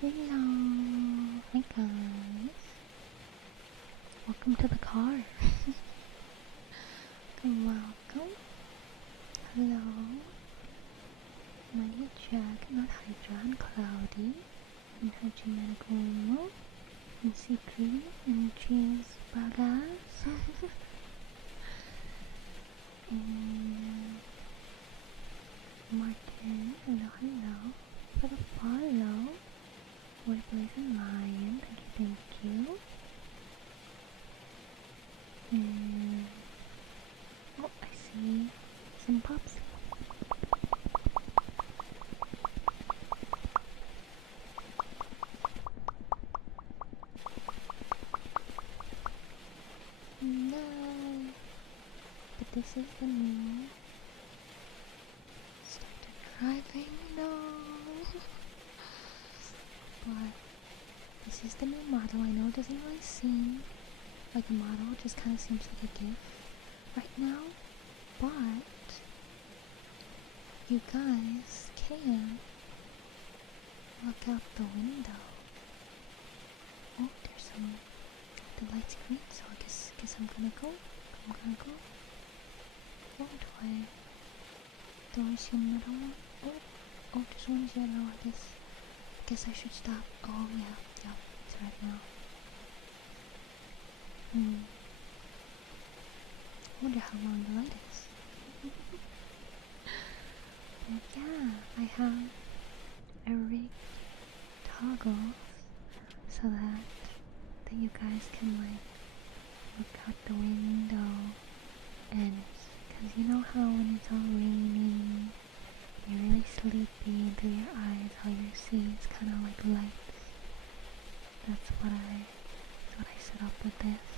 Hello, hi guys, welcome to the car. Welcome, hello, Maria Jack, not Hydra, and Cloudy, and Hajime and Gumo, and Secret, and Cheese Bagas, and Martin, hello, for the follow. Boy, Boys and Lion, thank you. And oh, I see some pups. No, but this is the new. Started driving, no. But this is the new model. I know it doesn't really seem like a model, it just kind of seems like a GIF right now, but you guys can look out the window. Oh, there's some, the light's green, so I guess I'm gonna go. Oh, do I see another one? Oh, this one's yellow, I guess I should stop. Oh yeah, it's right now. I wonder how long the light is. But yeah, I have a rigged toggles so that you guys can like look out the window, and because you know how when it's all raining you're really sleepy and through your eyes all you see is that's what I set up with this.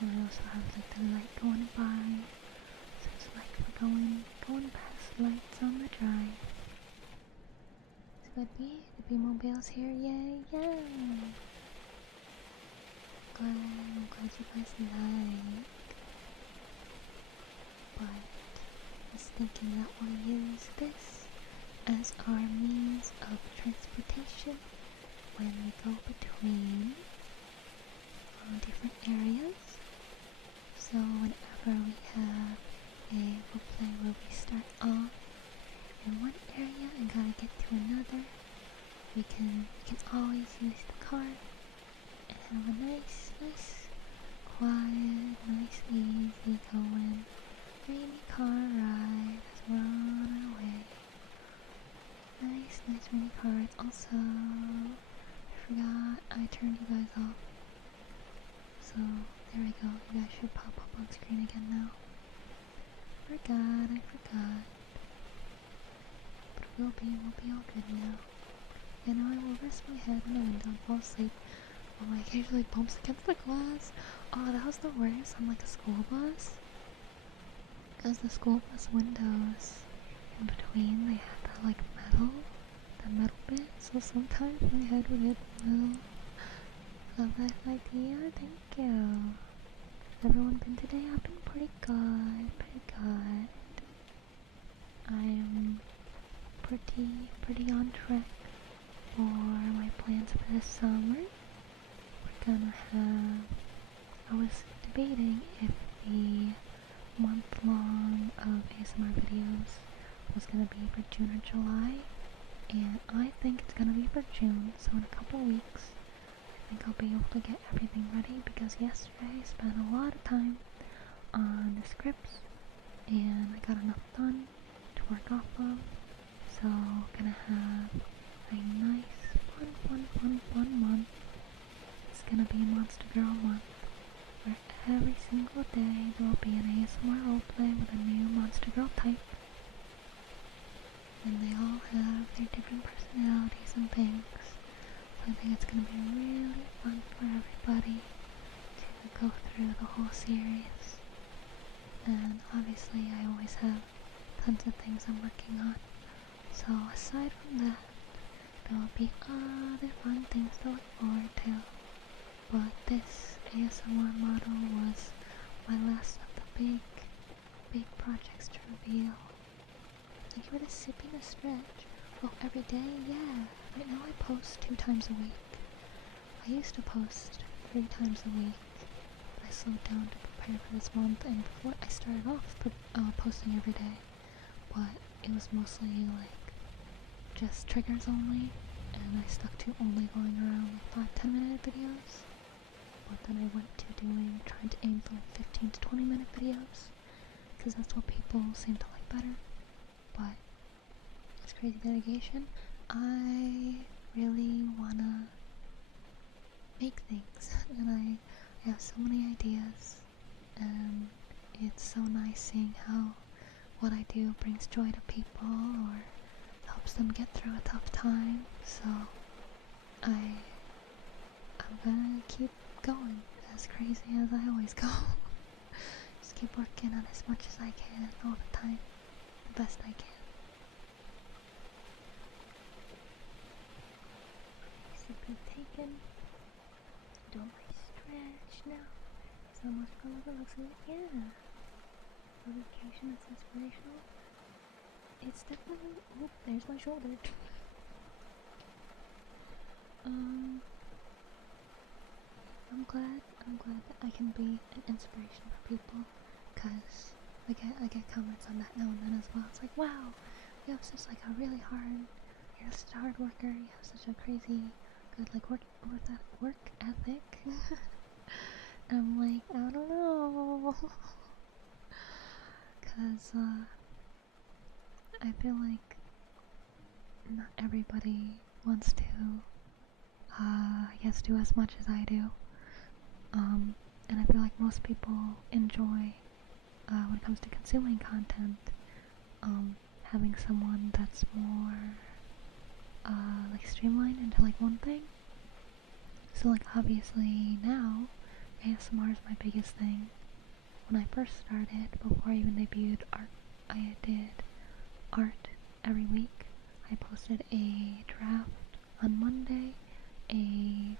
And I also have like the light going by, so it's like we're going past lights on the drive. So the B-mobile's here, yay, yay! I'm glad you guys like. But I was thinking that we'll use this as our means of transportation when we go between different areas. So whenever we have a roleplay where we start off in one area and gotta get to another, we can always use the car and have a nice, quiet, nice, easy going, rainy car ride as we're on our way. Nice rainy car ride. Also, I forgot I turned you guys off. So there we go. You guys should pop up on screen again now. I forgot. But we'll be all good now. And I will rest my head in the window and fall asleep while I occasionally bumps against the glass. Oh, that was the worst on like a school bus. Because the school bus windows in between, they had that like metal bit. So sometimes my head would hit the metal. Love that idea, thank you. Everyone been today? I've been pretty good. I am pretty on track for my plans for this summer. We're gonna have, I was debating if the month-long of ASMR videos was gonna be for June or July, and I think it's gonna be for June, so in a couple weeks I think I'll be able to get everything ready, because yesterday I spent a lot of time on the scripts and I got enough done to work off of. So gonna have a nice fun month. It's gonna be Monster Girl month, where every single day there will be an ASMR roleplay with a new Monster Girl type, and they all have their different personalities and things. I think it's going to be really fun for everybody to go through the whole series. And obviously I always have tons of things I'm working on. So aside from that, there will be other fun things to look forward to. But this ASMR model was my last of the big projects to reveal. Thank you for the sipping a stretch. Oh, every day? Yeah. Right now I post 2 times a week. I used to post 3 times a week, but I slowed down to prepare for this month, and before I started off posting every day, but it was mostly like just triggers only, and I stuck to only going around like 5-10 minute videos, but then I went to trying to aim for 15 to 20 minute videos, because that's what people seem to like better. But it's crazy dedication. I really wanna make things, and I have so many ideas, and it's so nice seeing how what I do brings joy to people or helps them get through a tough time. So I'm gonna keep going as crazy as I always go. Just keep working on as much as I can all the time, the best I can. Taken. Doing my stretch now. It's almost probably looks like, yeah. Vacation is inspirational. It's definitely. Oh, there's my shoulder. I'm glad that I can be an inspiration for people, cause I get comments on that now and then as well. It's like, wow, you have such like a really hard. You're such a hard worker. You have such a crazy. Good like work ethic. And I'm like, I don't know, cause I feel like not everybody wants to I guess do as much as I do, and I feel like most people enjoy when it comes to consuming content, having someone that's more like streamlined into like one thing. So like obviously now, ASMR is my biggest thing. When I first started, before I even debuted art, I did art every week. I posted a draft on Monday, a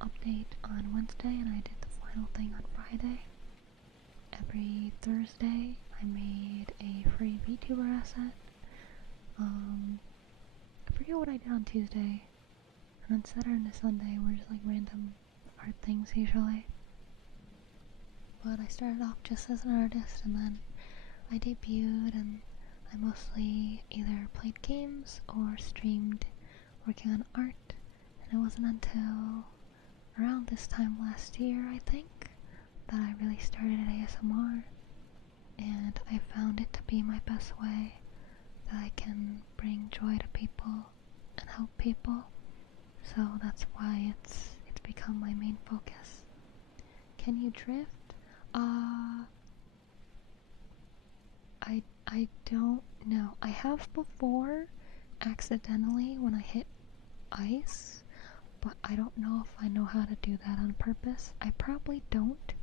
update on Wednesday, and I did the final thing on Friday. Every Thursday, I made a free VTuber asset. I forget what I did on Tuesday. And then Saturday and Sunday were just like random art things usually. But I started off just as an artist, and then I debuted, and I mostly either played games or streamed working on art. And it wasn't until around this time last year, I think, that I really started at ASMR. And I found it to be my best way that I can bring joy to people and help people. So that's why it's become my main focus. Can you drift? I don't know. I have before, accidentally, when I hit ice, but I don't know if I know how to do that on purpose. I probably don't.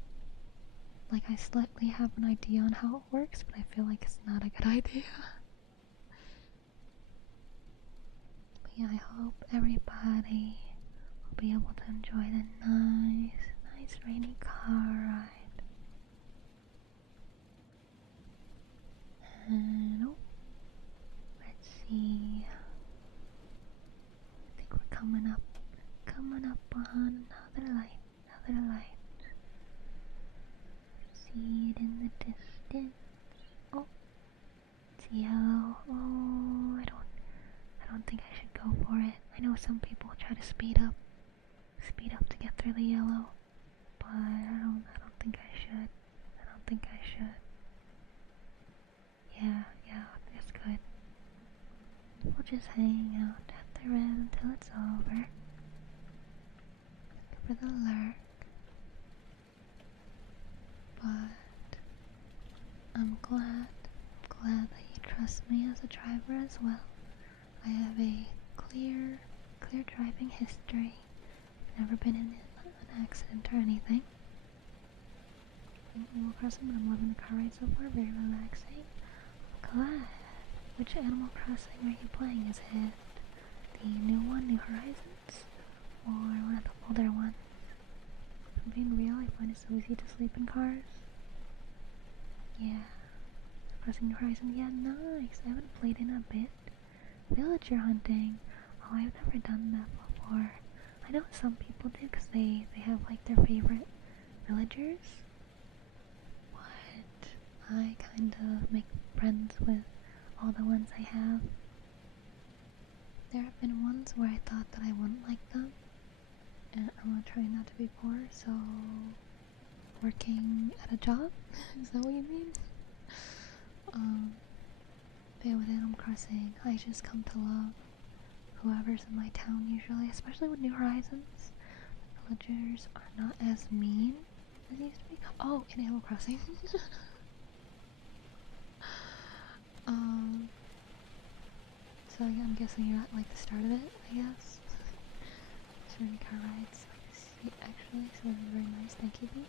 Like, I slightly have an idea on how it works, but I feel like it's not a good idea. But yeah, I hope everybody will be able to enjoy the nice rainy car ride. And oh, let's see. I think we're coming up on another light. See it in the distance. Oh, it's yellow. Oh, I don't think I should go for it. I know some people try to speed up to get through the yellow, but I don't think I should. Yeah, that's good. We'll just hang out at the red until it's over. For the lurk. But I'm glad that you trust me as a driver as well. I have a clear driving history. Never been in an accident or anything. Animal Crossing, but I'm loving the car ride so far. Very relaxing. I'm glad. Which Animal Crossing are you playing? Is it the new one, New Horizons, or one of the older ones? If I'm being real, I find it so easy to sleep in cars. Yeah. Crossing New Horizons, yeah, nice. I haven't played in a bit. Villager hunting. Oh, I've never done that before. I know some people do because they have like their favorite villagers. But I kind of make friends with all the ones I have. There have been ones where I thought that I wouldn't like them, and I'm gonna try not to be poor, so working at a job? Is that what you mean? But with Animal Crossing, I just come to love whoever's in my town usually, especially with New Horizons. Villagers are not as mean as they used to be. Oh, in Animal Crossing. So yeah, I'm guessing you're at like the start of it, I guess. Certain car rides, like, actually, so this is very nice. Thank you, B.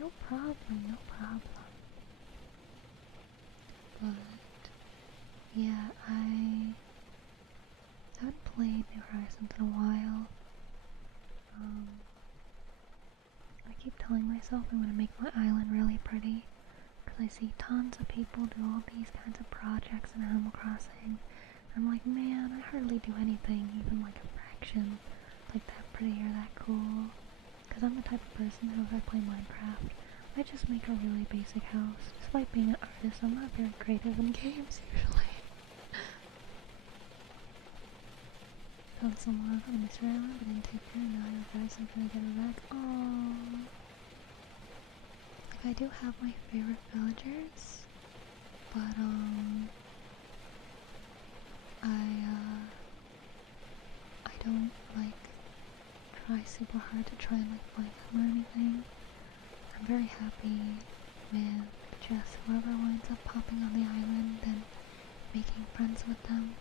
No problem. But yeah, I haven't played New Horizons in a while. I keep telling myself I'm gonna make my island really pretty, because I see tons of people do all these kinds of projects in Animal Crossing. I'm like, man, I hardly do anything, even like a fraction, like that pretty or that cool. Because I'm the type of person who, if I play Minecraft, I just make a really basic house. Despite being an artist, I'm not very creative in games usually. Found someone on Mr. Island, but didn't take her, and now I advise I'm trying to get her back. Aww. Like, I do have my favorite villagers, but I don't like try super hard to try and like find them or anything. I'm very happy with just whoever winds up popping on the island and making friends with them.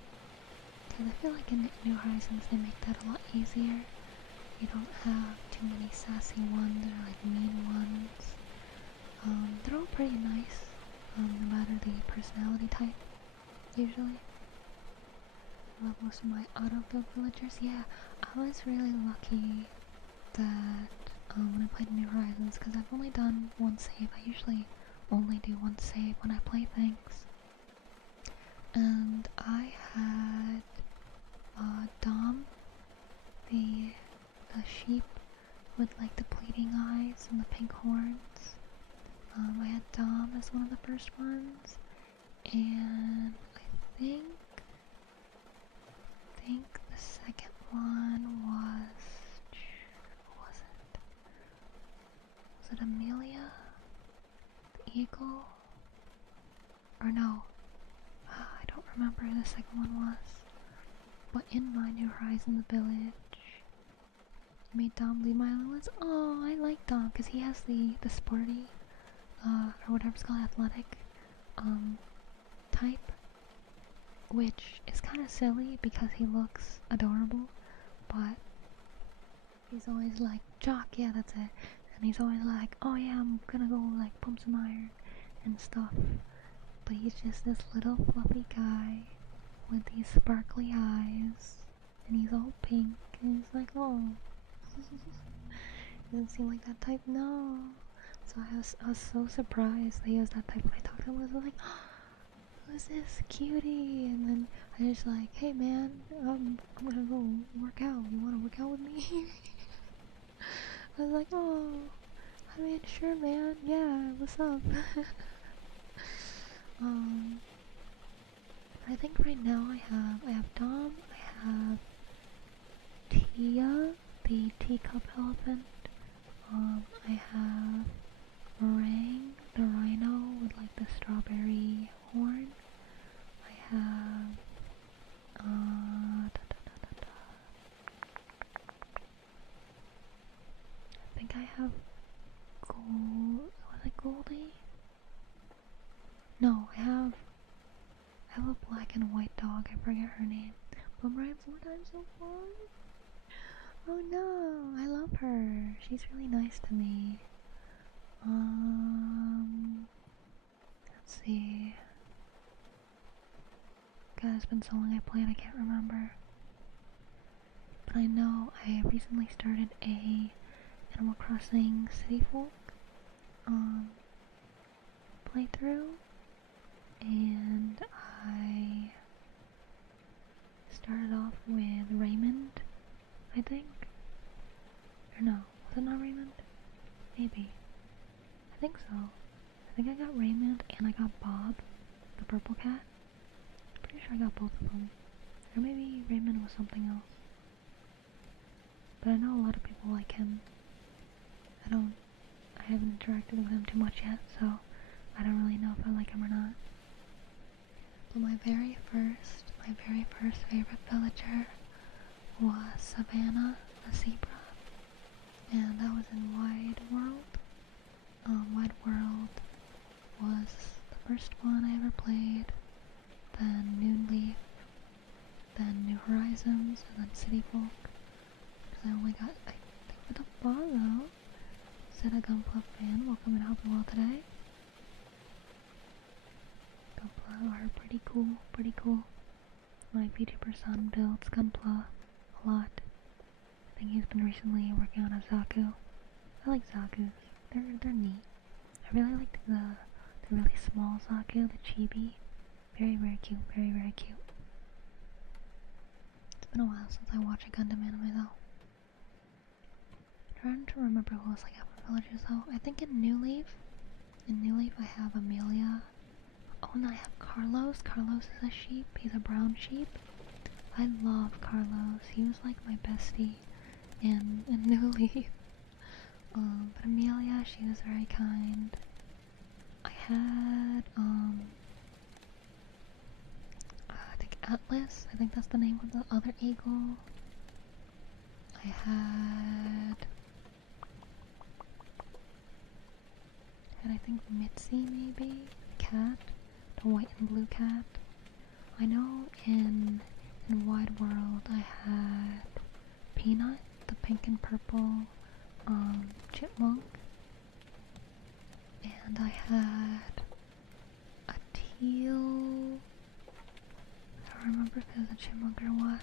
Because I feel like in New Horizons they make that a lot easier. You don't have too many sassy ones or like mean ones. They're all pretty nice, no matter the personality type, usually. I love most of my auto-build villagers. Yeah, I was really lucky that when I played New Horizons, because I've only done one save. I usually only do one save when I play things. And I had Dom, the sheep with like the pleading eyes and the pink horns. I had Dom as one of the first ones, and I think the second one was, who was it? Was it Amelia? The eagle? Or no, I don't remember who the second one was. But in my New Horizons village, I made Dom lead my other ones. Oh, I like Dom because he has the sporty, or whatever it's called, athletic, type, which is kind of silly because he looks adorable, but he's always like, Jock, yeah, that's it. And he's always like, oh yeah, I'm gonna go like pump some iron and stuff. But he's just this little fluffy guy with these sparkly eyes, and he's all pink, and he's like, oh. Doesn't seem like that type, no. So I was so surprised that he was that type when I talked to him. I was like, oh, who's this cutie? And then I just like, hey man, I'm gonna go work out. You wanna work out with me? I was like, oh, I mean, sure man, yeah, what's up? I think right now I have Dom, I have Tia, the teacup elephant. I have Meringue, the rhino with like the strawberry horn. I have I think I have was it Goldie? No, I have a black and white dog, I forget her name. But Mariah 4 times so far. Oh no, I love her. She's really nice to me. Let's see. God, it's been so long I played, I can't remember. But I know I recently started a Animal Crossing City Folk playthrough, and I started off with Raymond, I think. Or no, was it not Raymond? Maybe. I think so. I think I got Raymond and I got Bob, the purple cat. Pretty sure I got both of them. Or maybe Raymond was something else. But I know a lot of people like him. I haven't interacted with him too much yet, so I don't really know if I like him or not. But my very first favorite villager was Savannah, the zebra. And that was in Wide World. Wide World was the first one I ever played, then Noonleaf, then New Horizons, and then City Folk. Because I only got, I think, with a follow. Said a Gunpla fan, welcome and hope you're well today. Gunpla are pretty cool. My VTuber son builds Gunpla a lot. I think he's been recently working on a Zaku. I like Zakus. They're neat. I really like the really small Zaku, the chibi. Very cute, very cute. It's been a while since I watched a Gundam anime though. Trying to remember who else I got for villagers though. I think in New Leaf I have Amelia. Oh no, I have Carlos. Carlos is a sheep. He's a brown sheep. I love Carlos. He was like my bestie in New Leaf. But Amelia, she was very kind. I had, I think Atlas. I think that's the name of the other eagle. I had I think Mitzi maybe? Cat? The white and blue cat? I know in Wide World I had Peanut, the pink and purple chipmunk, and I had a teal. I don't remember if it was a chipmunk or what.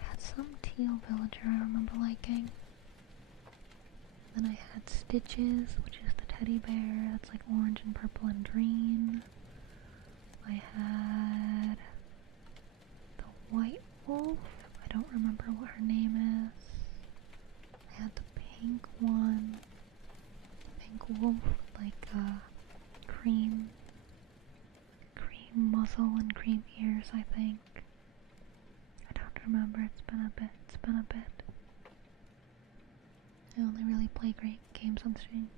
I had some teal villager I remember liking. Then I had Stitches, which is the teddy bear that's like orange and purple and green. I had the white wolf. I don't remember what her name is. I had the pink one. The pink wolf with like cream muzzle and cream ears, I think. I don't remember. It's been a bit. I only really play great games on stream.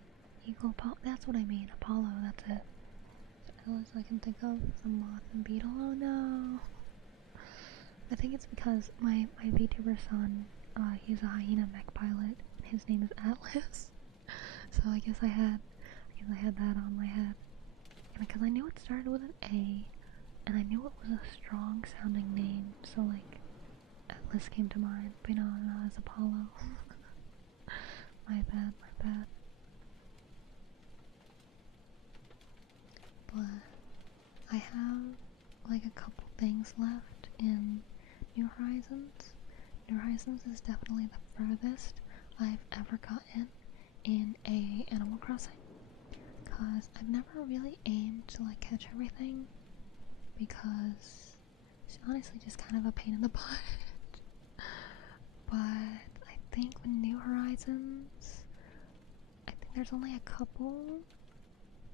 Eagle Apollo. That's what I mean. Apollo. That's it. Else I can think of some moth and beetle. Oh no! I think it's because my VTuber son, he's a hyena mech pilot. His name is Atlas. So I guess I had that on my head. Because I knew it started with an A, and I knew it was a strong sounding name. So like, Atlas came to mind. But no, it's Apollo. My bad. But I have like a couple things left in New Horizons. New Horizons is definitely the furthest I've ever gotten in a Animal Crossing, cause I've never really aimed to like catch everything, because it's honestly just kind of a pain in the butt. But I think with New Horizons, I think there's only a couple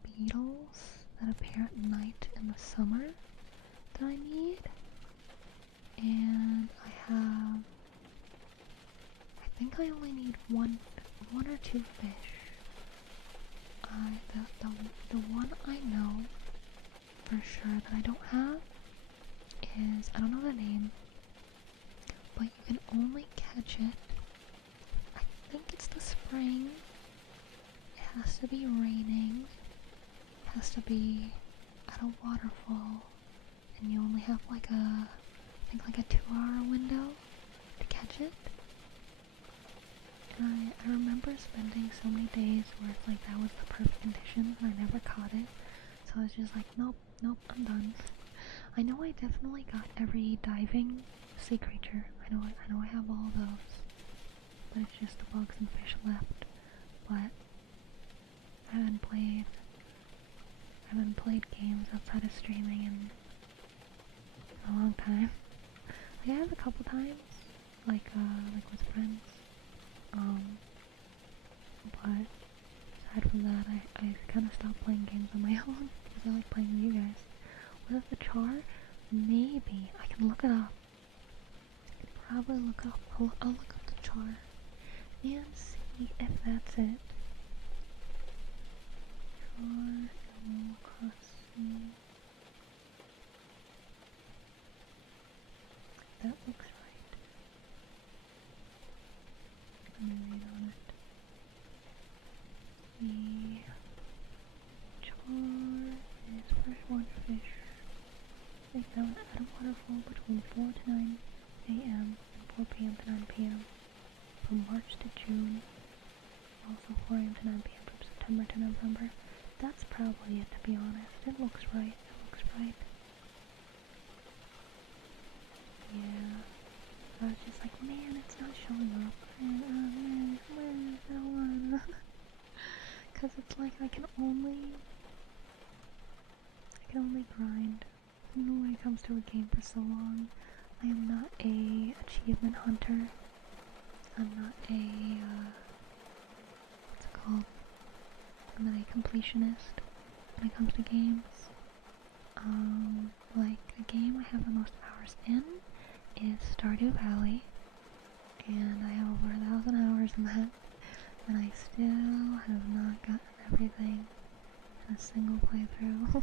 beetles that appear at night in the summer that I need, and I think I only need one or two fish. The one I know for sure that I don't have is, I don't know the name, but you can only catch it, I think it's the spring. It has to be raining. It has to be at a waterfall, and you only have like I think like a 2-hour window to catch it. And I remember spending so many days where it's like that was the perfect conditions and I never caught it. So I was just like, nope, I'm done. I know I definitely got every diving sea creature. I know I have all those. But it's just the bugs and fish left. But I haven't played games outside of streaming in a long time. Like, I have a couple times, like with friends. But aside from that, I kind of stopped playing games on my own because I like playing with you guys. Was it the char? Maybe. I can look it up. I can probably look up. I'll look up the char and see if that's it. Char Animal Crossing. That looks right. Let me read on it. The char is freshwater fish. They found at a waterfall between 4 to 9 a.m. and 4 p.m. to 9 p.m. from March to June. Also 4 a.m. to 9 p.m. from September to November. That's probably it, to be honest. It looks right. Yeah. I was just like, man, it's not showing up. Man, I don't wanna. Cause it's like I can only grind. When it comes to a game for so long, I am not a achievement hunter. I'm not a what's it called? I'm not a completionist when it comes to games. Like the game I have the most hours in is Stardew Valley, and I have over 1,000 hours in that, and I still have not gotten everything in a single playthrough.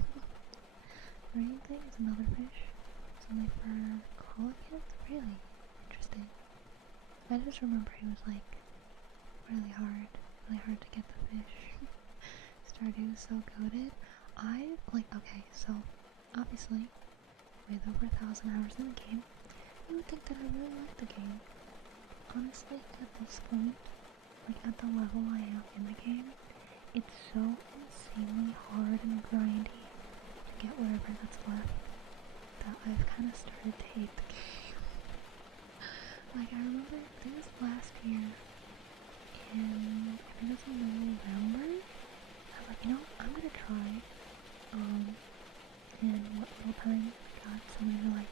Green thing is another fish. It's only for Colians? Really? Interesting. I just remember it was like really hard to get the fish. Stardew is so goated. Okay, so obviously with over 1,000 hours in the game, you would think that I really like the game. honestly, at this point, like at the level I am in the game, it's so insanely hard and grindy to get whatever that's left that I've kind of started to hate the game. Like, I remember, I think it was last year, in, I think it was in November, I was like, you know, I'm gonna try, and what little time I got, so maybe like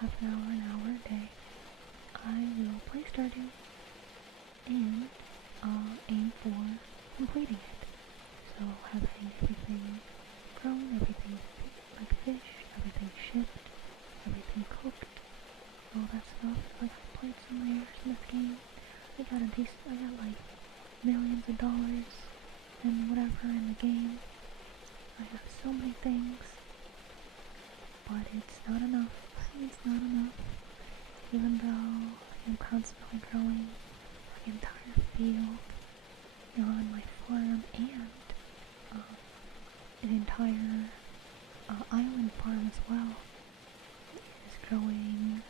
half an hour a day, I will play Stardew, and aim for completing it. So having everything grown, everything like fished, everything shipped, everything cooked, all that stuff. Like, I played some years in this game. I got like millions of dollars and whatever in the game. I have so many things, but it's not enough. It's not enough. Even though I am constantly growing the entire field on my farm and an entire island farm as well is growing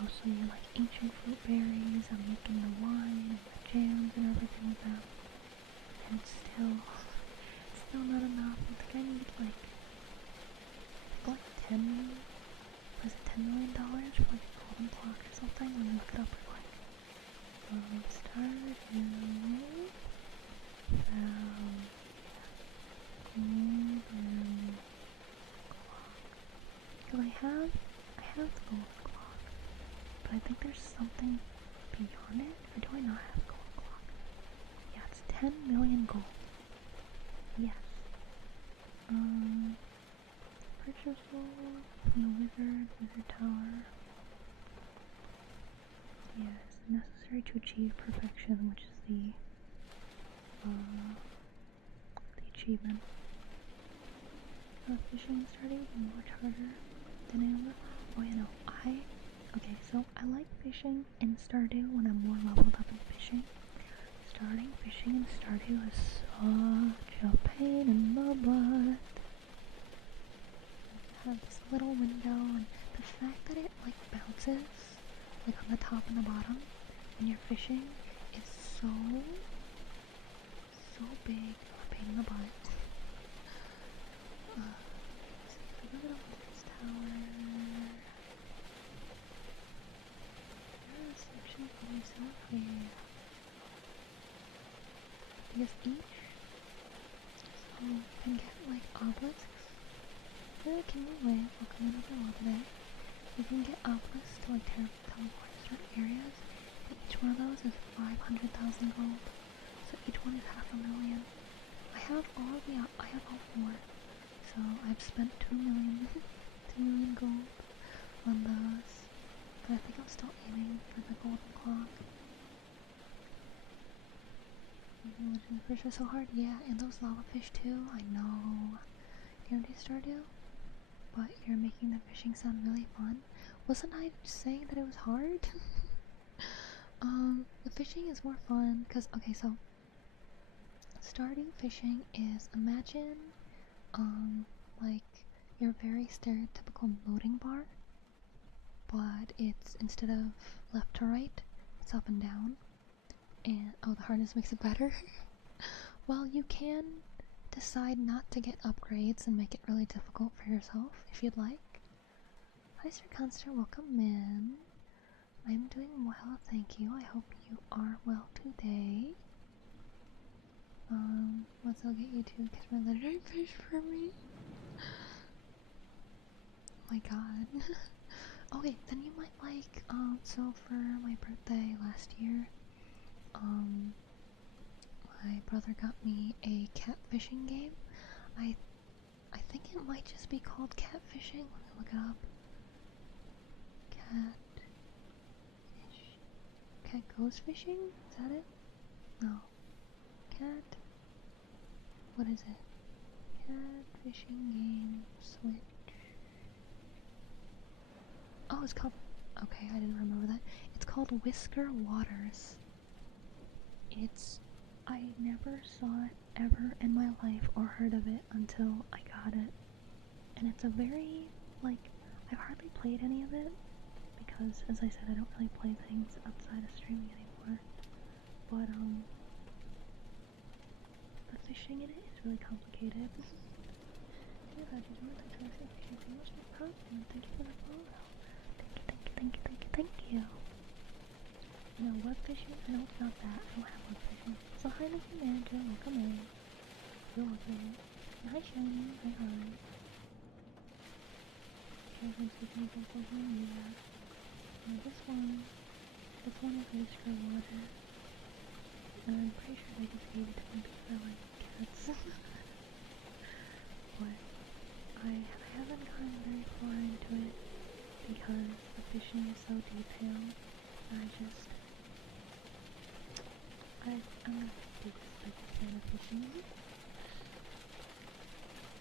mostly like ancient fruit berries. I'm making the wine and the jams and everything with them, and it's still not enough. I think I need like $10 million for like a golden clock or something. Let me look it up real quick. Stardew golden clock. Because I have the golden clock, but I think there's something beyond it. Or do I not have the golden clock? Yeah, it's 10 million gold. Yes. Purchasable from the wizard tower. Yes, necessary to achieve perfection, which is the achievement. Fishing starting would be much harder than ever. Oh yeah, no, okay, so I like fishing in Stardew when I'm more leveled up in fishing. Starting fishing in Stardew is such a pain in the butt. You have this little window, and the fact that it like bounces like on the top and the bottom when you're fishing is so big a pain in the butt. So if I go to this tower, there is a section for myself here. Because each, so you can get like obelisks. Can you wait? Welcome in over today. You can get obelisks to like teleport to certain areas, but each one of those is 500,000 gold. So each one is 500,000. I have all 4. So I've spent 2 million, 2 million gold on those. But I think I'm still aiming for the golden clock. The fish are so hard. Yeah, and those lava fish too. I know. You know, do Stardew? But you're making the fishing sound really fun. Wasn't I saying that it was hard? The fishing is more fun because, okay, so starting fishing is, imagine like your very stereotypical loading bar, but it's, instead of left to right, it's up and down. And oh, the hardness makes it better. Well, you can decide not to get upgrades and make it really difficult for yourself if you'd like. Hi Sir Conster, welcome in. I'm doing well, thank you. I hope you are well today. What's I'll get you to kiss my legendary fish for me? Oh my god. Okay, then you might like, so for my birthday last year, my brother got me a catfishing game. I think it might just be called catfishing. Let me look it up. Cat goes fishing? Is that it? No. Cat. What is it? Cat fishing game switch. Oh, it's called. Okay, I didn't remember that. It's called Whisker Waters. I never saw it ever in my life or heard of it until I got it. And it's a very, like, I've hardly played any of it because because, as I said, I don't really play things outside of streaming anymore. But, the fishing in it is really complicated. Yeah, I just want to try to say thank you so much for the problem. Thank you for the follow. Thank you. No, web fishing? I don't got that. I don't have web fishing. So hi, Nikki Manager. Welcome in. You're welcome. Hi, Shiny. Hi. This one is extra water. I'm pretty sure I just gave it to them because I like cats. But I haven't gotten very far into it because the fishing is so detailed. I'm gonna do this like a fan of fishing.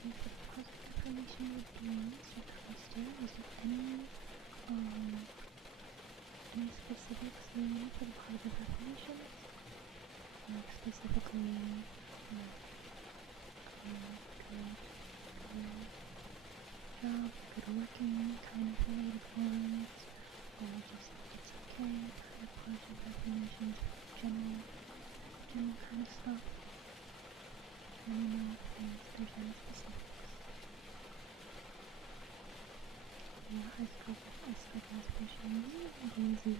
Use the deposit information with beans you trusted. Is there any specifics you need for the deposit information? Like specifically, job, good working, kind of related ones, or just it's okay, deposit information, general kind of stuff. Let me know if there's any specifics. Yeah, I spec fishing is easy.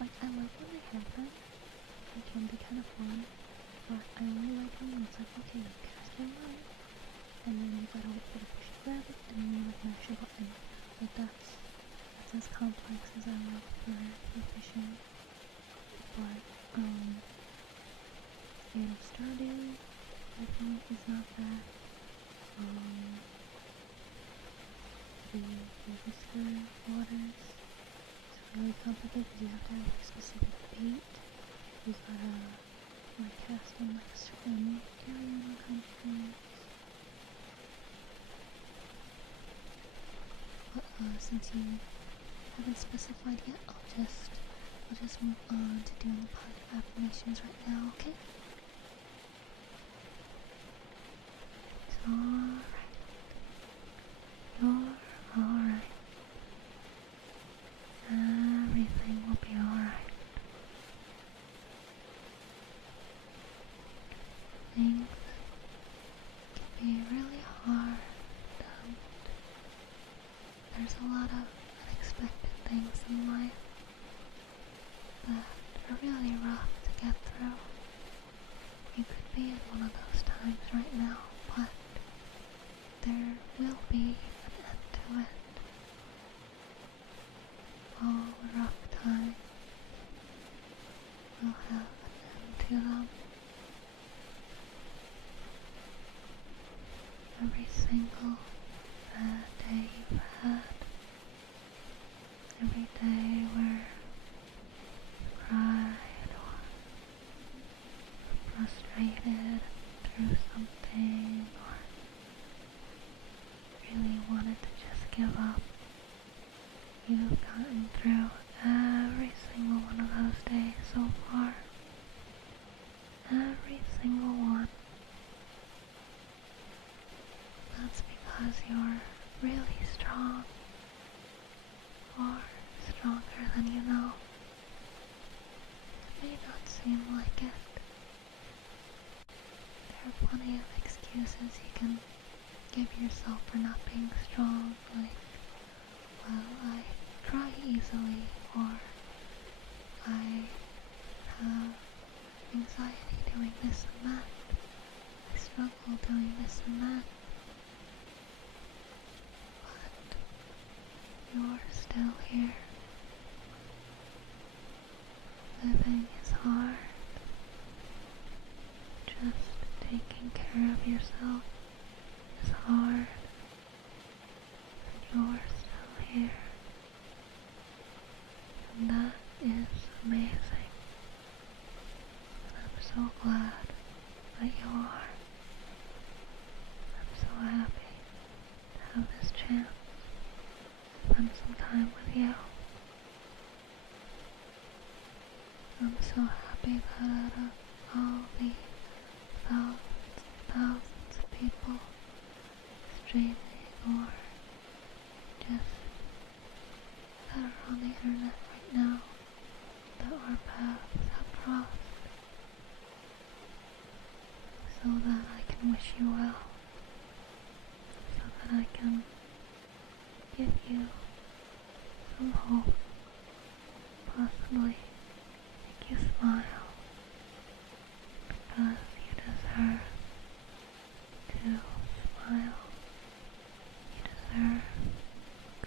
Like, I like when they have them. They can be kind of fun. But I only like when it's like, okay, you cast your line, and then you gotta wait for the fish to grab it, and then you like mash your button. Like, that's as complex as I like for fishing. But, Stardew, I think is not bad. The whisker waters, it's really complicated because you have to have a specific bait. You gotta like cast in like a certain area and all kinds of things. But since you haven't specified yet, I'll just move on to doing the positive affirmations right now, okay? It's alright. You're alright. Everything will be alright. Things can be really hard. There's a lot of unexpected things in life that are really rough to get through. You could be in one of those times right now, but there will be an end to it. All rough times will have an end to them. Every single bad day you've had, every day where you cried or frustrated through something or really wanted to just give up, you've gotten through every single one of those days so far. Every single one. That's because you're really strong, or stronger than you know. It may not seem like it. There are plenty of excuses you can give yourself for not being strong, like, well, I cry easily, or I have anxiety doing this and that, I struggle doing this and that. You're still here. Living is hard. Just taking care of yourself is hard. And you're still here. And that is amazing. And I'm so glad that you are. I'm so happy to have this chance. Spend some time with you. I'm so happy that out of all the thousands of people streaming or just that are on the internet right now that our paths have crossed, so that I can wish you well, so that I can give you some hope, possibly make you smile, because you deserve to smile. You deserve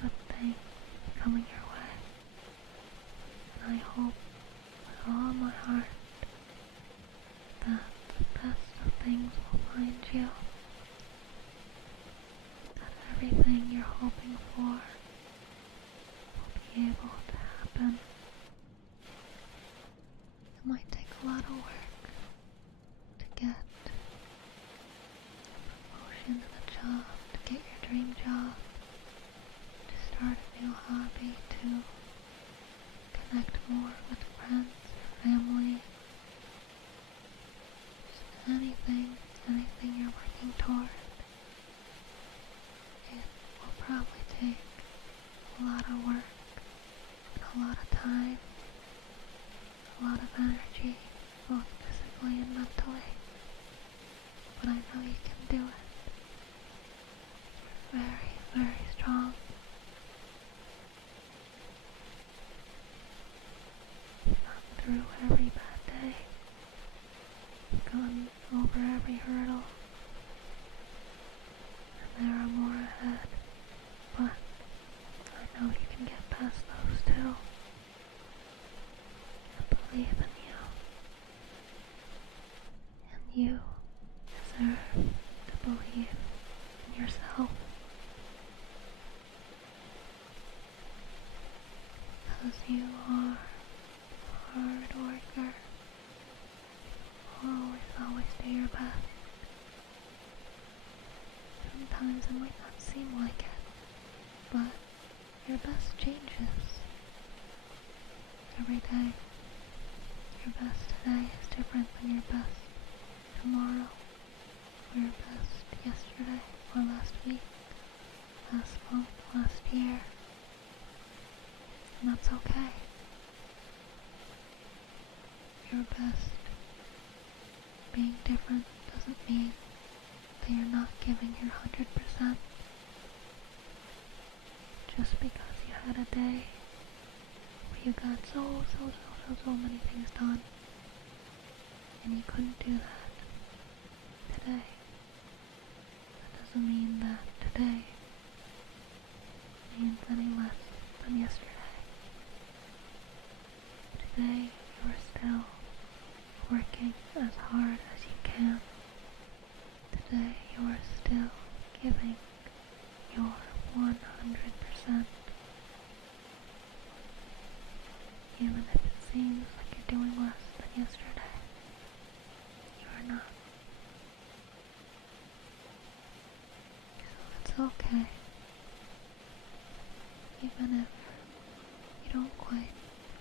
good things coming your way. And I hope with all my heart that the best of things will find you. That everything you're hoping for will be able to happen. It might take a lot of work to get promotion in a job, to get your dream job, to start a new hobby, to connect more with friends or family. Just anything you're working toward. It will probably take a lot of work and a lot of time, a lot of energy, both physically and mentally. But I know you can do it. You're very, very strong. You've gotten through every bad day. You've gone over every hurdle. And there are more ahead. But I know you can get past those too. I believe in you. And you deserve to believe in yourself. Because you are a hard worker. Always do your best. Sometimes it might not seem like it, but your best changes every day. Your best today is different than your best tomorrow, or your best yesterday, or last week, last month, last year. And that's okay. Your best being different doesn't mean that you're not giving your 100%. Just because you had a day where you got so many things done, and you couldn't do that today, that doesn't mean that today means any less than yesterday. Today you are still working as hard as you can. Today you are still giving your 100%. Even if it seems like you're doing less than yesterday, you are not. So it's okay. Even if you don't quite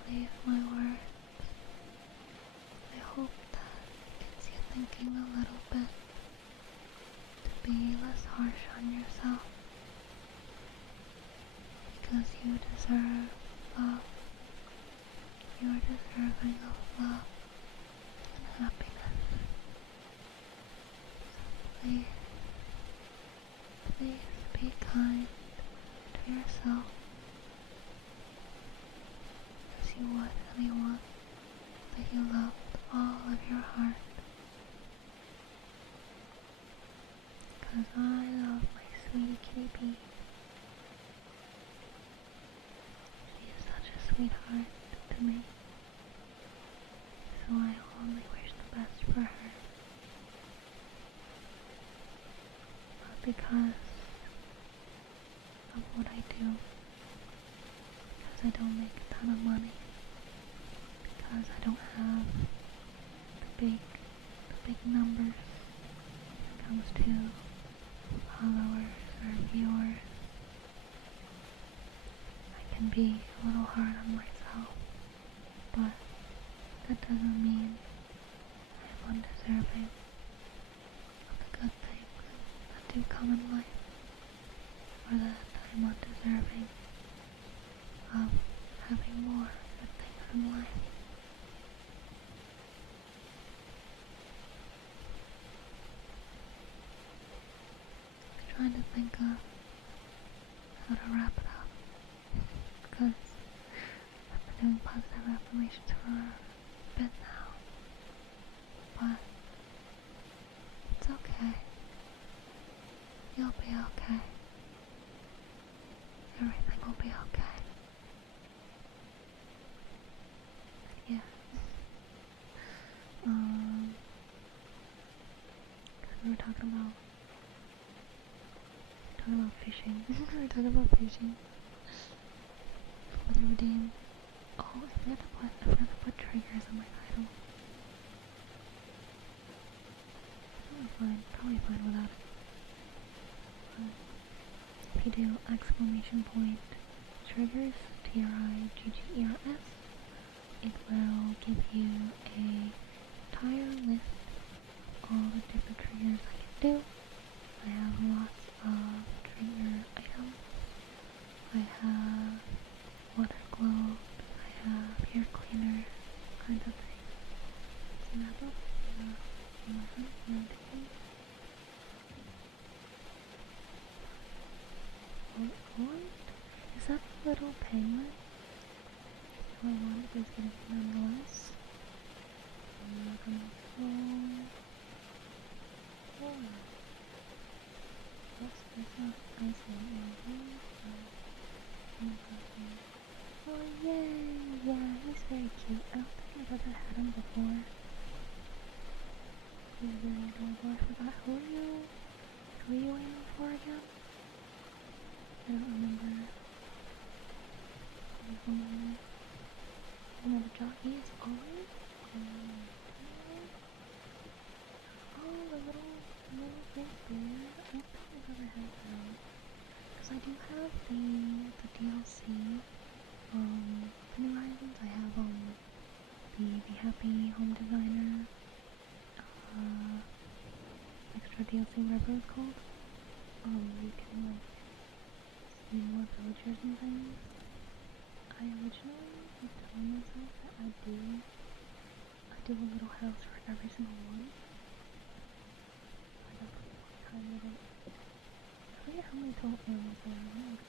believe my words, I hope that gets you thinking a little bit, to be less harsh on yourself, because you deserve love. You are deserving of love and happiness. So please be kind to yourself as you would anyone that you love with all of your heart. Because I love my sweetie kitty bee. She is such a sweetheart to me. So I only wish the best for her. Not because of what I do, because I don't make a ton of money, because I don't have the big numbers when it comes to followers or viewers. I can be a little hard on myself, but that doesn't mean I'm undeserving of the good things that do come in life, or that I'm undeserving of having more good things in life. I'm trying to think of how to wrap it up, because I've been doing positive affirmations for a bit now, but it's okay. You'll be okay. Everything will be okay. Yeah. We were talking about fishing. We were talking about fishing. For the redeem. Oh, I forgot to put triggers on my title. Probably fine without it. If you do exclamation point triggers, TRIGGERS, it will give you a entire list of all the different triggers I can do. I have lots of trigger items. I have water globes, I have hair cleaner, kinds of things. So wrap up, 11, 19. What? Is that a little penguin? I wanted is gonna be nonetheless. I'm not gonna go. Oh. That's not isolated. Oh yay! Yeah, he's very cute. I don't think I've ever had him before. He's very adorable. I forgot who are you aiming for again? I don't remember. One of the jockeys always. Oh, the little big bear. I don't think I've ever had them. Because I do have the DLC. The new items. I have the Happy Home Designer. Extra DLC, whatever it's called. You can like see more villagers and things. I originally was telling myself that I do a little house for every single one. I got one time with it. I forget how many total animals there are. Like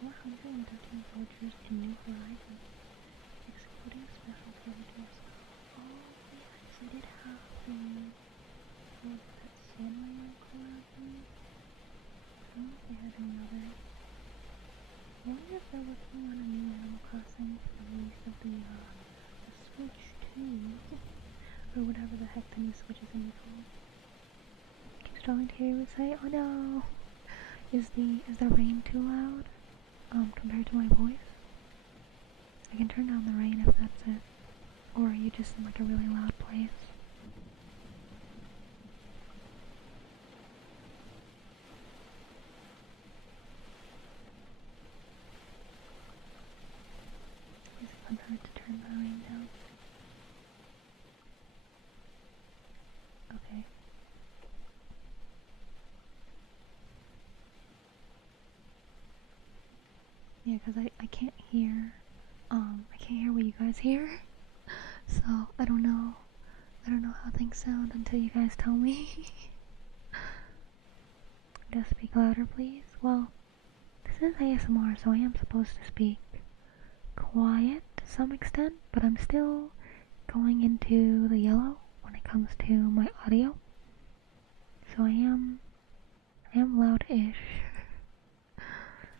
113 villagers in New Horizons, excluding special villagers. Oh, yes, I did have that Sanrio collab thing. I don't know if they had any others. I wonder if they're working on a new Animal Crossing for the release of the Switch 2, or whatever the heck the new Switch is gonna be called. Keeps drawing to hear you say, oh no! Is the rain too loud? Compared to my voice? I can turn down the rain if that's it. Or are you just in like a really loud place? It's fun hard to turn the rain down. Okay. Yeah, because I can't hear, what you guys hear, so I don't know how things sound until you guys tell me. Just speak louder, please. Well, this is ASMR, so I am supposed to speak quiet to some extent, but I'm still going into the yellow when it comes to my audio, so I am loud-ish.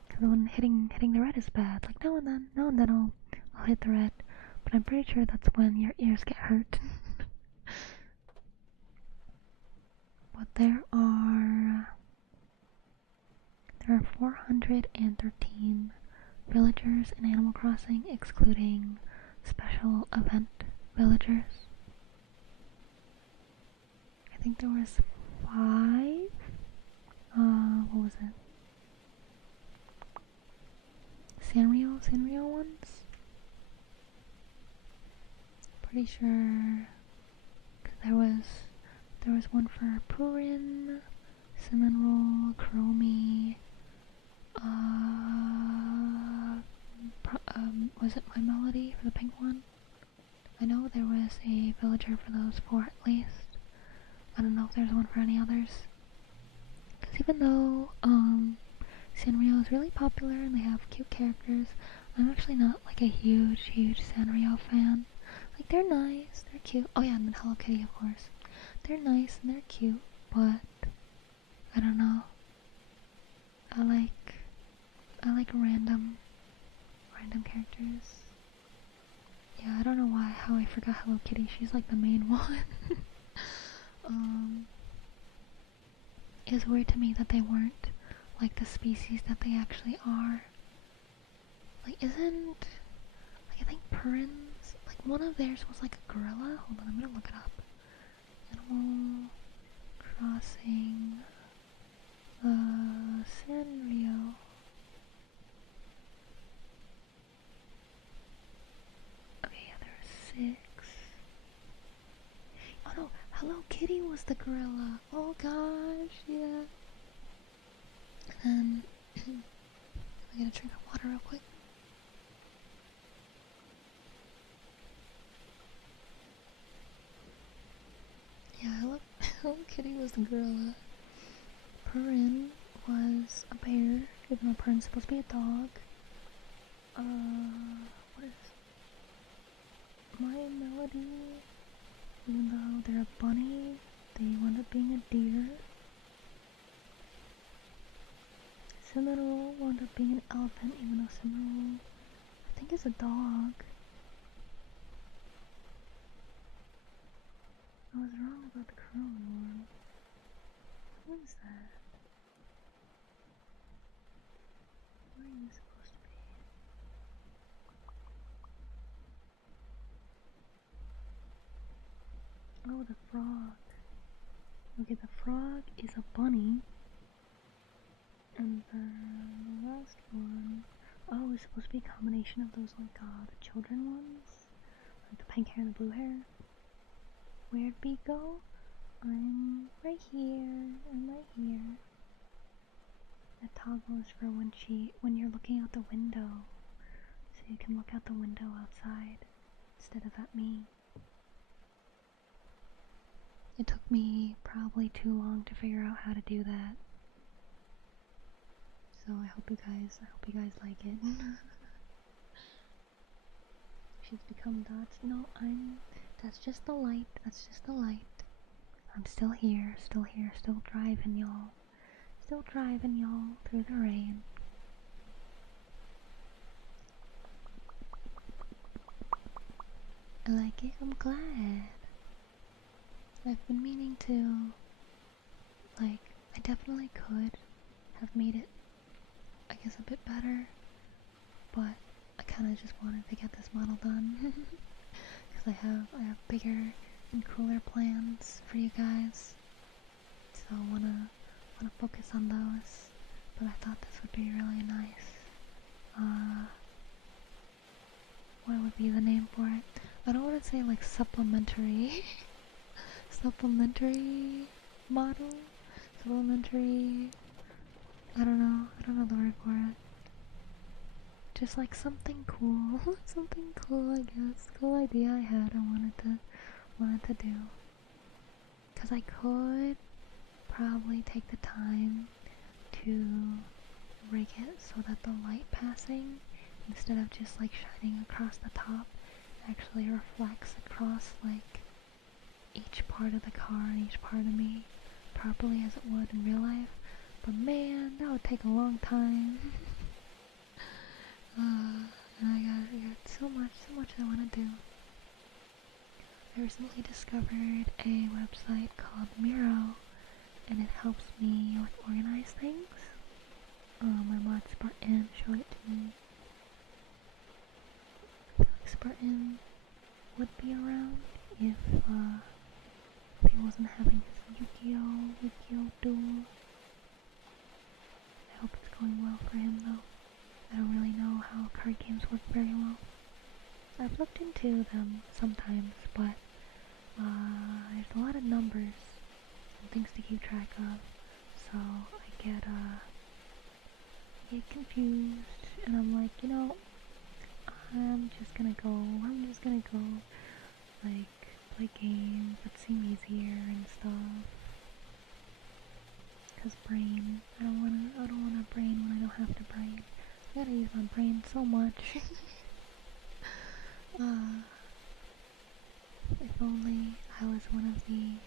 Because when hitting the red is bad. Like now and then I'll hit the red, but I'm pretty sure that's when your ears get hurt. But there are 413 villagers in Animal Crossing, excluding special event villagers. I think there was 5. What was it? Sanrio ones? Pretty sure there was one for Purin, Cinnamon Roll, Chromie, was it My Melody for the pink one? I know there was a villager for those 4 at least. I don't know if there's one for any others. Because even though, Sanrio is really popular and they have cute characters, I'm actually not like a huge Sanrio fan. Like, they're nice, they're cute. Oh yeah, and then Hello Kitty, of course. They're nice and they're cute, but I don't know. I like random characters. Yeah, I don't know how I forgot Hello Kitty. She's like the main one. It's weird to me that they weren't like the species that they actually are. Like, I think Purin's, like, one of theirs was like a gorilla. Hold on, I'm gonna look it up. Animal Crossing, Sanrio. Okay, yeah, there are 6. Oh no, Hello Kitty was the gorilla. Oh gosh, yeah. And then, I gotta drink of water real quick. Yeah, Hello Kitty was the gorilla. Purin was a bear, even though Purin's supposed to be a dog. What is My Melody? Even though they're a bunny, they wound up being a deer. Cinnamon wound up being an elephant, even though Cinnamon, I think, is a dog. I was wrong about the Chrome one. What is that? Where are you supposed to be? Oh, the frog. Okay, the frog is a bunny. And then the last one, oh, it's supposed to be a combination of those, like, the children ones. Like the pink hair and the blue hair. Where'd Bee go? I'm right here. That toggle is for when you're looking out the window. So you can look out the window outside instead of at me. It took me probably too long to figure out how to do that. So I hope you guys like it. She's become dots. No, that's just the light. I'm still here, still driving y'all. Still driving y'all through the rain. I like it, I'm glad. I've been meaning to, like, I definitely could have made it, I guess, a bit better, but I kind of just wanted to get this model done. Because I have bigger and cooler plans for you guys, so I wanna focus on those. But I thought this would be really nice. What would be the name for it? I don't want to say like supplementary, supplementary model, supplementary. I don't know the word for it. Just like something cool, something cool, I guess. Cool idea I had. I wanted to do. Cause I could probably take the time to rig it so that the light passing, instead of just like shining across the top, actually reflects across like each part of the car and each part of me properly as it would in real life. But man, that would take a long time. And I got so much I want to do. I recently discovered a website called Miro, and it helps me with organize things. My mod Spartan showed it to me. I feel like Spartan would be around if he wasn't having his Yu-Gi-Oh duel. I hope it's going well for him though. I don't really know how card games work very well. I've looked into them sometimes, but I just track of. So I get confused, and I'm like, you know, I'm just gonna go, like, play games that seem easier and stuff. Cause brain, I don't wanna brain when I don't have to brain. I gotta use my brain so much. If only I was one of the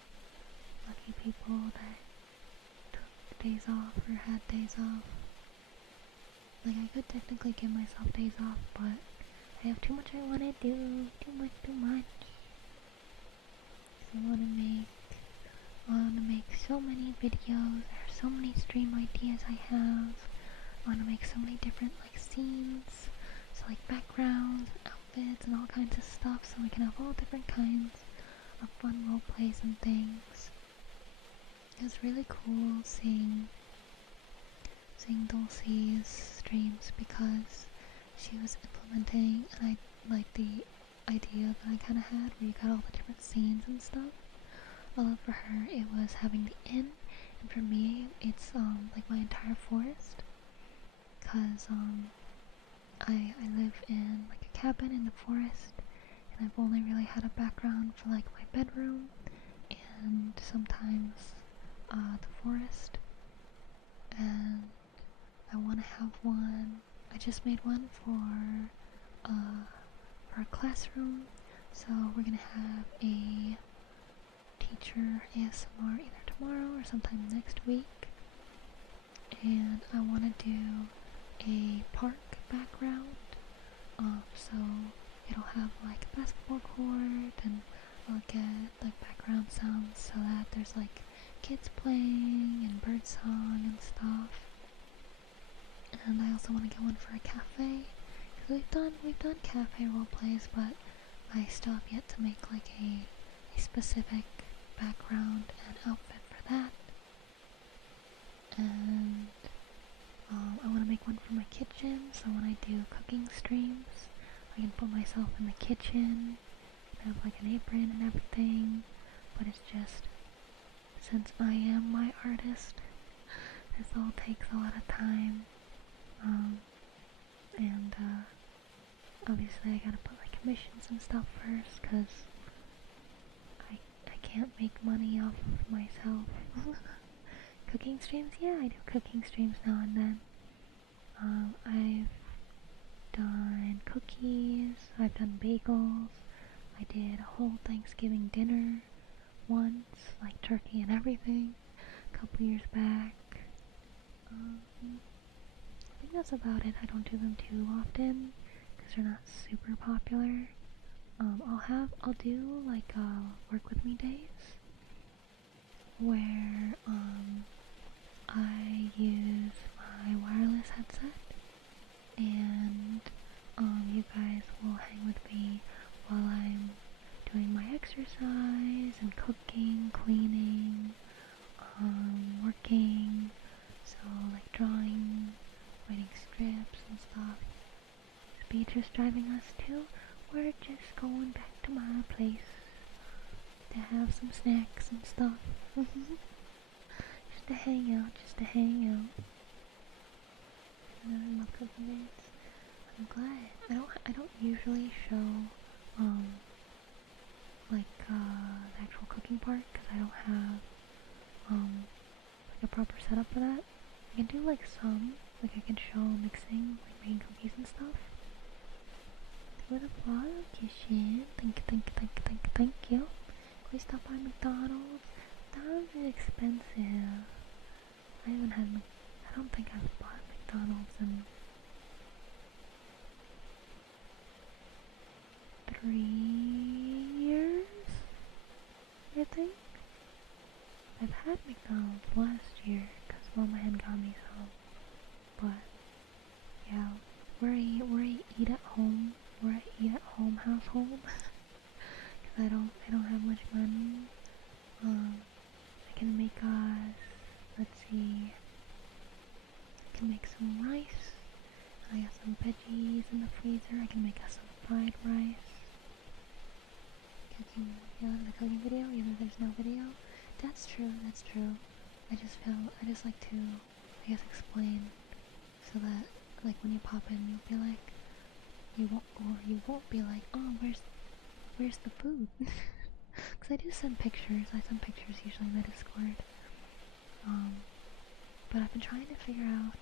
lucky people that took days off or had days off. Like, I could technically give myself days off, but I have too much I wanna do. Too much. I wanna make so many videos. There's so many stream ideas I have. I wanna make so many different, like, scenes. So, like, backgrounds, outfits, and all kinds of stuff, so we can have all different kinds of fun role plays and things. It was really cool seeing Dulcie's streams because she was implementing, and I like the idea that I kind of had where you got all the different scenes and stuff. Although for her it was having the inn, and for me it's like my entire forest, cause I live in like a cabin in the forest, and I've only really had a background for like my bedroom and sometimes the forest, and I want to have one. I just made one for a classroom, so we're gonna have a teacher ASMR either tomorrow or sometime next week, and I want to do a park background, so it'll have like a basketball court, and I'll get like background sounds so that there's like kids playing and bird song and stuff. And I also want to get one for a cafe, because we've done cafe role plays, but I still have yet to make like a specific background and outfit for that. And I want to make one for my kitchen, so when I do cooking streams, I can put myself in the kitchen and have like an apron and everything. But it's just, since I am my artist, this all takes a lot of time. And obviously I gotta put like commissions and stuff first, cause I can't make money off of myself. Cooking streams? Yeah, I do cooking streams now and then. I've done cookies, I've done bagels, I did a whole Thanksgiving dinner once, like turkey and everything, a couple years back. I think that's about it. I don't do them too often because they're not super popular. I'll do like work with me days where I use my wireless headset, and you guys will hang with me while I'm doing my exercise and cooking, cleaning, working, so like drawing, writing scripts and stuff. Is Beatrice driving us too? We're just going back to my place to have some snacks and stuff. Just to hang out. I love cooking dates. I'm glad. I don't usually show like the actual cooking part because I don't have like a proper setup for that. I can do like some, like I can show mixing, like making cookies and stuff. For the vlog, Kishin. Thank you. Please stop by McDonald's. McDonald's is expensive. I don't think I've bought McDonald's in 3 years, I think. I've had McDonald's last year because Mama had got me some, but yeah, we're a eat at home household because I don't have much money. I can make us, let's see, I can make some rice. I got some veggies in the freezer. I can make us some fried rice. Cooking, the cooking video, even if there's no video. That's true. I just like to, I guess, explain so that, like, when you pop in, you'll be like, you won't be like, oh, where's the food? Because I do send pictures. I send pictures usually in the Discord. But I've been trying to figure out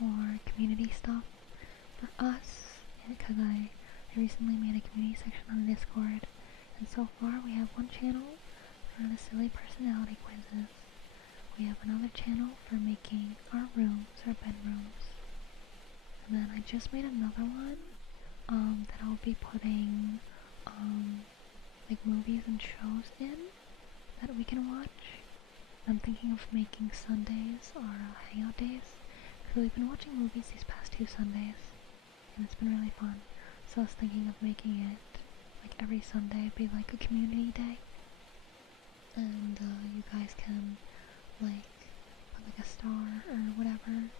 more community stuff for us, because I recently made a community section on the Discord, and so far we have one channel for the silly personality quizzes. We have another channel for making our rooms, our bedrooms, and then I just made another one that I'll be putting like movies and shows in that we can watch. I'm thinking of making Sundays our hangout days, because we've been watching movies these past 2 Sundays, and it's been really fun. So I was thinking of making it like every Sunday be like a community day, and you guys can like put like a star or whatever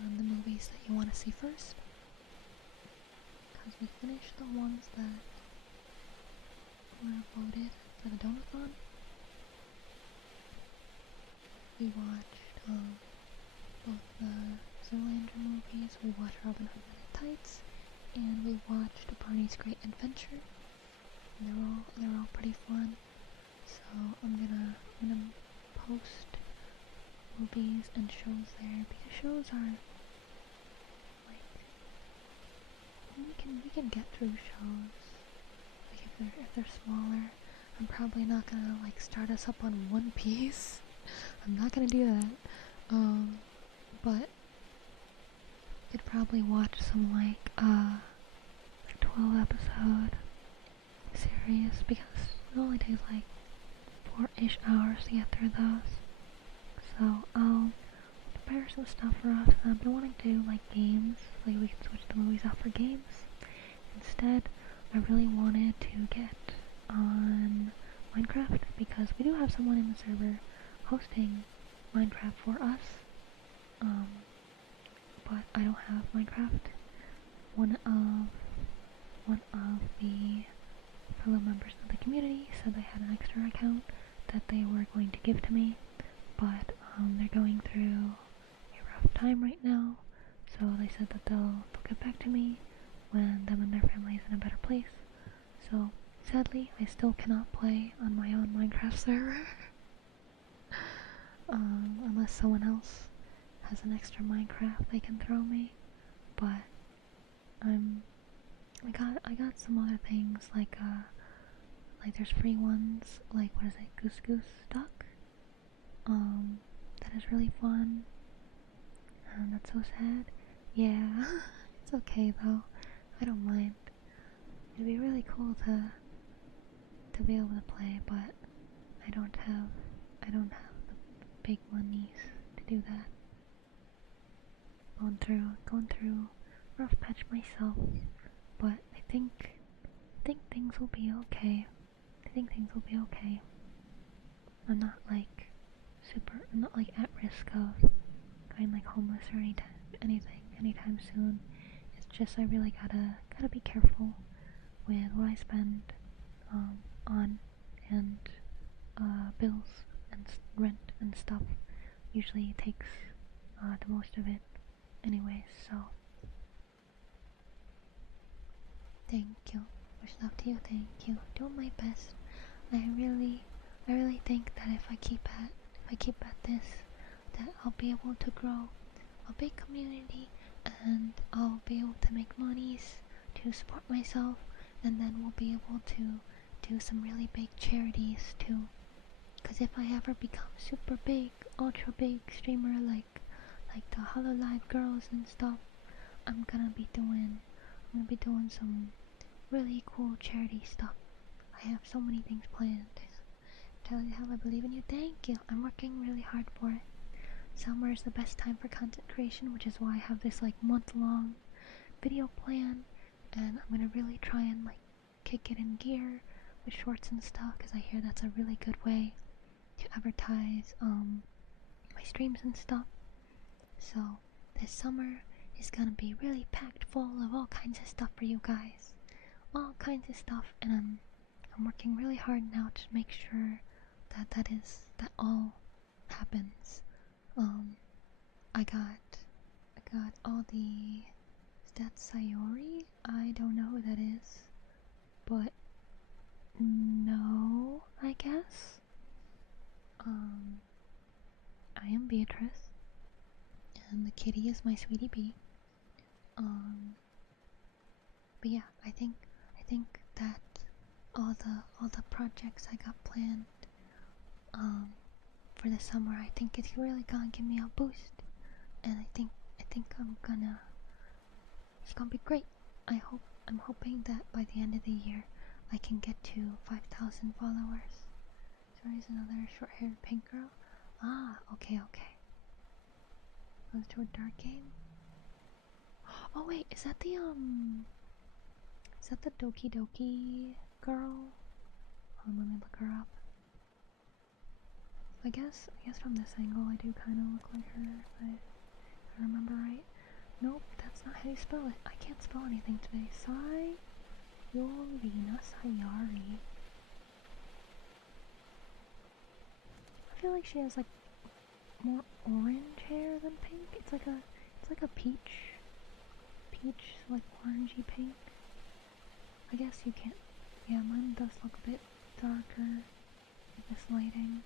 on the movies that you want to see first. Because we finished the ones that were voted for the donathon. We watched both the Zoolander movies, we watched Robin Hood Men in Tights, and we watched Barney's Great Adventure. And they're all pretty fun. So I'm gonna post movies and shows there, because shows are like, we can get through shows. Like if they're smaller, I'm probably not gonna like start us up on One Piece. I'm not gonna do that. But could probably watch some like 12 episode series, because it only takes like 4-ish hours to get through those. So I'll prepare some stuff for us. I've been wanting to do like games, like we can switch the movies out for games. Instead, I really wanted to get on Minecraft, because we do have someone in the server hosting Minecraft for us. But I don't have Minecraft. One of the fellow members of the community said they had an extra account that they were going to give to me, but they're going through a rough time right now, so they said that they'll get back to me when them and their family is in a better place. So sadly, I still cannot play on my own Minecraft server unless someone else has an extra Minecraft they can throw me. But I got some other things like there's free ones, like what is it, Goose Goose Duck? That is really fun. And that's so sad. Yeah, it's okay though. I don't mind. It'd be really cool to be able to play, but I don't have the big monies to do that. Going through rough patch myself, but I think things will be okay. I'm not like at risk of going like homeless or anytime soon. It's just I really gotta be careful with what I spend on, and bills and rent and stuff. Usually it takes the most of it anyways, so thank you. Much love to you, thank you. Doing my best. I really think that if I keep at this, that I'll be able to grow a big community, and I'll be able to make monies to support myself, and then we'll be able to do some really big charities too. Because if I ever become super big, ultra big streamer like the Hololive girls and stuff, I'm gonna be doing some really cool charity stuff. I have so many things planned. Tell you how I believe in you. Thank you. I'm working really hard for it. Summer is the best time for content creation, which is why I have this like month-long video plan, and I'm gonna really try and like kick it in gear with shorts and stuff, because I hear that's a really good way to advertise my streams and stuff. So this summer is gonna be really packed full of all kinds of stuff for you guys, all kinds of stuff, and I'm working really hard now to make sure that all happens. I got all the stats Sayori. I don't know who that is, but no, I guess. I am Beatrice, and the kitty is my sweetie bee. But yeah, I think that all the projects I got planned, for the summer, I think it's really gonna give me a boost, and I think it's gonna be great. I'm hoping that by the end of the year, I can get to 5,000 followers. Sorry, is another short-haired pink girl. Ah, okay. Goes to a dark game. Oh wait, is that the Doki Doki girl? Let me look her up. I guess from this angle I do kind of look like her, if I remember right. Nope, that's not how you spell it. I can't spell anything today. Sayori. I feel like she has like more orange hair than pink. It's like a peach, like orangey pink. I guess you can't. Yeah, mine does look a bit darker with this lighting.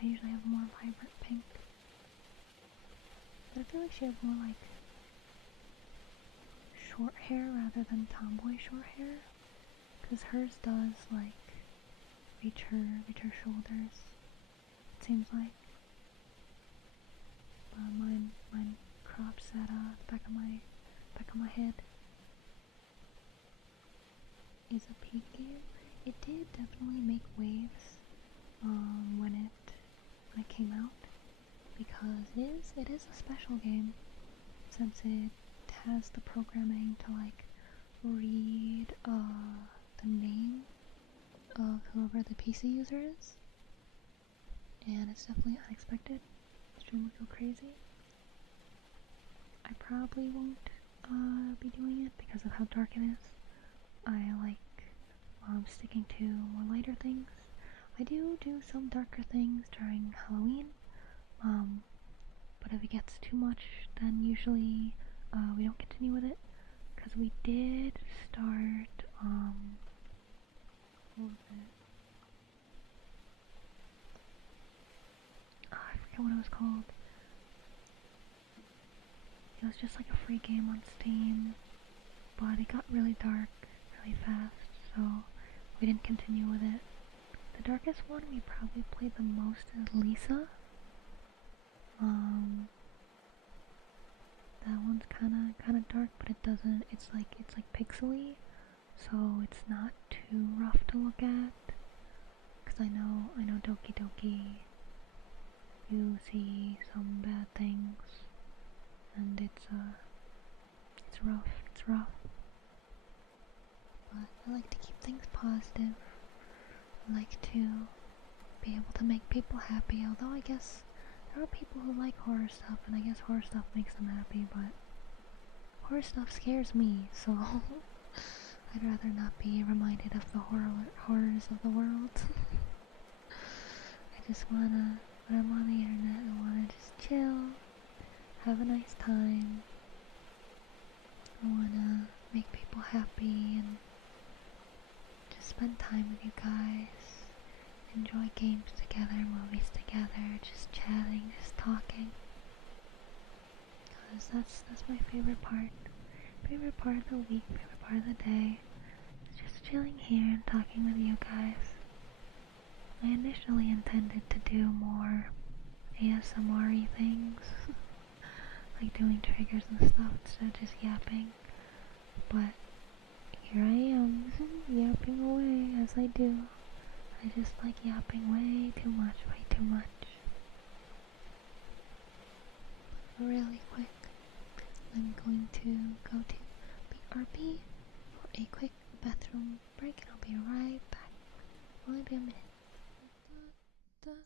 I usually have more vibrant pink. But I feel like she has more like short hair rather than tomboy short hair. Because hers does like reach her shoulders, it seems like. Mine crops at the back of my head. Is a peak game. It did definitely make waves when it came out, because it is a special game, since it has the programming to like read the name of whoever the PC user is, and it's definitely unexpected. The stream will go crazy. I probably won't be doing it because of how dark it is. I like sticking to more lighter things. I do some darker things during Halloween, but if it gets too much, then usually we don't continue with it, because we did start, what was it? Oh, I forget what it was called. It was just like a free game on Steam, but it got really dark really fast, so we didn't continue with it. The darkest one we probably played the most is Lisa. That one's kinda dark, but it doesn't. It's like pixely, so it's not too rough to look at. Cause I know Doki Doki, you see some bad things, and it's rough. But I like to keep things positive. I like to be able to make people happy, although I guess there are people who like horror stuff, and I guess horror stuff makes them happy, but horror stuff scares me, so I'd rather not be reminded of the horrors of the world. I just wanna, when I'm on the internet, I wanna just chill, have a nice time. I wanna make people happy and just spend time with you guys. Enjoy games together, movies together, just chatting, just talking. Because that's my favorite part. Favorite part of the week, favorite part of the day. It's just chilling here and talking with you guys. I initially intended to do more ASMR-y things, like doing triggers and stuff instead of just yapping. But here I am, yapping away as I do. I just like yapping way too much. Really quick, I'm going to go to BRB for a quick bathroom break, and I'll be right back. Only be a minute. Dun,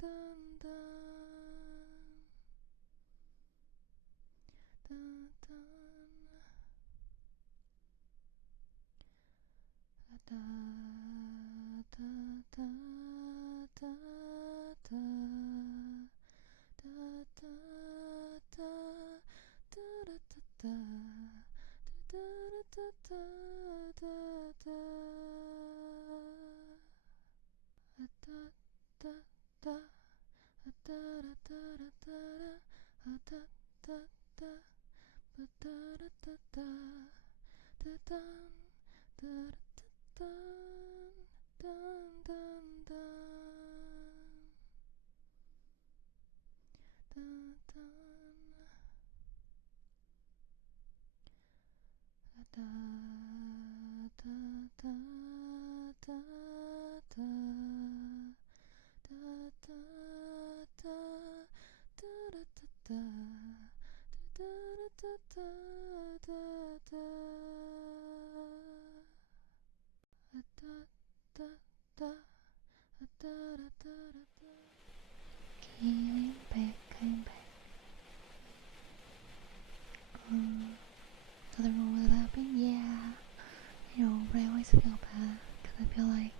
dun, dun. Came back. Nothing wrong with that, but yeah, you know, but I always feel bad because I feel like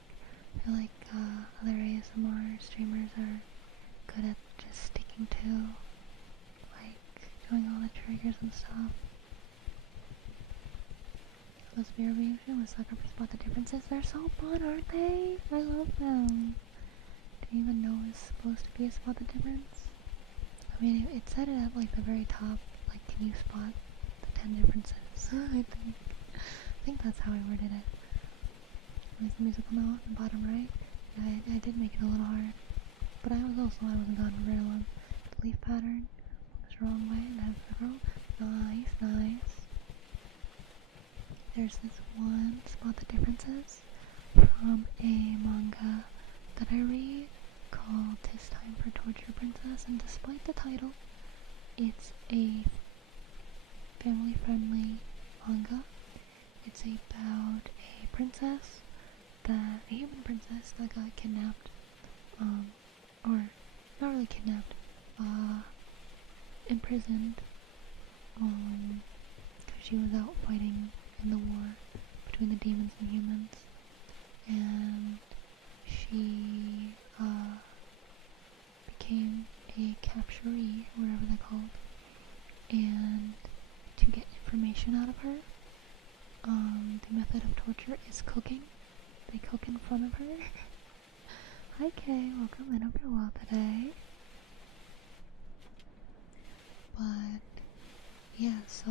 other ASMR streamers are good at just sticking to like doing all the triggers and stuff. Those beer reviews with sucker for spot the differences. They're so fun, aren't they? I love them. Do you even know it's supposed to be a spot the difference? I mean, it said it at like the very top. Like, can you spot the 10 differences? I think that's how I worded it. Where's the musical note at the bottom right? Yeah, I did make it a little hard. But I wasn't gone for very long. The leaf pattern was the wrong way. That's the row. Nice. There's this one, spot the differences, from a manga that I read called "'Tis Time for Torture Princess," and despite the title, it's a family-friendly manga. It's about a princess, a human princess that got kidnapped, or not really kidnapped, imprisoned, because she was out fighting in the war between the demons and humans, and she became a capturee, or whatever they're called, and to get information out of her, the method of torture is cooking. They cook in front of her. Hi Kay, welcome in, hope you're well today. But yeah, so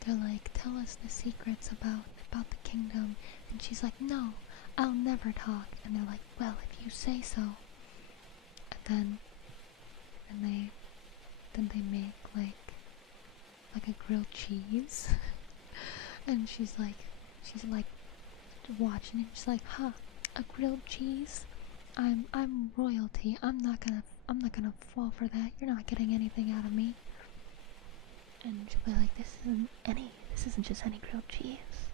they're like, tell us the secrets about the kingdom, and she's like, no, I'll never talk. And they're like, well, if you say so. And then they make like a grilled cheese. And she's like watching it. She's like, huh, a grilled cheese? I'm royalty. I'm not gonna fall for that. You're not getting anything out of me. And she'll be like, this isn't just any grilled cheese.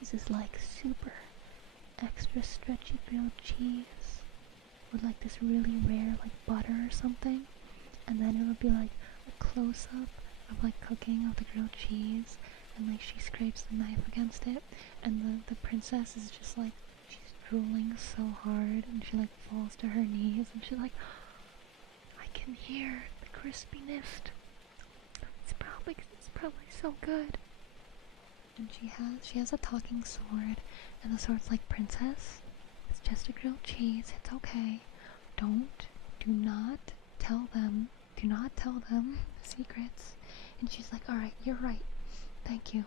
This is like super extra stretchy grilled cheese with like this really rare like butter or something. And then it'll be like a close up of like cooking of the grilled cheese, and like she scrapes the knife against it, and the princess is just like, she's drooling so hard, and she like falls to her knees, and she's like, I can hear the crispiness. It's probably so good. And she has a talking sword, and the sword's like, princess, it's just a grilled cheese, it's okay. Do not tell them secrets. And she's like, alright, you're right. Thank you.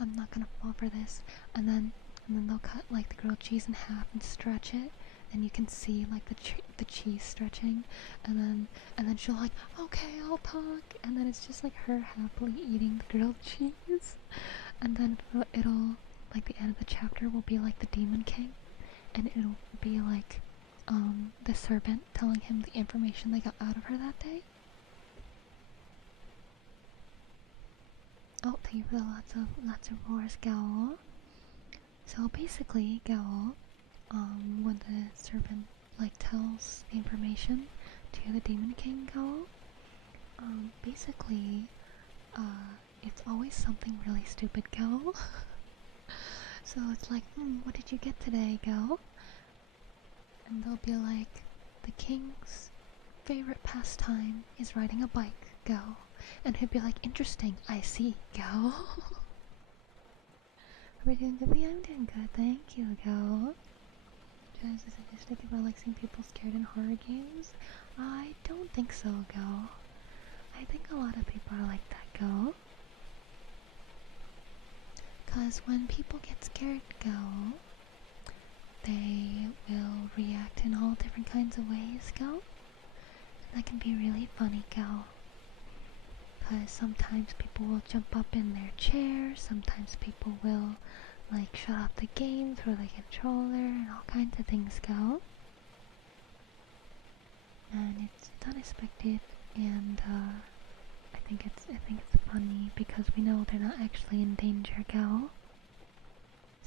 I'm not gonna fall for this. And then they'll cut like the grilled cheese in half and stretch it, and you can see like the cheese stretching, and then she'll like, okay, I'll talk, and then it's just like her happily eating the grilled cheese, and then it'll like the end of the chapter will be like the Demon King, and it'll be like the servant telling him the information they got out of her that day. Oh, thank you for the lots of roars, Gao. So basically, Gao, when the servant like tells the information to the Demon King Gao, basically, it's always something really stupid, Gao. So it's like, what did you get today, Gao? And they'll be like, the king's favorite pastime is riding a bike, Gao. And he'll be like, interesting, I see, Gao. Are we doing good? Yeah, I'm doing good, thank you, Gao. guys, is it just about like seeing people scared in horror games? I don't think so, Go. I think a lot of people are like that, Go. Cause when people get scared, Go, they will react in all different kinds of ways, Go. And that can be really funny, Go. Cause sometimes people will jump up in their chair, sometimes people will like shut off the game, throw the controller, and all kinds of things, Go. And it's unexpected, and I think it's funny because we know they're not actually in danger, Go.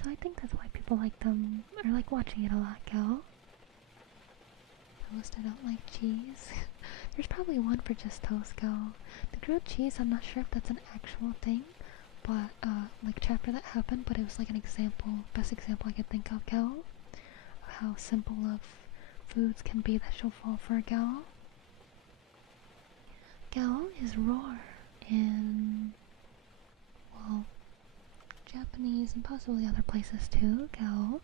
So I think that's why people like them, or like watching it a lot, Go. Toast, I don't like cheese. There's probably one for just toast, Go. The grilled cheese, I'm not sure if that's an actual thing, but like chapter that happened, but it was like an example, best example I could think of, Go, of how simple of foods can be that she'll fall for, Go. Go is roar in, well, Japanese and possibly other places too, Go.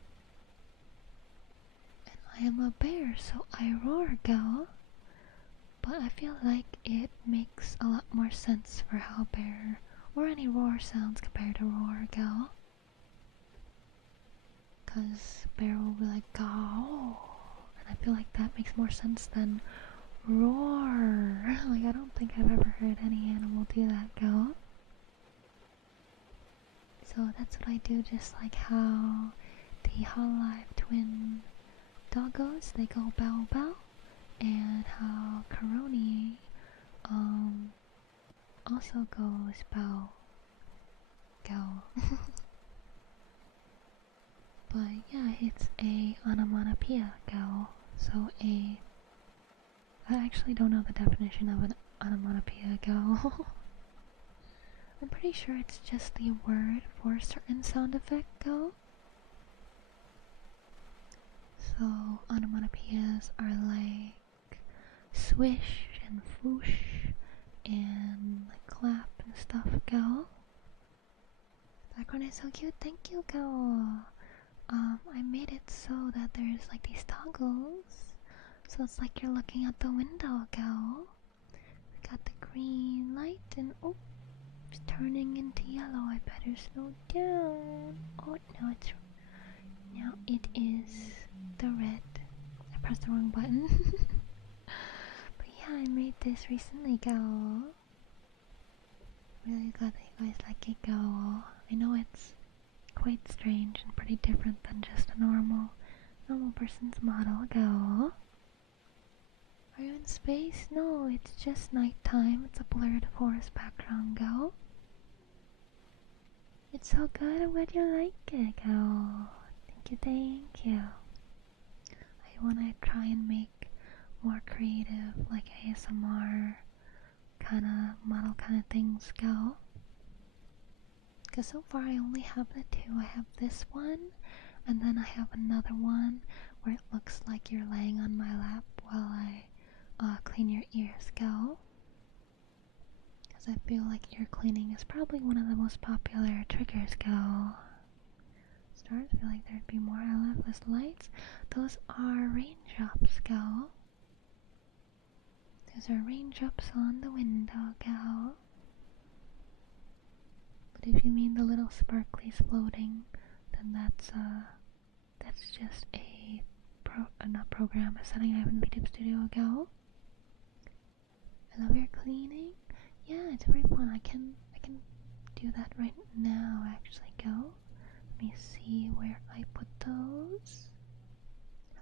And I am a bear, so I roar, Go. But I feel like it makes a lot more sense for how bear or any roar sounds compared to roar, Go. Cause bear will be like, Go. And I feel like that makes more sense than roar. Like, I don't think I've ever heard any animal do that, Go. So that's what I do, just like how the Hololive twin doggos, they go bow bow, and how Karoni also goes bow go. But yeah, it's a onomatopoeia, Go. So I actually don't know the definition of an onomatopoeia, Go. I'm pretty sure it's just the word for a certain sound effect, Go. So onomatopoeias are like swish and whoosh and like clap and stuff, Go. Background is so cute, thank you, Go. I made it so that there's like these toggles, so it's like you're looking out the window, Go. We got the green light and oh, it's turning into yellow. I better slow down. Oh no, now it is the red. I pressed the wrong button. But yeah, I made this recently, Go. Really glad that you guys like it, Go. I know it's quite strange and pretty different than just a normal person's model, Go. Are you in space? No, it's just nighttime. It's a blurred forest background, Go. It's so good, I'm glad you like it, Go. Thank you. I wanna try and make more creative, like ASMR kinda model kinda things, Go. Cause so far I only have the two. I have this one, and then I have another one where it looks like you're laying on my lap while I clean your ears, Go. Cause I feel like ear cleaning is probably one of the most popular triggers, Go. Stars, I feel like there'd be more. I love those lights. Those are raindrops, Go. Those are raindrops on the window, Go. But if you mean the little sparklies floating, then that's just a not program, a setting I have in YouTube Studio, Go. I love your cleaning. Yeah, it's very fun. I can do that right now, actually, Go. Let me see where I put those.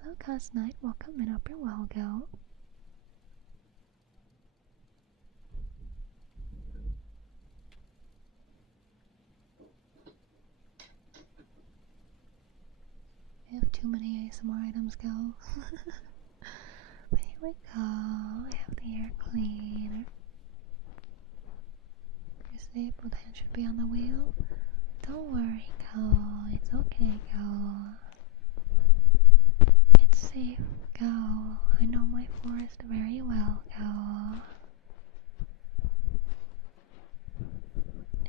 Hello, Cos Knight. Welcome and hope you're well, Go. I have too many ASMR items, Go. But here we go. I have the air cleaner. You're safe. Both hands should be on the wheel. Don't worry, Go. It's okay, Go. It's safe, Go. I know my forest very well, Go.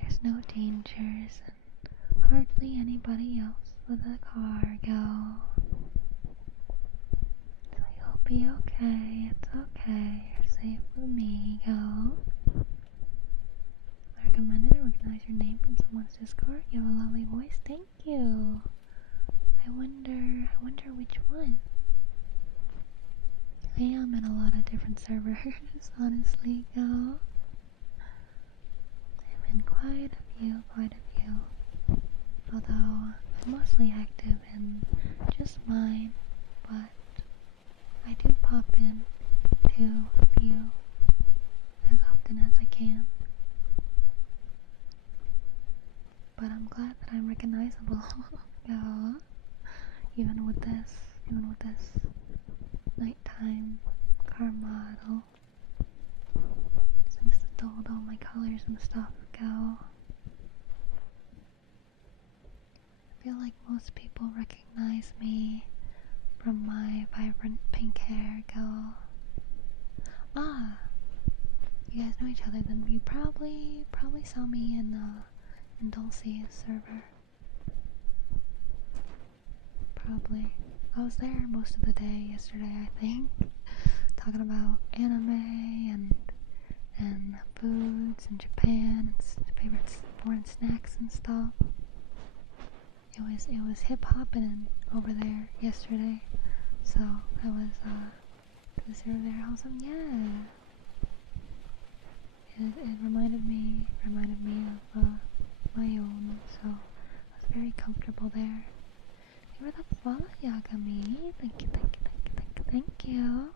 There's no dangers and hardly anybody else with a car, Go. be okay. It's okay. You're safe with me, girl. I recommended I recognize your name from someone's Discord. You have a lovely voice. Thank you. I wonder which one. I am in a lot of different servers, honestly, girl. I'm in quite a few. Although I'm mostly active in just mine, but I do pop in to a few as often as I can. But I'm glad that I'm recognizable. Yeah. Even with this nighttime car model. Since I told all my colors and stuff go. I feel like most people recognize me from my vibrant pink hair go. Ah, you guys know each other, then you probably saw me in Dulce's server. Probably. I was there most of the day yesterday, I think, talking about anime and foods in Japan and favorite foreign snacks and stuff. It was hip hopping over there yesterday, so I was consider there wholesome. Yeah, it reminded me of my own, so I was very comfortable there. You were the follow, Yagami. Thank you.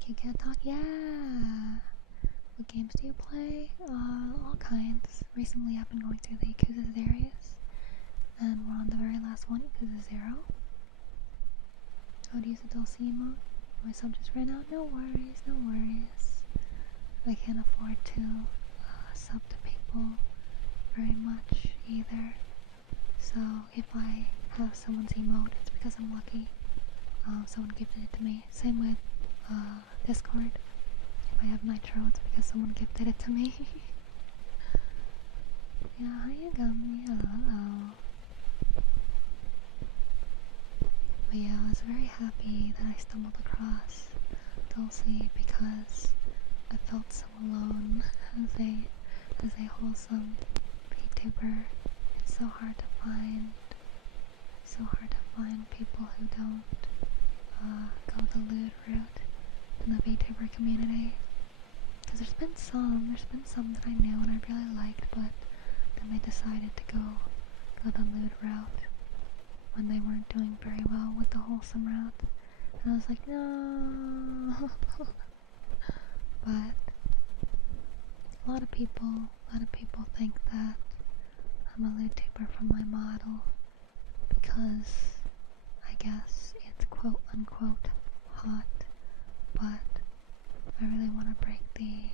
Kit Kat Talk, yeah. What games do you play? All kinds. Recently I've been going through the Yakuza series, and we're on the very last one, Yakuza 0. I would use a Dulce emote. My subjects right now, no worries. I can't afford to sub to people very much either. So if I have someone's emote, it's because I'm lucky. Someone gifted it to me. Same with Discord. If I have Nitro, it's because someone gifted it to me. Yeah, hi Yagami, hello. But yeah, I was very happy that I stumbled across Dulce because I felt so alone as a wholesome VTuber. It's so hard to find people who don't go the lewd route in the VTuber community. Because there's been some that I knew and I really liked, but then they decided to go the lewd route when they weren't doing very well with the wholesome route. And I was like, no. But a lot of people think that I'm a lewd tuber from my model because I guess it's quote unquote hot, but I really want to break the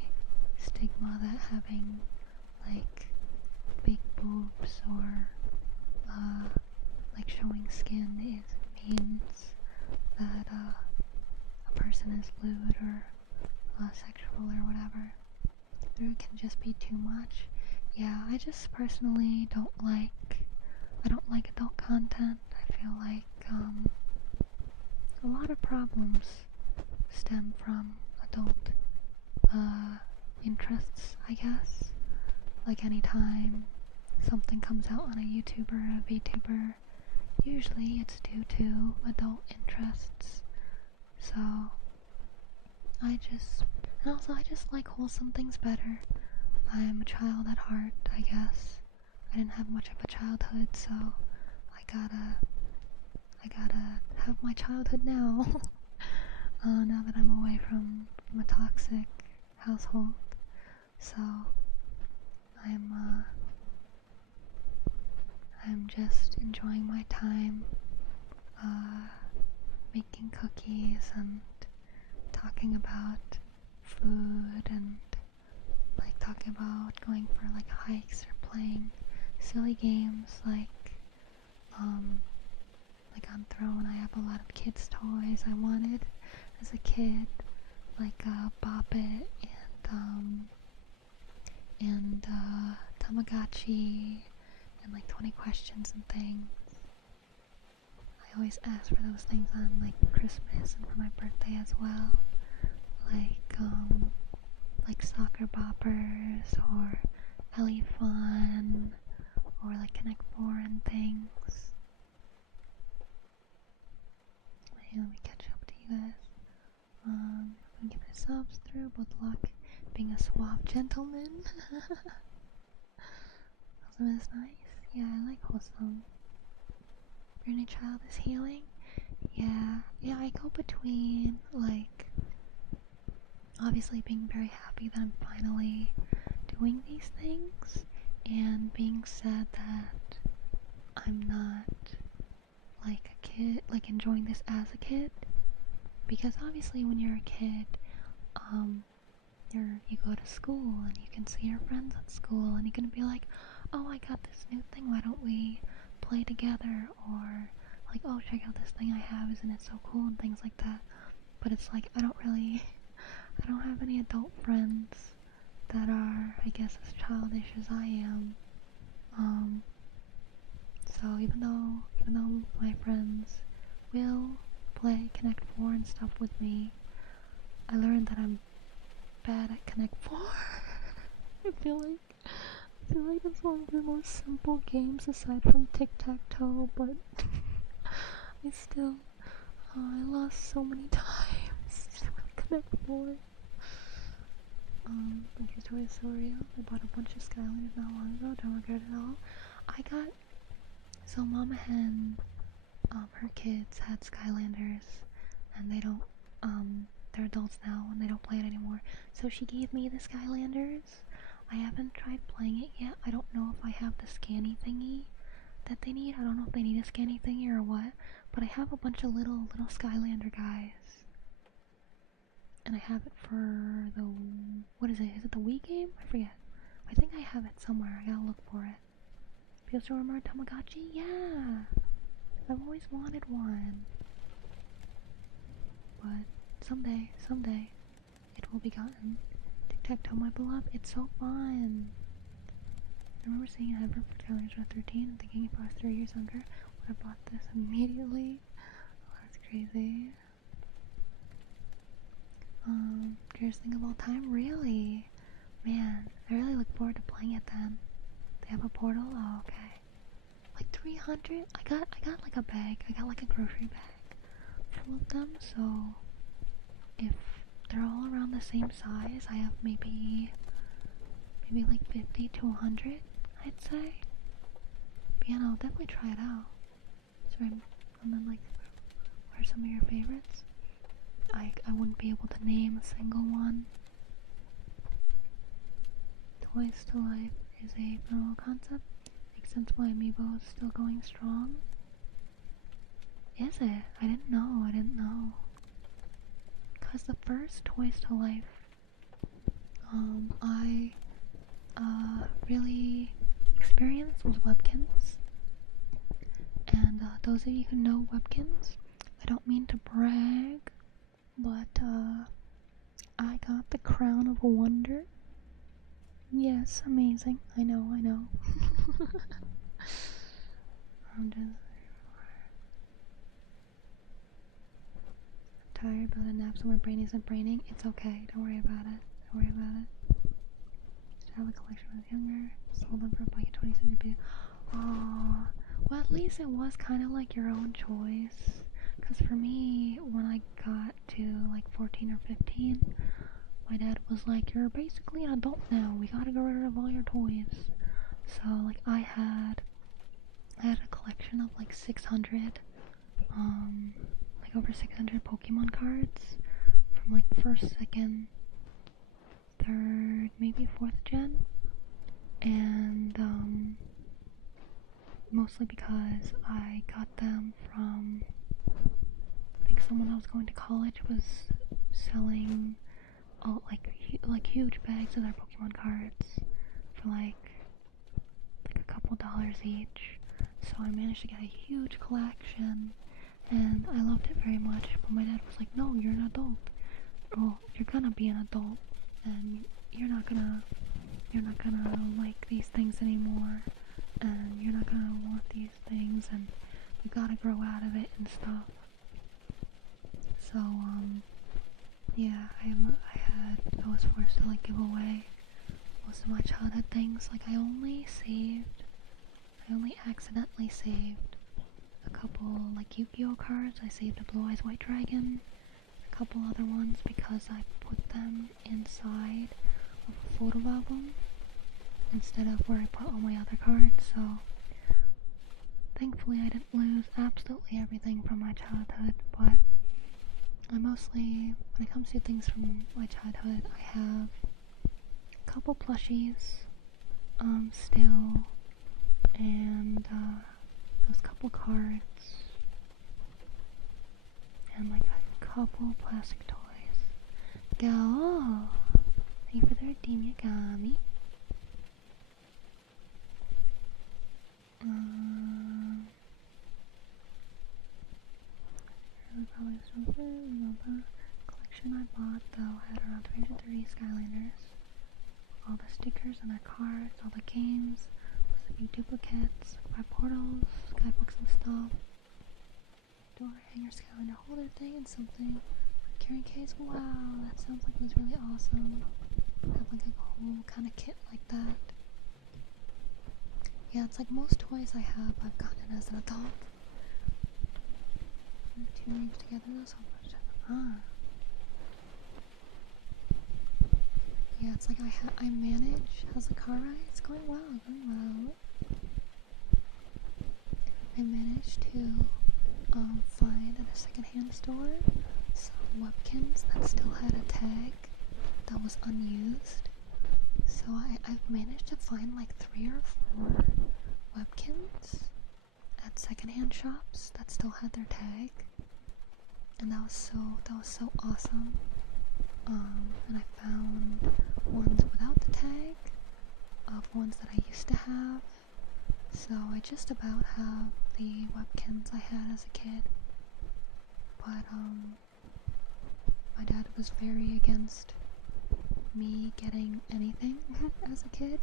stigma that having like big boobs or like showing skin means that a person is lewd or sexual or whatever. There can just be too much. Yeah, I just personally don't like adult content. I feel like a lot of problems stem from adult interests, I guess. Like anytime something comes out on a YouTuber or a VTuber, usually it's due to adult interests. So I just like wholesome things better. I'm a child at heart, I guess. I didn't have much of a childhood, so I gotta have my childhood now. Now that I'm away from a toxic household. So I'm just enjoying my time making cookies and talking about food and like talking about going for like hikes or playing silly games like on Throne. I have a lot of kids' toys I wanted as a kid, like Bop It and Tamagotchi and like 20 questions and things. I always ask for those things on like Christmas and for my birthday as well. Like soccer boppers or LE Fun or like Connect 4 and things. Hey, let me catch up to you guys. I'm gonna give myself through both luck being a suave gentleman. Wholesome is nice. Yeah, I like wholesome. Your inner child is healing. Yeah, I go between like obviously being very happy that I'm finally doing these things and being sad that I'm not like a kid, like enjoying this as a kid, because obviously when you're a kid, you go to school and you can see your friends at school and you can be like, oh, I got this new thing, why don't we play together? Or like, oh, check out this thing I have, isn't it so cool, and things like that. But it's like I don't have any adult friends that are, I guess, as childish as I am. So even though my friends will play Connect 4 and stuff with me, I learned that I'm bad at Connect 4. I feel like it's one of the most simple games aside from tic-tac-toe, but I lost so many times with Connect 4. Thank you, Toy Story. I bought a bunch of Skylanders not long ago, don't regret it at all. So Mama Hen, her kids had Skylanders, and they don't, they're adults now, and they don't play it anymore. So she gave me the Skylanders. I haven't tried playing it yet. I don't know if I have the scanny thingy that they need. I don't know if they need a scanny thingy or what, but I have a bunch of little Skylander guys. And I have it for the, what is it? Is it the Wii game? I forget. I think I have it somewhere. I gotta look for it. People still remember Tamagotchi? Yeah! I've always wanted one. But someday, it will be gotten. Tic-tac-toe, my beloved. It's so fun. I remember seeing an advert for Skylanders at 13 and thinking if I was 3 years younger, would have bought this immediately. Oh, that's crazy. Greatest thing of all time? Really? Man, I really look forward to playing it then. They have a portal? Oh, okay. Like 300? I got like a bag. I got like a grocery bag full of them, so if they're all around the same size, I have maybe like 50 to 100, I'd say. But yeah, no, I'll definitely try it out. So and then like, what are some of your favorites? I wouldn't be able to name a single one. Toys to Life is a phenomenal concept. Makes sense why Amiibo is still going strong. Is it? I didn't know. Cause the first Toys to Life, I really experienced was Webkins. And those of you who know Webkins, I don't mean to brag, but I got the crown of wonder. Yes, amazing. I know. I'm tired about a nap, so my brain isn't braining. It's okay. Don't worry about it. Just have a collection when I was younger. Sold them for a buck at 20 cents a bit. Aww. Well, at least it was kind of like your own choice. Because for me, when I got to like 14 or 15, my dad was like, you're basically an adult now. We gotta get rid of all your toys. So, like, I had a collection of like 600, like over 600 Pokemon cards from like 1st, 2nd, 3rd, maybe 4th gen. And, mostly because I got them from, I think someone I was going to college was selling all like huge bags of their Pokemon cards for like a couple dollars each. So I managed to get a huge collection, and I loved it very much. But my dad was like, "No, you're an adult. Well, you're gonna be an adult, and you're not gonna like these things anymore, and you're not gonna want these things, and you gotta grow out of it and stuff. So, yeah, I was forced to like give away most of my childhood things. Like I only accidentally saved a couple like Yu-Gi-Oh cards. I saved a Blue Eyes White Dragon, a couple other ones because I put them inside of a photo album instead of where I put all my other cards. So thankfully I didn't lose absolutely everything from my childhood, but I mostly, when it comes to things from my childhood, I have a couple plushies, still, and, those couple cards, and like a couple plastic toys. Go! Thank you for the redeem, Yagami. Probably the collection I bought though had around 330 Skylanders. All the stickers and their cards, all the games, plus a few duplicates, 5 portals, guidebooks and stuff. Door hanger Skylander holder thing and something. Carrying case, wow, that sounds like it was really awesome. Have like a whole kind of kit like that. Yeah, it's like most toys I have, I've gotten as an adult. Two names together, that's so much. Yeah, it's like I manage. How's the car ride? It's going well, going well. I managed to find at a secondhand store some webkins that still had a tag that was unused. So I've managed to find like 3 or 4 webkins at secondhand shops that still had their tag. And that was so awesome. And I found ones without the tag of ones that I used to have. So I just about have the webkins I had as a kid. But my dad was very against me getting anything as a kid.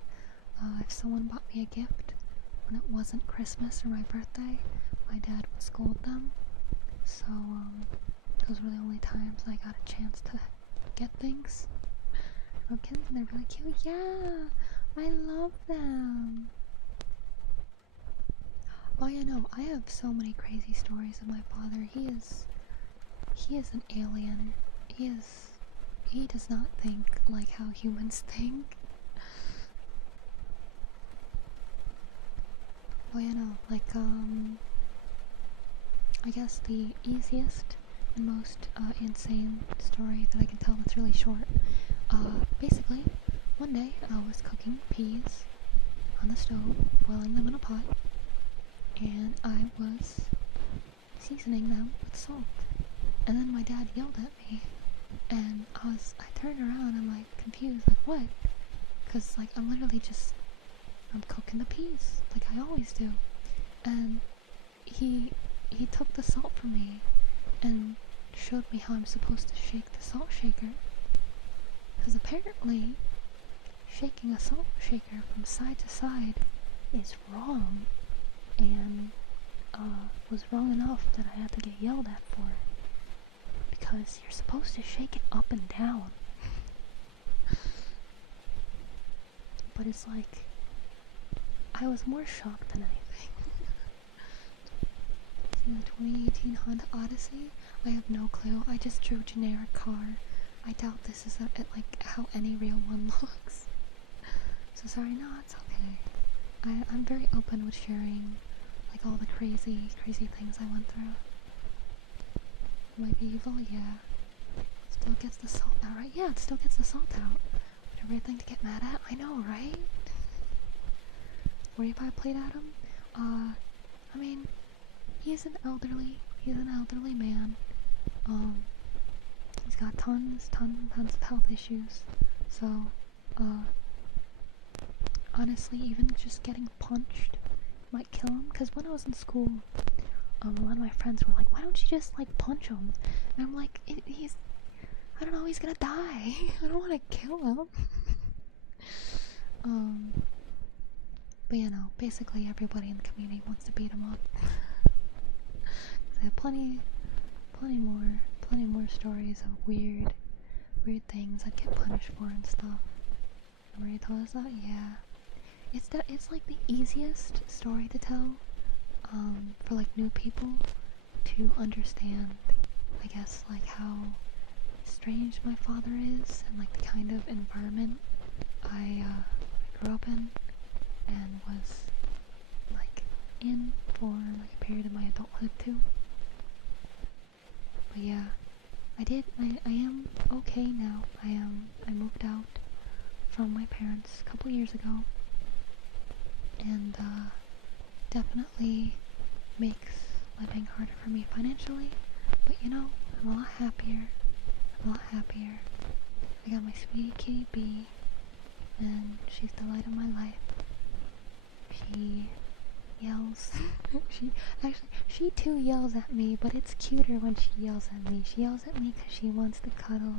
If someone bought me a gift when it wasn't Christmas or my birthday, my dad would scold them. So, those were the only times I got a chance to get things. Webkins, and they're really cute. Yeah, I love them. Oh yeah, no, I have so many crazy stories of my father. He is an alien. He does not think like how humans think. Oh yeah, no, like, I guess the easiest and most insane story that I can tell that's really short. Basically, one day I was cooking peas on the stove, boiling them in a pot, and I was seasoning them with salt. And then my dad yelled at me, and I turned around and like confused, like what? Cause like I'm cooking the peas like I always do, and he took the salt from me and showed me how I'm supposed to shake the salt shaker. Because apparently, shaking a salt shaker from side to side is wrong, and was wrong enough that I had to get yelled at for it. Because you're supposed to shake it up and down. But it's like, I was more shocked than anything. In the 2018 Honda Odyssey, I have no clue. I just drew generic car. I doubt this is like how any real one looks. So sorry, no, it's okay. I'm very open with sharing like all the crazy things I went through. Am I evil? Yeah. Still gets the salt out, right? Yeah, it still gets the salt out. What a weird thing to get mad at. I know, right? Worry if I played at him? I mean, he's an elderly man. He's got tons of health issues. So, honestly, even just getting punched might kill him. Cause when I was in school, a lot of my friends were like, "Why don't you just like punch him?" And I'm like, I don't know, he's gonna die. I don't want to kill him. But you know, basically everybody in the community wants to beat him up. I have plenty more stories of weird things I'd get punished for and stuff. Remember you told us that? Yeah. It's like the easiest story to tell, for like new people to understand, I guess, like how strange my father is and like the kind of environment I grew up in and was like in for like a period of my adulthood too. But yeah, I am okay now. I moved out from my parents a couple years ago, and definitely makes living harder for me financially, but you know, I'm a lot happier. I got my sweet kitty bee, and she's the light of my life. She yells. she too yells at me, but it's cuter when she yells at me. She yells at me because she wants to cuddle,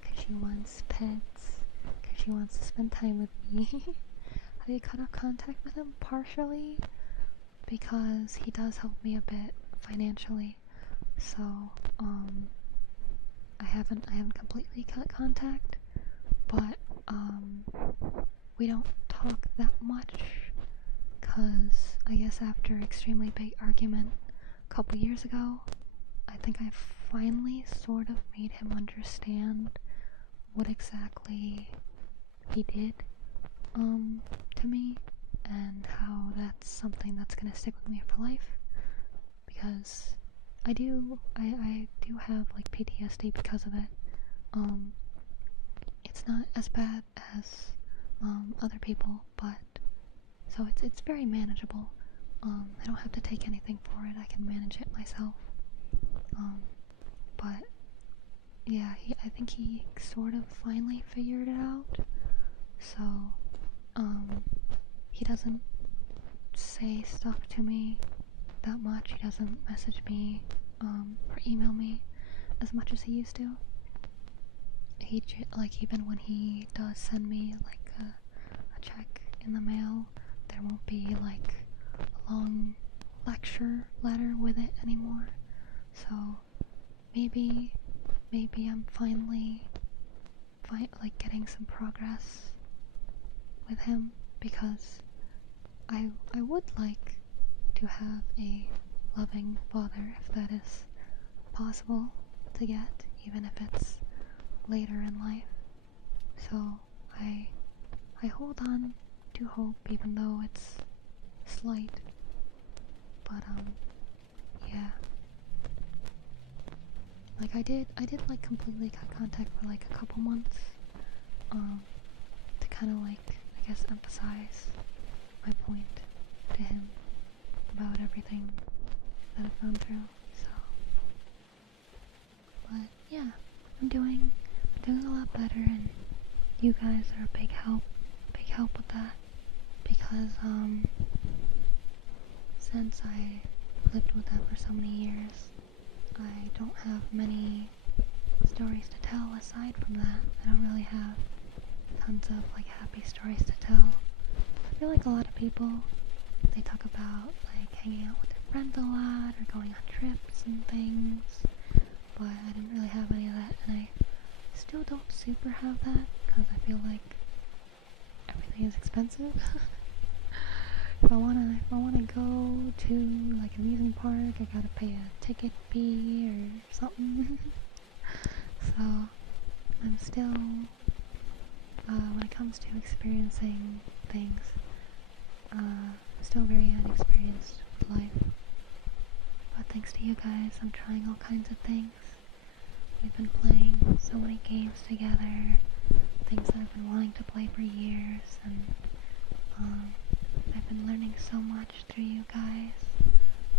because she wants pets, because she wants to spend time with me. Have you cut off contact with him? Partially because he does help me a bit financially, so I haven't completely cut contact, but we don't talk that much, cause I guess after extremely big argument a couple years ago, I think I finally sort of made him understand what exactly he did to me, and how that's something that's gonna stick with me for life, because I do have like PTSD because of it. It's not as bad as other people, but so it's very manageable. I don't have to take anything for it. I can manage it myself. But yeah, I think he sort of finally figured it out. So he doesn't say stuff to me that much. He doesn't message me or email me as much as he used to. Like, even when he does send me like a check in the mail, there won't be like a long lecture letter with it anymore. So maybe I'm finally like getting some progress with him, because I would like to have a loving father, if that is possible to get, even if it's later in life. So I hold on to hope, even though it's slight. But yeah. Like I did like completely cut contact for like a couple months, to kind of like, I guess, emphasize my point to him about everything that I've gone through. So, but yeah, I'm doing a lot better, and you guys are a big help with that, because since I lived with them for so many years, I don't have many stories to tell aside from that. I don't really have tons of like happy stories to tell. I feel like a lot of people, they talk about like hanging out with their friends a lot or going on trips and things, but I didn't really have any of that, and I still don't super have that, because I feel like everything is expensive. If I wanna go to like an amusement park, I gotta pay a ticket fee or something. So I'm still, when it comes to experiencing things, still very inexperienced with life. But thanks to you guys, I'm trying all kinds of things. We've been playing so many games together, things that I've been wanting to play for years, and I've been learning so much through you guys.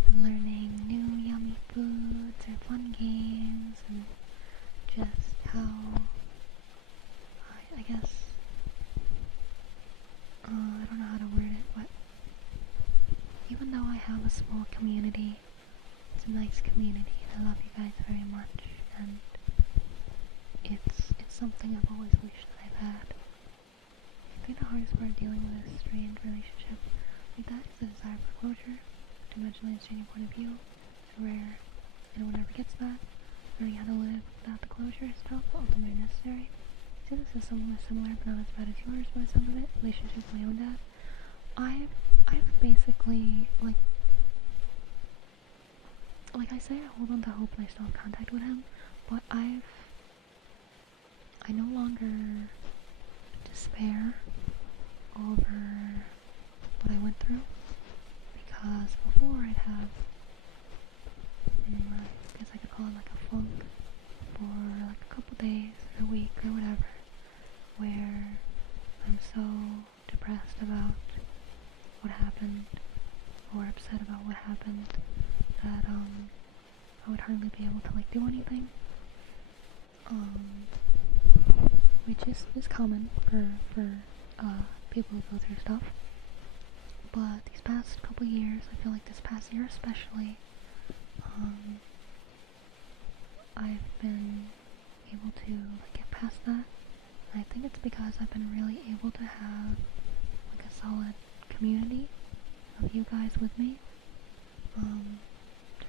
I'm learning new yummy foods or fun games, and just how, I guess, I don't know how to word it, but even though I have a small community, it's a nice community, and I love you guys very much, and it's something I've always wished that I've had. I think the hardest part of dealing with a strained relationship like that is the desire for closure, to mention the exchanging point of view. It's rare and whatever gets that, learning how to live without the closure stuff, ultimately necessary. See, this is somewhat similar, but not as bad as yours by some of it. Relationship with my own dad. I've basically, like I say, I hold on to hope and I still have contact with him, but I no longer despair over what I went through, because before I'd have, I guess I could call it like a funk for like a couple days or a week or whatever, where I'm so depressed about what happened or upset about what happened that I would hardly be able to like do anything, which is common for people who go through stuff. But these past couple years, I feel like this past year especially, I've been able to like get past that. And I think it's because I've been really able to have like a solid community of you guys with me. To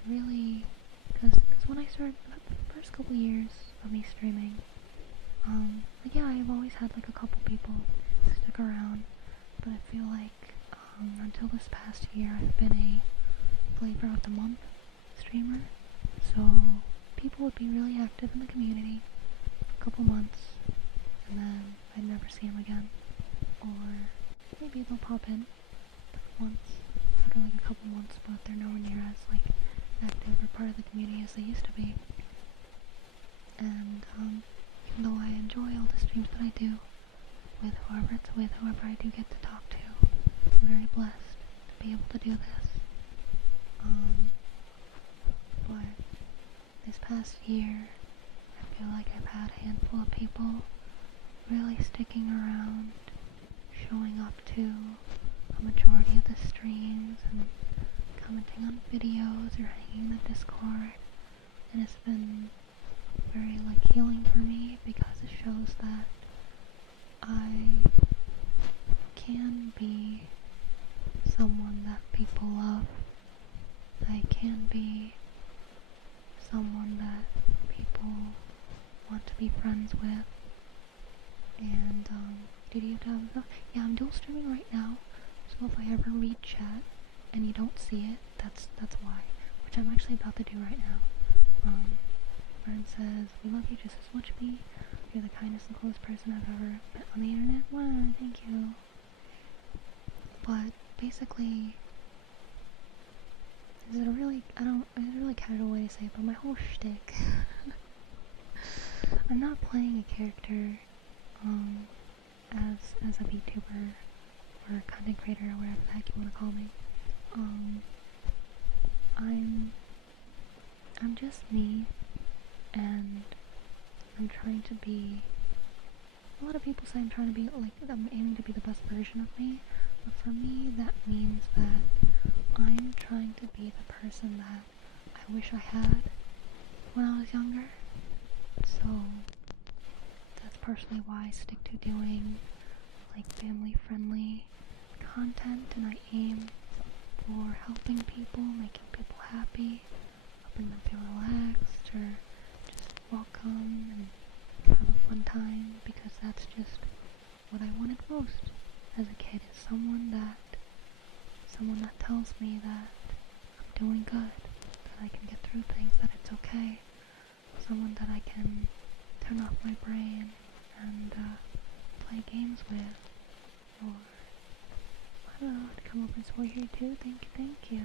really, because when I started the first couple years of me streaming, like, yeah, I've always had like a couple people stick around, but I feel like until this past year I've been a flavor of the month streamer, so people would be really active in the community for a couple months, and then I'd never see them again, or maybe they'll pop in once after like a couple months, but they're nowhere near as like active or part of the community as they used to be. And even though I enjoy all the streams that I do with whoever it's with, whoever I do get to talk to, I'm very blessed to be able to do this. But this past year, I feel like I've had a handful of people really sticking around, showing up to a majority of the streams and commenting on videos or hanging in the Discord, and it's been very like healing for me because it shows that I can be someone that people love. I can be someone that people want to be friends with. And did you have that? Yeah, I'm dual streaming right now, so if I ever read chat and you don't see it, that's why, which I'm actually about to do right now. Friend says, "We love you just as much, me. You're the kindest and coolest person I've ever met on the internet." Wow, thank you. But basically, is it a really casual way to say it, but my whole shtick, I'm not playing a character, as a VTuber or a content creator or whatever the heck you want to call me. I'm just me, and I'm trying to be, a lot of people say I'm trying to be, like, I'm aiming to be the best version of me, but for me that means that I'm trying to be the person that I wish I had when I was younger. So that's partially why I stick to doing like family-friendly content, and I aim for helping people, making people happy, helping them feel relaxed or just welcome and have a fun time, because that's just what I wanted most as a kid, is someone that tells me that I'm doing good, that I can get through things, that it's okay, someone that I can turn off my brain and play games with, or I don't know, to come up and swear here too. Thank you.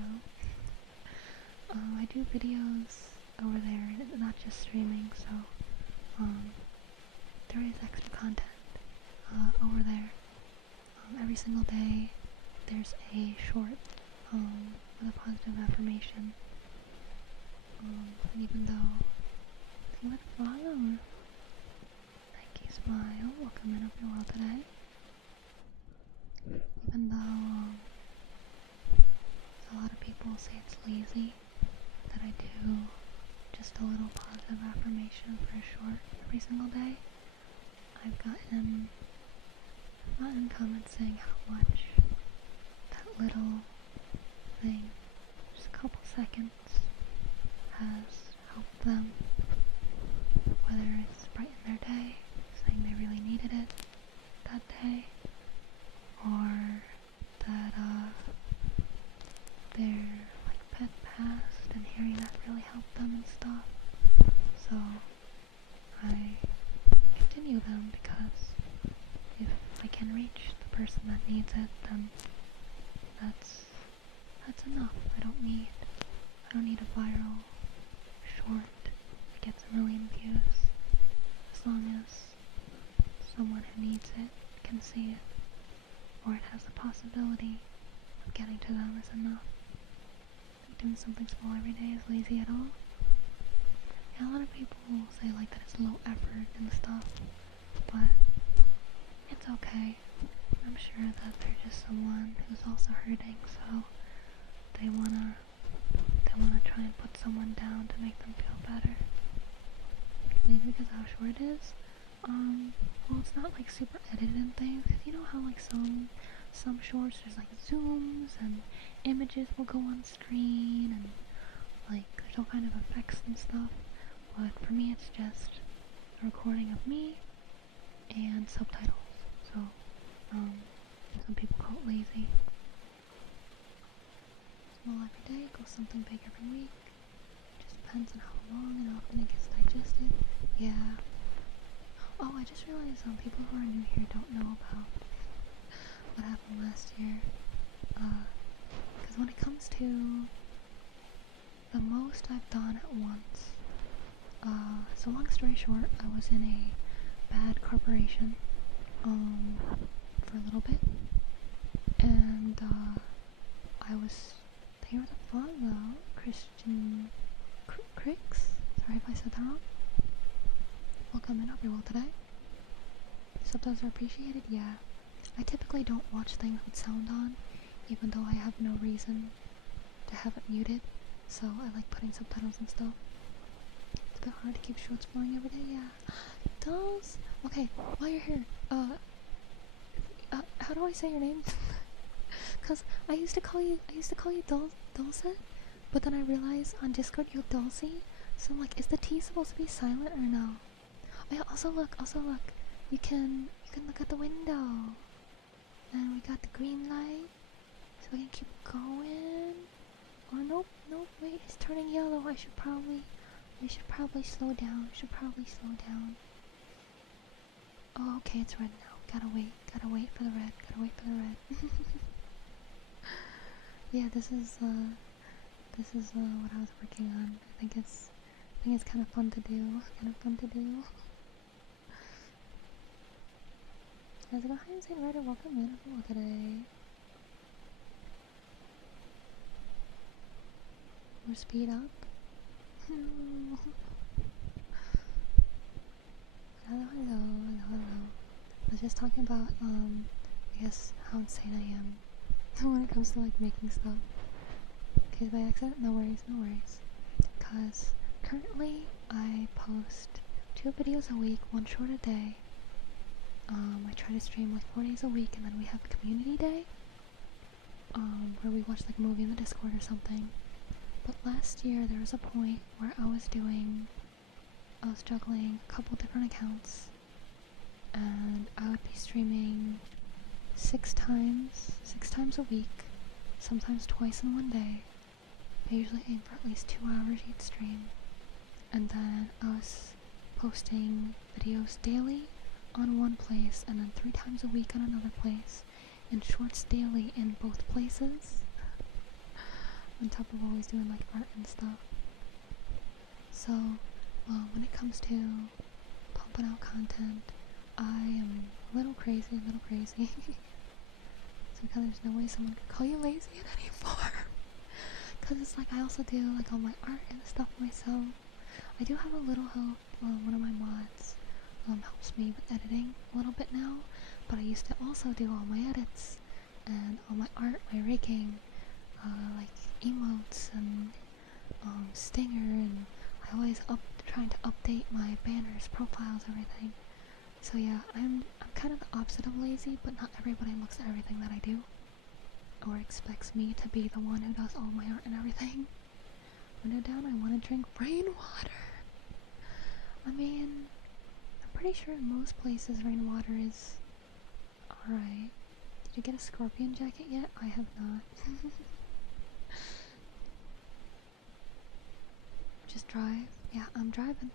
I do videos over there, not just streaming, so there is extra content over there. Every single day there's a short with a positive affirmation. Even though they would follow. Thank you, Smile. Welcome in. Hope you're well today. Even though a lot of people say it's lazy that I do just a little positive affirmation for a short every single day, I've gotten comments saying how much that little thing, just a couple seconds, has help them, whether it's brighten their day, saying they really needed it that day, or that their like pet passed and hearing that really helped them and stuff. So I continue them because if I can reach the person that needs it, then that's enough. I don't need a viral short that gets a million views. As long as someone who needs it can see it, or it has the possibility of getting to them, is enough. Doing something small every day is lazy at all. And a lot of people will say like that it's low effort and stuff, but it's okay. I'm sure that they're just someone who's also hurting, so they wanna try and put someone down to make them feel better. Maybe because how short it is. Well, it's not like super edited and things. You know how like some shorts there's like zooms and images will go on screen and like there's all kind of effects and stuff. But for me, it's just a recording of me and subtitles. So, some people call it lazy. Small every day, go something big every week. Just depends on how long and often it gets digested. Yeah. Oh, I just realized people who are new here don't know about what happened last year. Because when it comes to the most I've done at once, so long story short, I was in a bad corporation, for a little bit, and, I think it was a follow, Christian Cricks? Sorry if I said that wrong. Welcome in, hope you're well today. Subtitles are appreciated? Yeah. I typically don't watch things with sound on, even though I have no reason to have it muted, so I like putting subtitles and stuff. It's a bit hard to keep shorts flowing every day, yeah. Dolls? Okay, while you're here, how do I say your name? Cause I used to call you Dulce, but then I realized on Discord you're Dulcie, so I'm like, is the T supposed to be silent or no? Oh yeah, also look, you can look at the window, and we got the green light, so we can keep going. Or nope, wait, it's turning yellow. We should probably slow down. Oh, okay, it's red now. Gotta wait for the red. Yeah, this is what I was working on. I think it's kind of fun to do. How's it going? Hi, Saint Ryder. Welcome in. Hello today. More speed up. Hello. I was just talking about, I guess, how insane I am when it comes to, like, making stuff. Okay, by accident? No worries. Because currently, I post 2 videos a week, 1 short a day. I try to stream, like, 4 days a week, and then we have community day, where we watch, like, a movie in the Discord or something. But last year, there was a point where I was juggling a couple different accounts, and I would be streaming 6 times a week, sometimes twice in one day. I usually aim for at least 2 hours each stream, and then I was posting videos daily on one place, and then 3 times a week on another place, and shorts daily in both places, on top of always doing like art and stuff. So, when it comes to pumping out content, I am a little crazy. So because there's no way someone could call you lazy anymore. Cause it's like I also do like all my art and stuff myself. I do have a little help. One of my mods helps me with editing a little bit now, but I used to also do all my edits and all my art, my rigging, like emotes and stinger, and I always trying to update my banners, profiles, everything. So yeah, I'm kind of the opposite of lazy, but not everybody looks at everything that I do or expects me to be the one who does all my art and everything. window down, I want to drink rainwater. I mean, I'm pretty sure in most places rainwater is alright. Did you get a scorpion jacket yet? I have not. Just drive. Yeah, I'm driving.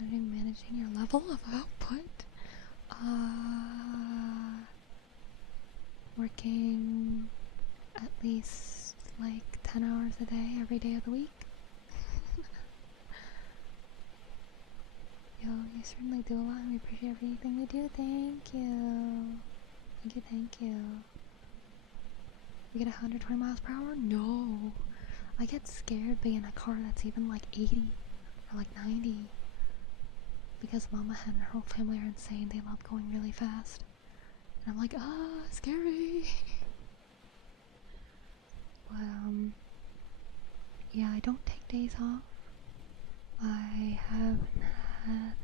Managing your level of output. Working at least like 10 hours a day every day of the week. Yo, you certainly do a lot and we appreciate everything you do. Thank you. Thank you. We get 120 miles per hour? No. I get scared being in a car that's even like 80 or like 90. Because Mama and her whole family are insane. They love going really fast. And I'm like, scary. But, yeah, I don't take days off. I haven't had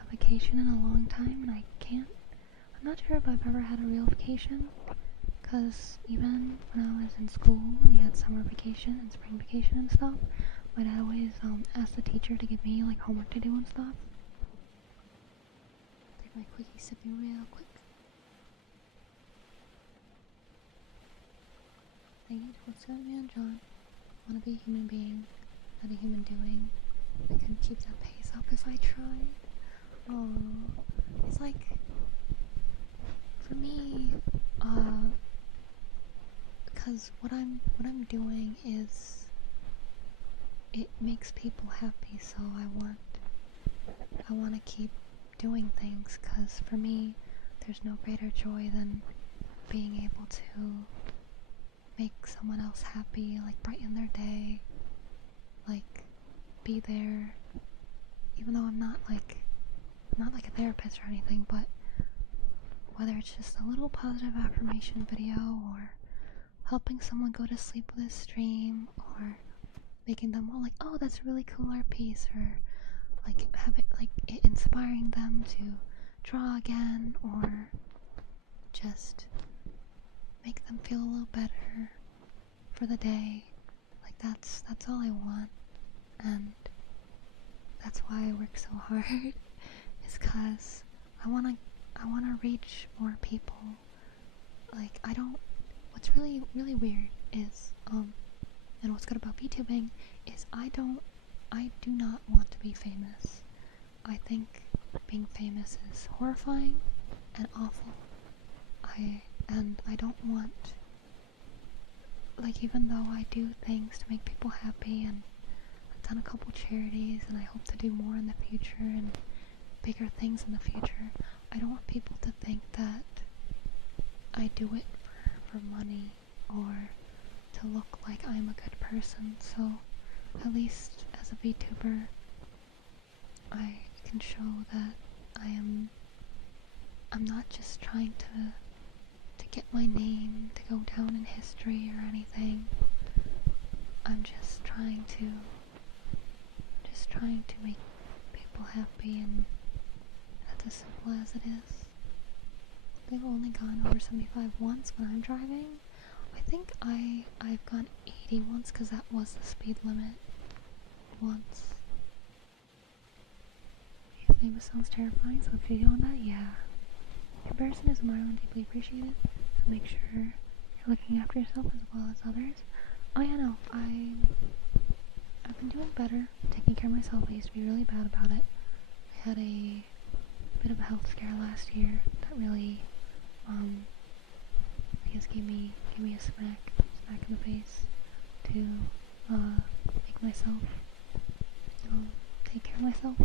a vacation in a long time, and I'm not sure if I've ever had a real vacation, because even when I was in school and you had summer vacation and spring vacation and stuff, my dad always asked the teacher to give me like homework to do and stuff. Take my quickie sipping real quick. Thank you. What's up, man, John? I want to be a human being, not a human doing. I couldn't keep that pace up if I tried. Oh, it's like, for me, because what I'm doing is, it makes people happy, so I want to keep doing things, because for me, there's no greater joy than being able to make someone else happy, like brighten their day, like be there, even though I'm not like a therapist or anything, but whether it's just a little positive affirmation video, or helping someone go to sleep with a stream, or making them all like, oh, that's a really cool art piece, or like inspiring them to draw again, or just make them feel a little better for the day. Like that's all I want, and that's why I work so hard. Is cause I wanna reach more people. Like what's really weird is and what's good about VTubing is I do not want to be famous. I think being famous is horrifying and awful. I don't want, like, even though I do things to make people happy, and I've done a couple charities, and I hope to do more in the future and bigger things in the future, I don't want people to think that I do it for money or to look like I'm a good person. So at least as a VTuber, I can show that I'm not just trying to get my name to go down in history or anything. I'm just trying to make people happy, and that's as simple as it is. They've only gone over 75 once when I'm driving. I think I've gone 80 once because that was the speed limit once. Being famous sounds terrifying, so if you're doing that, yeah. Comparison is admirable and deeply appreciated, so make sure you're looking after yourself as well as others. Oh yeah, no, I've been doing better taking care of myself. I used to be really bad about it. I had a bit of a health scare last year that really, I guess gave me a smack in the face to make myself take care of myself.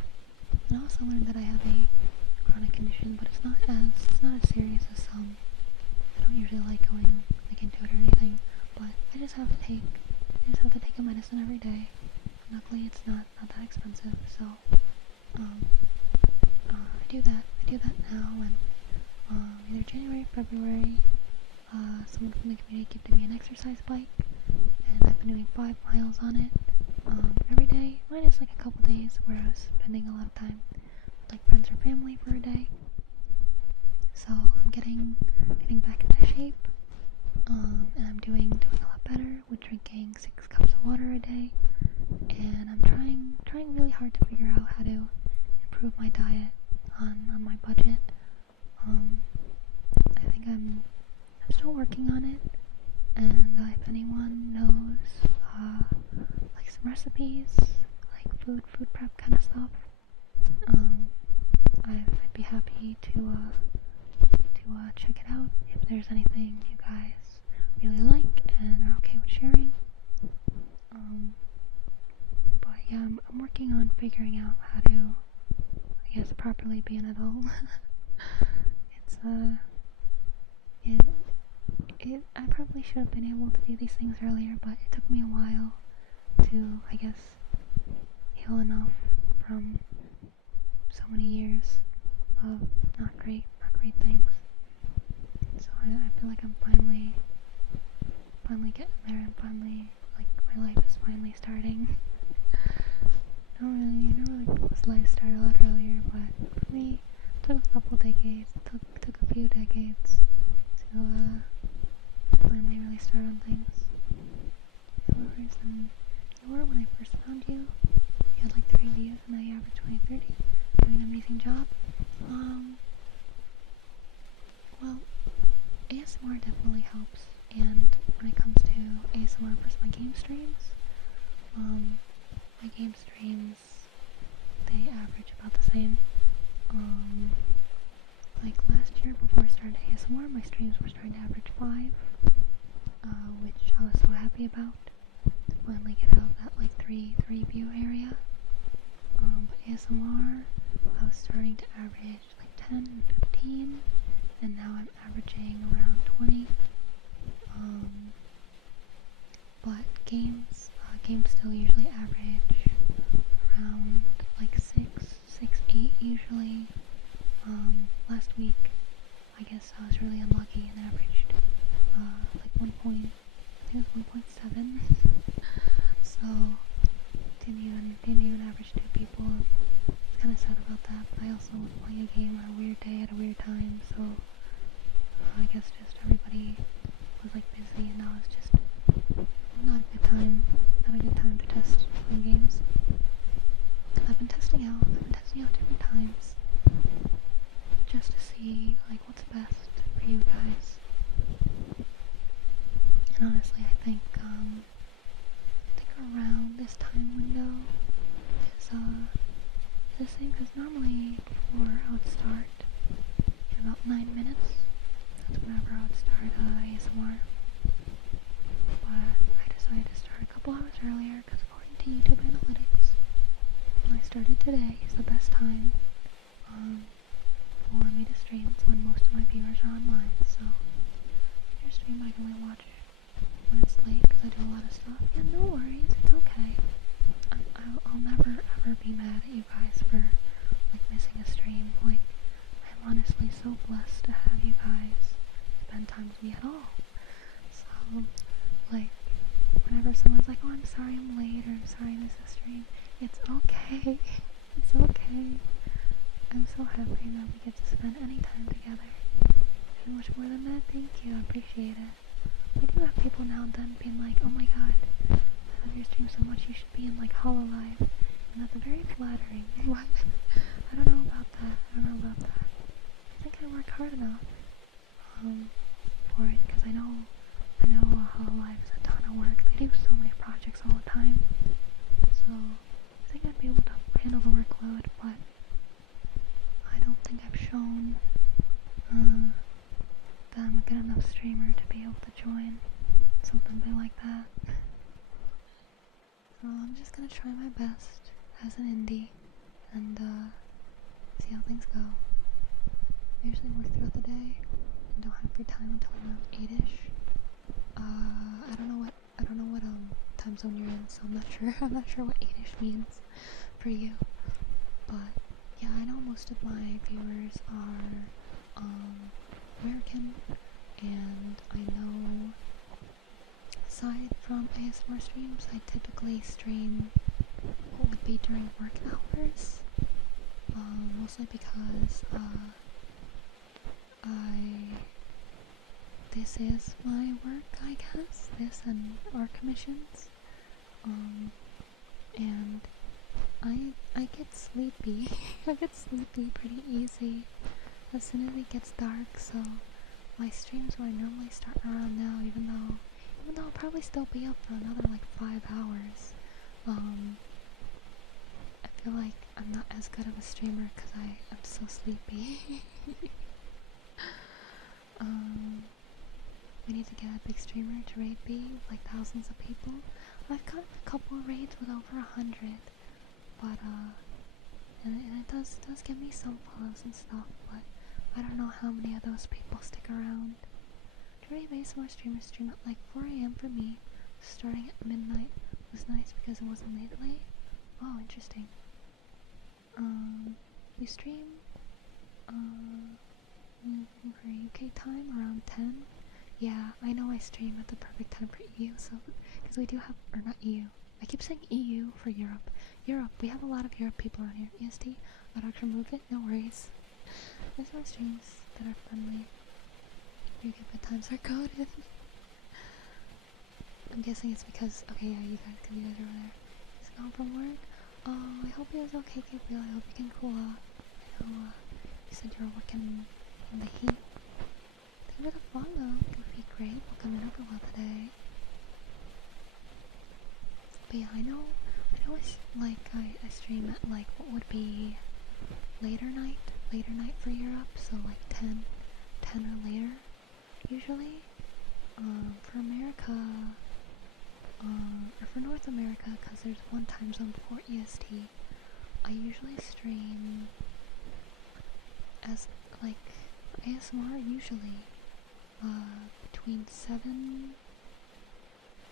And I also learned that I have a chronic condition, but it's not as serious as some. I don't usually like going into it or anything, but I just have to take a medicine every day. Luckily, it's not that expensive, so I do that now, and either January or February, someone from the community gifted me an exercise bike, and I've been doing 5 miles on it every day, minus like a couple days where I was spending a lot of time with like friends or family for a day. So I'm getting back into shape. And I'm doing a lot better with drinking 6 cups of water a day, and I'm trying really hard to figure out how to improve my diet on my budget. I think I'm still working on it, and if anyone knows like some recipes, like food prep kind of stuff, I'd be happy to check it out if there's anything you guys really like and are okay with sharing. But yeah, I'm working on figuring out how to, I guess, properly be an adult. It's I probably should have been able to do these things earlier, but it took me a while to, I guess, heal enough from so many years of not great things. So I feel like I'm finally getting there, and finally, like, my life is finally starting. Not really was life start a lot earlier, but for me, it took a couple decades, took a few decades to finally really start on things. However, you were when I first found you. You had like 3 views, and now you average 20, 30. Doing an amazing job. Well, ASMR definitely helps, and when it comes to ASMR versus my game streams, my game streams, they average about the same. Like last year, before I started ASMR, my streams were starting to average 5, which I was so happy about. To finally get out of that like 3 view area. But ASMR, I was starting to average like 10 and 15, and now I'm averaging around 20. But games still usually average around like 6, 8 usually. Last week, I guess I was really unlucky and averaged like 1 point, I think it was 1.7. So didn't even average 2 people. I was kind of sad about that, but I also was playing a game on a weird day at a weird time, so I guess just everybody was like busy, and now it's just not a good time to test fun games. I've been testing out different times just to see like what's best for you guys. And honestly, I think around this time window is the same, because normally before I would start in about 9 minutes. That's whenever I would start ASMR. But I decided to start a couple hours earlier because according to YouTube analytics, when I started today is the best time for me to stream. It's when most of my viewers are online. So if your stream, I can only watch when it's late because I do a lot of stuff. Yeah, no worries, it's okay. I'll never ever be mad at you guys for like missing a stream. Like, I'm honestly so blessed to have you guys spend time with me at all. So, like, whenever someone's like, oh, I'm sorry I'm late, or I'm sorry I missed the stream, it's okay. It's okay. I'm so happy that we get to spend any time together. And much more than that, thank you, I appreciate it. We do have people now and then being like, oh my god, I love your stream so much, you should be in like Hololive. And that's very flattering. What? I don't know about that. I think I work hard enough for it, because I know Hololive is a ton of work. They do so many projects all the time. So I think I'd be able to handle the workload, but I don't think I've shown that I'm a good enough streamer to be able to join something big like that. So I'm just gonna try my best as an indie and see how things go. I usually work throughout the day and don't have free time until around 8ish. I don't know what time zone you're in, so I'm not sure what 8ish means for you. But yeah, I know most of my viewers are American, and I know aside from ASMR streams, I typically stream what would be during work hours, mostly because this is my work, I guess. This and art commissions. And I get sleepy. I get sleepy pretty easy as soon as it gets dark, so my streams where I normally start around now, even though I'll probably still be up for another like 5 hours. I feel like I'm not as good of a streamer because I'm so sleepy. We need to get a big streamer to raid B with like thousands of people. I've got a couple of raids with over 100, but and it does give me some follows and stuff, but I don't know how many of those people stick around. Majority of ASMR streamers stream at like 4 AM for me. Starting at midnight was nice because it wasn't late. Oh, interesting. We stream for UK time around 10. Yeah, I know I stream at the perfect time for EU, so because we do have, or not EU. I keep saying EU for Europe. Europe, we have a lot of Europe people around here. EST, I don't remove it, no worries. There's no streams that are friendly. Your bedtimes are coded. I'm guessing it's because, okay, yeah, you guys are over there. He's gone from work. Oh, I hope he was okay, Gabriel. I hope you can cool off. I know, you said you were working in the heat. Thank you for the follow. Goofy great. Welcome in over well today. But yeah, I know I stream at like what would be later night for Europe, so like 10 or later, usually. For America, or for North America, because there's one time zone before EST, I usually stream as like ASMR usually between 7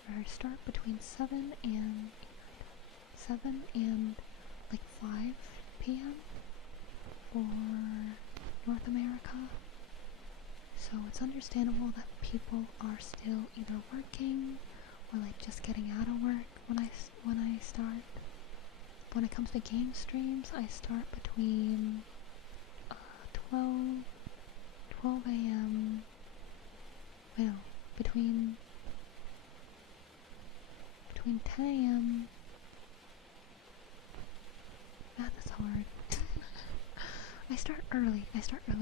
or start between 7 and like 5 p.m. for North America. So it's understandable that people are still either working or like just getting out of work when I start. But when it comes to game streams, I start between 12 a.m. Well, between 10 a.m. Math is hard. I start early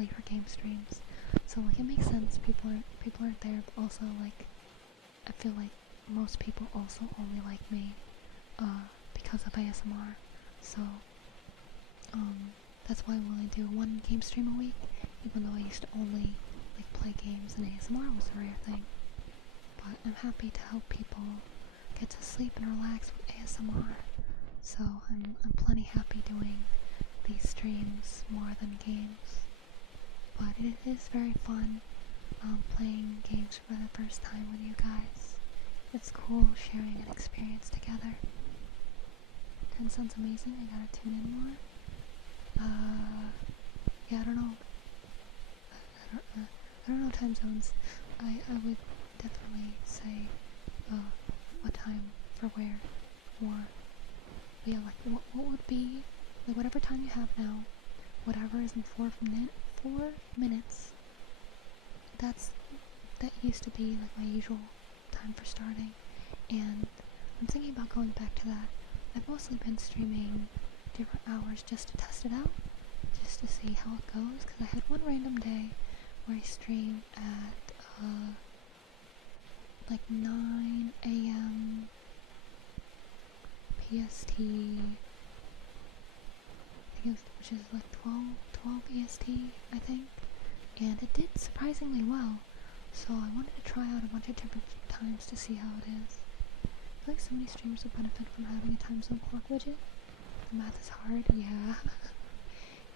for game streams. So like it makes sense, people aren't there, but also like I feel like most people also only like me because of ASMR. So that's why I only do one game stream a week, even though I used to only like play games and ASMR was a rare thing. But I'm happy to help people get to sleep and relax with ASMR. So I'm plenty happy doing these streams more than games. But it is very fun playing games for the first time with you guys. It's cool sharing an experience together. 10 sounds amazing. I gotta tune in more. Yeah, I don't know. I don't know time zones. I would definitely say what time for where more. But yeah, like what would be like whatever time you have now, whatever is in 4 minutes. That used to be like my usual time for starting, and I'm thinking about going back to that. I've mostly been streaming different hours just to test it out, just to see how it goes, because I had one random day where I streamed at like 9 a.m. PST, which is like 12 EST, I think, and it did surprisingly well, so I wanted to try out a bunch of different times to see how it is. I feel like so many streamers would benefit from having a time zone clock widget. The math is hard, yeah.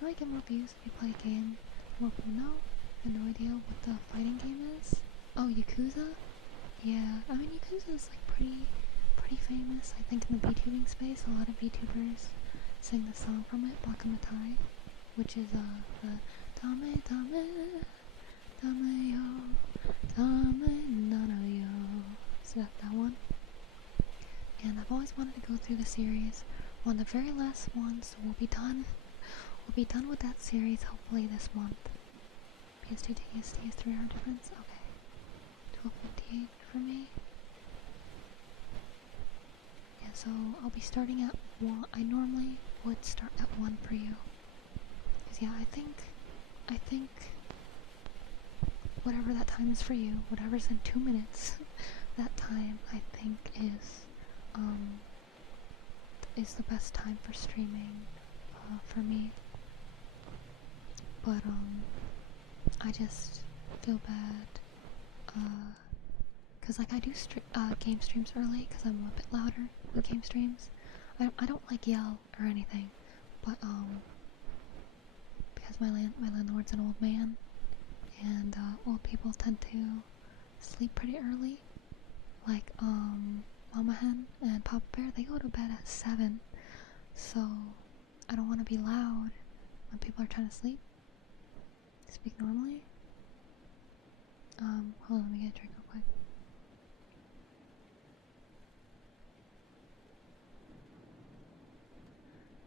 You might get more views if you play a game. More people know. I have no idea what the fighting game is. Oh, Yakuza? Yeah, I mean Yakuza is like pretty famous. I think in the VTubing space, a lot of VTubers sing the song from it, Bakamatai, which is the Dame Dame Dame Yo Dame Nana Yo. So that one. And I've always wanted to go through the series. One of the very last ones, so we'll be done with that series hopefully this month. PS2 to EST is 3 hour difference? Okay. 12:58 for me. Yeah, so I'll be starting at 1. I normally would start at 1 for you. Cause yeah, I think whatever that time is for you, whatever's in 2 minutes, that time I think is the best time for streaming for me. But I just feel bad cause like I do game streams early cause I'm a bit louder with game streams. I don't like yell or anything, but because my landlord's an old man, and old people tend to sleep pretty early. Like Mama Hen and Papa Bear, they go to bed at 7, so I don't want to be loud when people are trying to sleep. Speak normally. Hold on, let me get a drink real quick.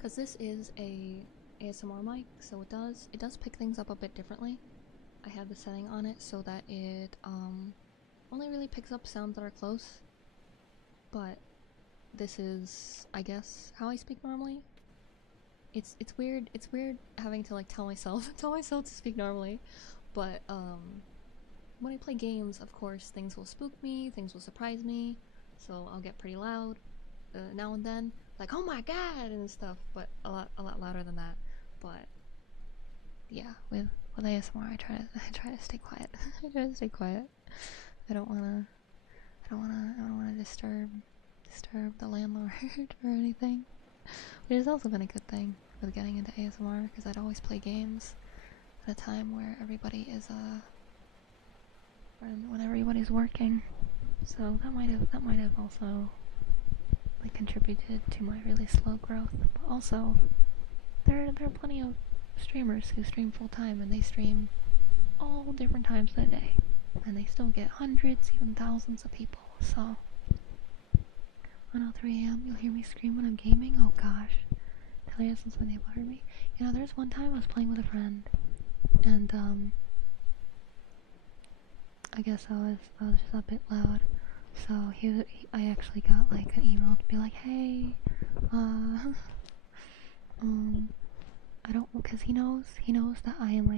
Cause this is a ASMR mic, so it does pick things up a bit differently. I have the setting on it so that it only really picks up sounds that are close. But this is, I guess, how I speak normally. It's weird having to like tell myself to speak normally. But when I play games, of course, things will spook me, things will surprise me, so I'll get pretty loud now and then, like oh my god and stuff, but a lot louder than that. But yeah, with ASMR, I try to stay quiet. I try to stay quiet. I don't wanna disturb the landlord or anything. Which has also been a good thing with getting into ASMR, because I'd always play games at a time where everybody is when everybody's working. So that might have also like contributed to my really slow growth. But also there are plenty of streamers who stream full time, and they stream all different times of the day, and they still get hundreds, even thousands of people. So on 3 a.m. you'll hear me scream when I'm gaming. Oh gosh, Taylor hasn't been able to hear me. You know, there's one time I was playing with a friend, and I guess I was just a bit loud. So I actually got like an email to be like, hey, I don't, because he knows that I am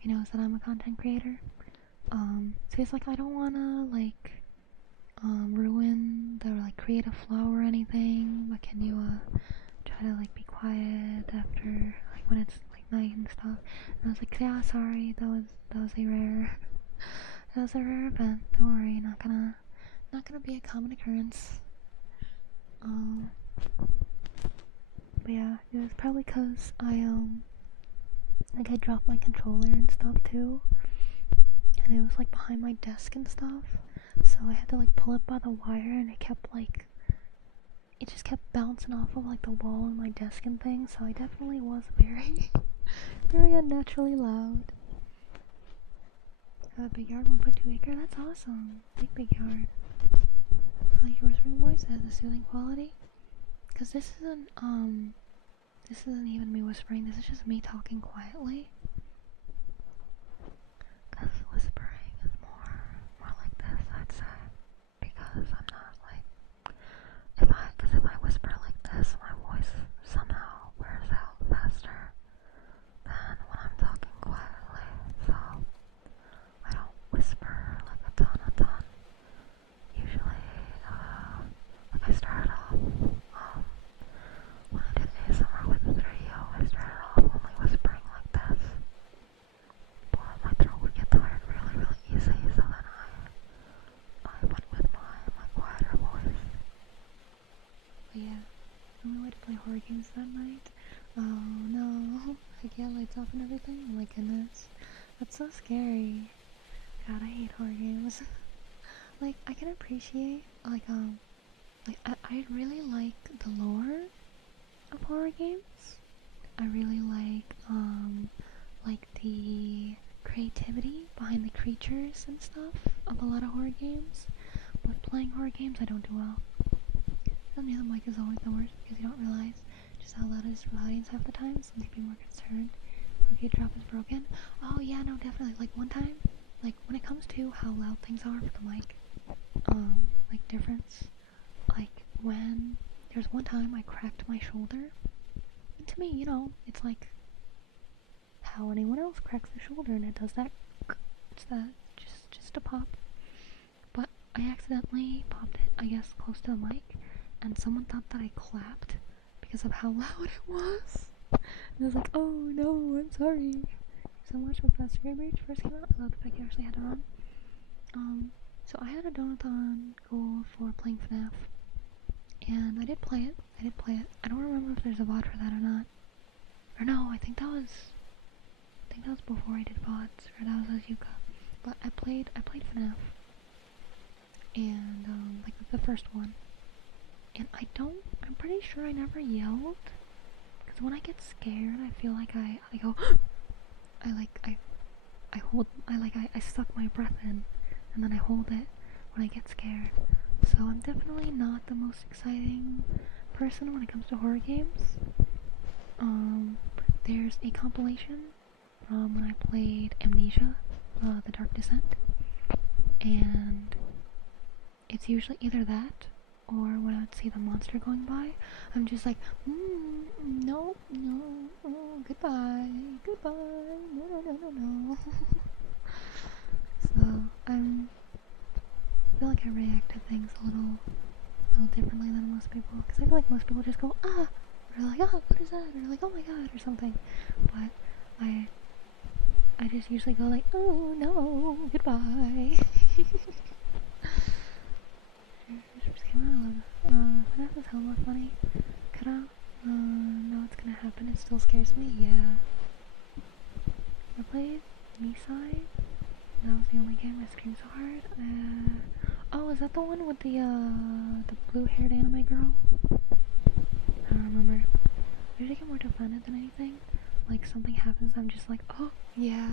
he knows that I'm a content creator. So he's like, I don't wanna like ruin the like creative flow or anything, but can you try to like be quiet after like when it's like night and stuff? And I was like, yeah, sorry, that was a rare event. Don't worry, not gonna be a common occurrence. But yeah, it was probably cause I like I dropped my controller and stuff too, and it was like behind my desk and stuff, so I had to like pull it by the wire, and it just kept bouncing off of like the wall on my desk and things. So I definitely was very very unnaturally loud. Big yard, 1.2 acre. That's awesome. Big yard. I like your whispering voice. It has a soothing quality. Cause this isn't even me whispering. This is just me talking quietly. Cause whispering is more like this, I'd say. Because I'm not like, if I whisper like this, my voice somehow wears out faster than when I'm talking quietly. So I don't whisper like a ton. Usually, like I started off, when I did ASMR with the 3O, I started off only whispering like this. But my throat would get tired really easy, so then I went with my quieter voice. But yeah, I only went to play horror games that night. Oh no, like yeah, lights off and everything. Oh my goodness, that's so scary. God, I hate horror games. Like I can appreciate like I really like the lore of horror games. I really like the creativity behind the creatures and stuff of a lot of horror games. But playing horror games, I don't do well. And the other mic is always the worst because you don't realize just how loud it is for the audience half the time, so maybe be more concerned if your drop is broken. Oh yeah, no, definitely. Like one time, like, when it comes to how loud things are with the mic, like, difference, like, when there's one time I cracked my shoulder, and to me, you know, it's like how anyone else cracks their shoulder, and it does that, it's that, just a pop, but I accidentally popped it, I guess, close to the mic, and someone thought that I clapped because of how loud it was, and I was like, oh no, I'm sorry. So much when Fast Scary Breach first came out. I love the fact you actually had it on. So I had a donathon goal for playing FNAF, and I did play it. I don't remember if there's a VOD for that or not. Or no, I think that was before I did VODs, or that was Azuka. But I played FNAF, and like the first one. And I'm pretty sure I never yelled, because when I get scared, I feel like I go, I suck my breath in, and then I hold it when I get scared. So I'm definitely not the most exciting person when it comes to horror games. There's a compilation from when I played Amnesia, The Dark Descent, and it's usually either that, or when I would see the monster going by, I'm just like, no, oh, goodbye, no. So, I feel like I react to things a little differently than most people, because I feel like most people just go, ah, or like, ah, what is that, or like, oh my god, or something, but I just usually go like, oh no, goodbye. Just came out. FNAF is hella funny. Could I know what's gonna happen? It still scares me. Yeah. I played Misai. That was the only game I screamed so hard. Oh, is that the one with the blue-haired anime girl? I don't remember. I usually get more defended than anything. Like, something happens, I'm just like, oh, yeah.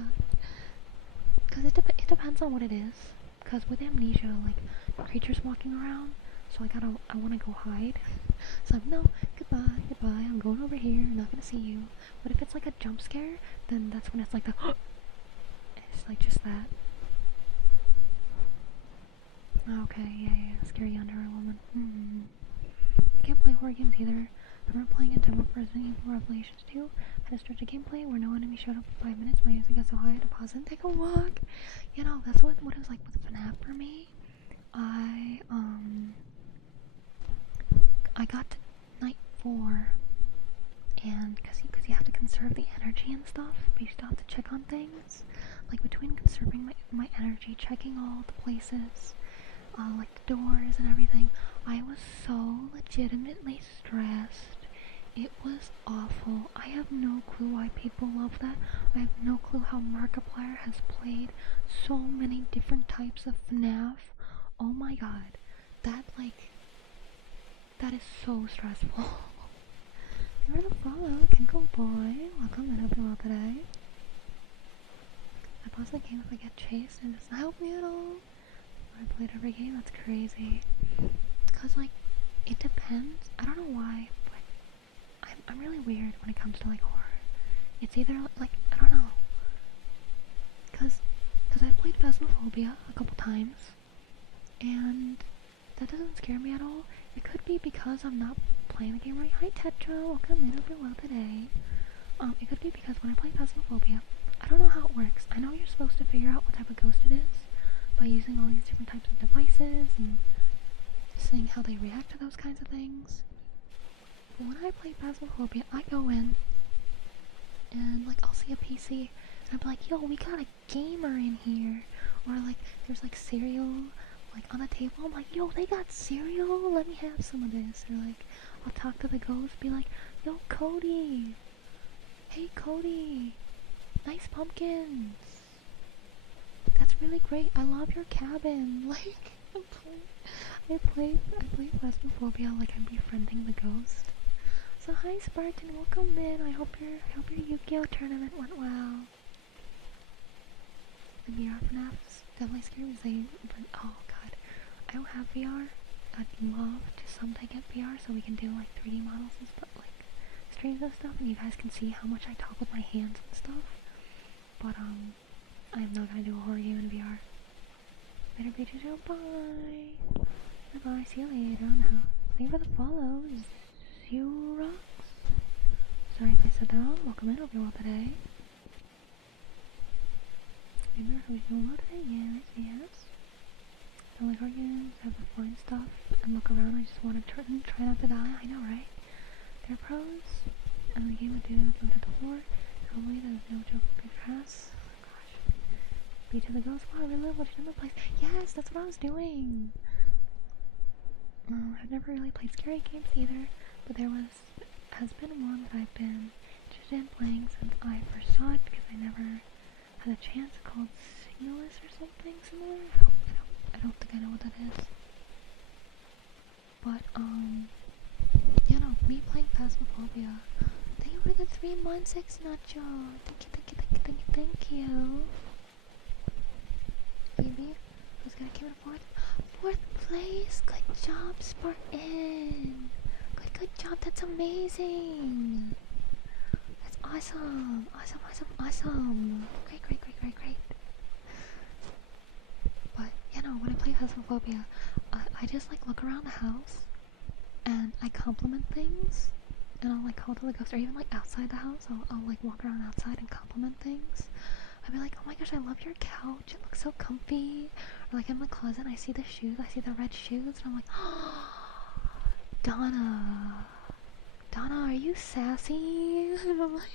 Because it depends on what it is. Because with Amnesia, like, creatures walking around, so I want to go hide. So I'm, no, goodbye, I'm going over here, I'm not gonna see you. But if it's like a jump scare, then that's when it's like the, it's like just that. Okay, yeah, scary underwear woman. I can't play horror games either. I remember playing a demo for Resident Evil Revelations 2. I had a stretch of gameplay where no enemy showed up for 5 minutes. My music got so high I had to pause and take a walk. You know, that's what it was like with FNAF for me. I got to night 4, and because you have to conserve the energy and stuff, but you still have to check on things. Like, between conserving my energy, checking all the places, like the doors and everything, I was so legitimately stressed. It was awful. I have no clue why people love that. I have no clue how Markiplier has played so many different types of FNAF. Oh my god. That is so stressful. You're the follow, Kinkle boy. Welcome, I hope you're well today. I pause the game if I get chased and it doesn't help me at all. I played every game, that's crazy. Cause like, it depends. I don't know why, but I'm really weird when it comes to like horror. It's either like, I don't know. Cause I've played Phasmophobia a couple times, and that doesn't scare me at all. It could be because I'm not playing the game right. Hi Tetra, welcome in, hope you're well today. It could be because when I play Phasmophobia, I don't know how it works. I know you're supposed to figure out what type of ghost it is by using all these different types of devices and seeing how they react to those kinds of things. But when I play Phasmophobia, I go in and like I'll see a PC and I'll be like, yo, we got a gamer in here. Or like there's like cereal like on the table. I'm like, yo, they got cereal? Let me have some of this. Or like I'll talk to the ghost, be like, yo, Cody. Hey Cody. Nice pumpkins. That's really great. I love your cabin. Like I play Phasmophobia like I'm befriending the ghost. So hi Spartan, welcome in. I hope your Yu-Gi-Oh tournament went well. The VR FNAFs definitely scare me. But oh god, I don't have VR. I'd love to someday get VR so we can do like 3D models and stuff, like streams and stuff, and you guys can see how much I talk with my hands and stuff. But I'm not gonna do a horror game in VR. Better be to do. Bye. Bye. See you later on the house. Thank you for the follows. You rocks. Sorry if I said that wrong. Welcome in. Hope you're well today. Remember who's doing well today? Yes. Don't like arguments, have the fun stuff, and look around. I just want to try not to die. I know, right? There are pros. And the game would do moved at the floor. Probably there's no joke good grass. Gosh. Beat to the ghost. Wow, I really love watching the place. Yes, that's what I was doing. I've never really played scary games either, but has been one that I've been interested in playing since I first saw it because I never had a chance. Called Signalist or something similar. I don't think I know what that is. But yeah, no, me playing Phasmophobia. Thank you for the 3 months, X Nacho. Thank you. Phoebe, who's gonna come in fourth place. Good job, Spartan. Good job. That's amazing. That's awesome. Great. But you know, when I play Phasmophobia, I just like look around the house and I compliment things, and I'll like call to the ghost, or even like outside the house, I'll like walk around outside and compliment things. I'll be like, oh my gosh, I love your couch, it looks so comfy. Or like in the closet, I see the shoes, I see the red shoes, and I'm like, oh, Donna, are you sassy? And I'm like,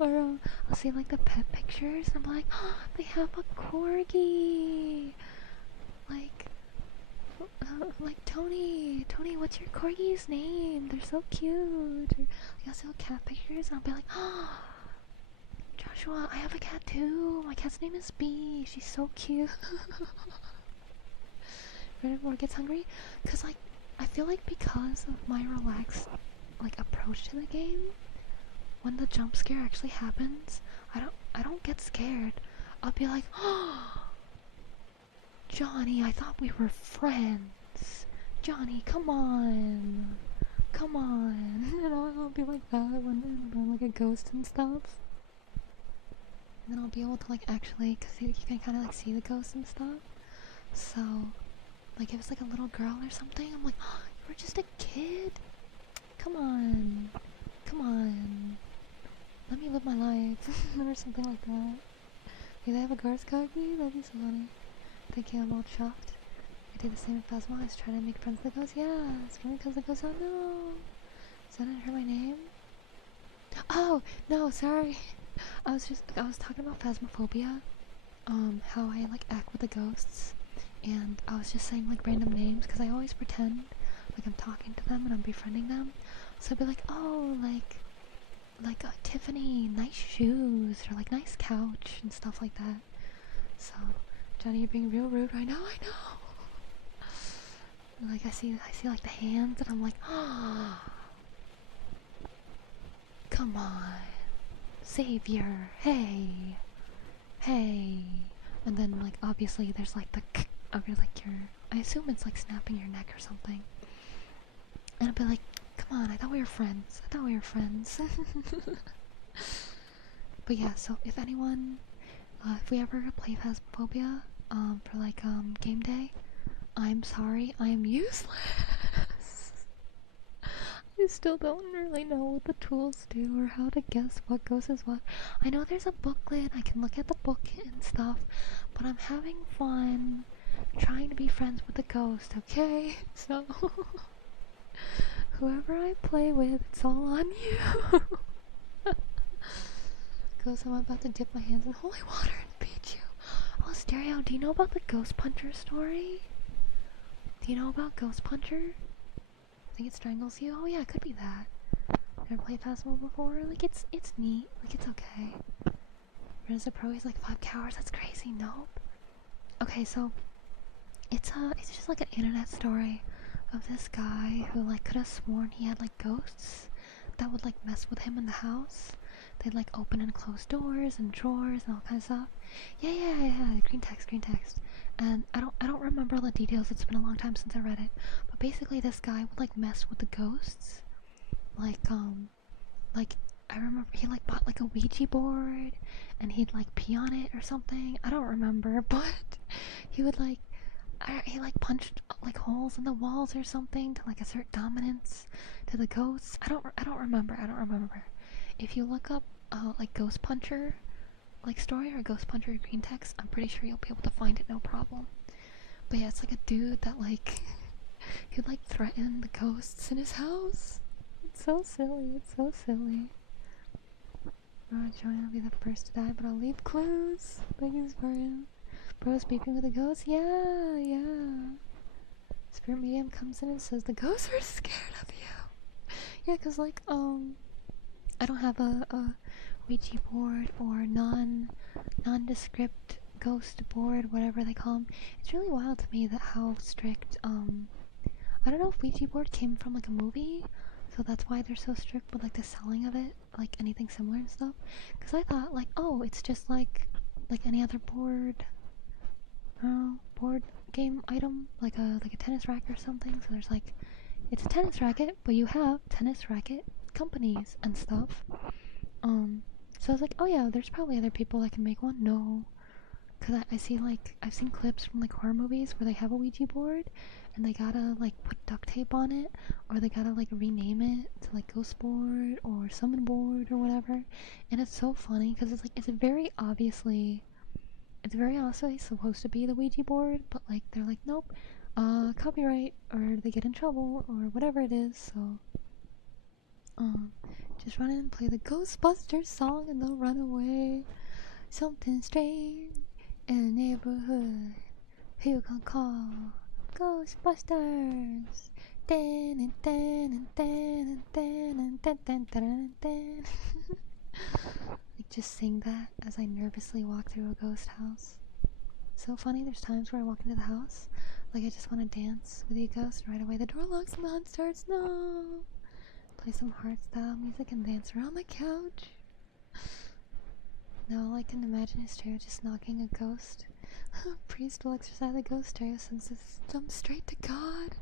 or I'll see like the pet pictures, and I'm like, oh, they have a corgi. Like Tony, what's your corgi's name? They're so cute. Or, like, I'll see like cat pictures, and I'll be like, oh, Joshua, I have a cat too. My cat's name is Bee. She's so cute. Right before it gets hungry, cause like I feel like because of my relaxed like approach to the game, when the jump scare actually happens, I don't get scared. I'll be like, oh, Johnny, I thought we were friends. Johnny, come on. And I'll be like that when I'm like a ghost and stuff. And then I'll be able to like actually, cause you can kind of like see the ghosts and stuff. So, like if it's like a little girl or something, I'm like, oh, you're just a kid. Come on. Let me live my life, or something like that. Do they have a ghost corgi? That'd be so funny. Thank you, I'm all shocked. I do the same with Phasma. I was trying to make friends with the ghost. Yeah, it's funny because the ghost. Oh no! Is that not her my name? Oh no, sorry. I was talking about Phasmophobia. How I like act with the ghosts, and I was just saying like random names because I always pretend like I'm talking to them and I'm befriending them. So I'd be like, oh, like Tiffany, nice shoes, or like nice couch and stuff like that. So Johnny, you're being real rude right now. I know. Like I see like the hands, and I'm like, oh, come on, Savior, hey, and then like obviously there's like the of your like your, I assume it's like snapping your neck or something, and I'll be like, come on, I thought we were friends. But yeah, so if anyone, if we ever play Phasmophobia, for like game day, I'm sorry, I am useless. I still don't really know what the tools do or how to guess what goes as what. I know there's a booklet, I can look at the book and stuff, but I'm having fun trying to be friends with the ghost, okay? So whoever I play with, it's all on you. Ghost, I'm about to dip my hands in holy water and beat you. Oh, Stereo, do you know about the Ghost Puncher story? Do you know about Ghost Puncher? I think it strangles you. Oh yeah, it could be that. Never played Phasmo before. Like it's neat. Like it's okay. Ren's a pro. He's like 5 cowards. That's crazy. Nope. Okay, so it's just like an internet story of this guy who like could have sworn he had like ghosts that would like mess with him in the house. They'd like open and close doors and drawers and all kinds of stuff. Yeah. Green text. And I don't remember all the details. It's been a long time since I read it. But basically, this guy would like mess with the ghosts, like I remember he like bought like a Ouija board and he'd like pee on it or something. I don't remember, but he would like he like punched like holes in the walls or something to like assert dominance to the ghosts. I don't remember. If you look up like Ghost Puncher like story or Ghost Puncher green text, I'm pretty sure you'll be able to find it no problem. But yeah, it's like a dude that like he'd like threaten the ghosts in his house. It's so silly. Joanne will be the first to die, but I'll leave clues. Thanks for him. Bro speaking with a ghost? Yeah. Spirit medium comes in and says the ghosts are scared of you. Yeah, cause like, I don't have a Ouija board or nondescript ghost board, whatever they call them. It's really wild to me that how strict, I don't know if Ouija board came from like a movie, so that's why they're so strict with like the selling of it, like anything similar and stuff. Cause I thought like, oh, it's just like any other board game item, like a tennis racket or something. So there's like, it's a tennis racket, but you have tennis racket companies and stuff. So I was like, oh yeah, there's probably other people that can make one. No, because I see like, I've seen clips from like horror movies where they have a Ouija board and they gotta like put duct tape on it, or they gotta like rename it to like ghost board or summon board or whatever. And it's so funny because it's like, it's very obviously supposed to be the Ouija board, but like they're like, nope, copyright, or they get in trouble or whatever it is. So just run in and play the Ghostbusters song and they'll run away. Something strange in the neighborhood. Who you gonna call? Ghostbusters. Dan and dan and dan and dan and dan dan dan dan. Like just sing that as I nervously walk through a ghost house. So funny, there's times where I walk into the house, like I just want to dance with the ghost, right away the door locks and the hunt starts. No! Play some hardstyle music and dance around the couch. Now all I can imagine is Terry just knocking a ghost. Priest will exercise the ghost Terry sends them straight to God.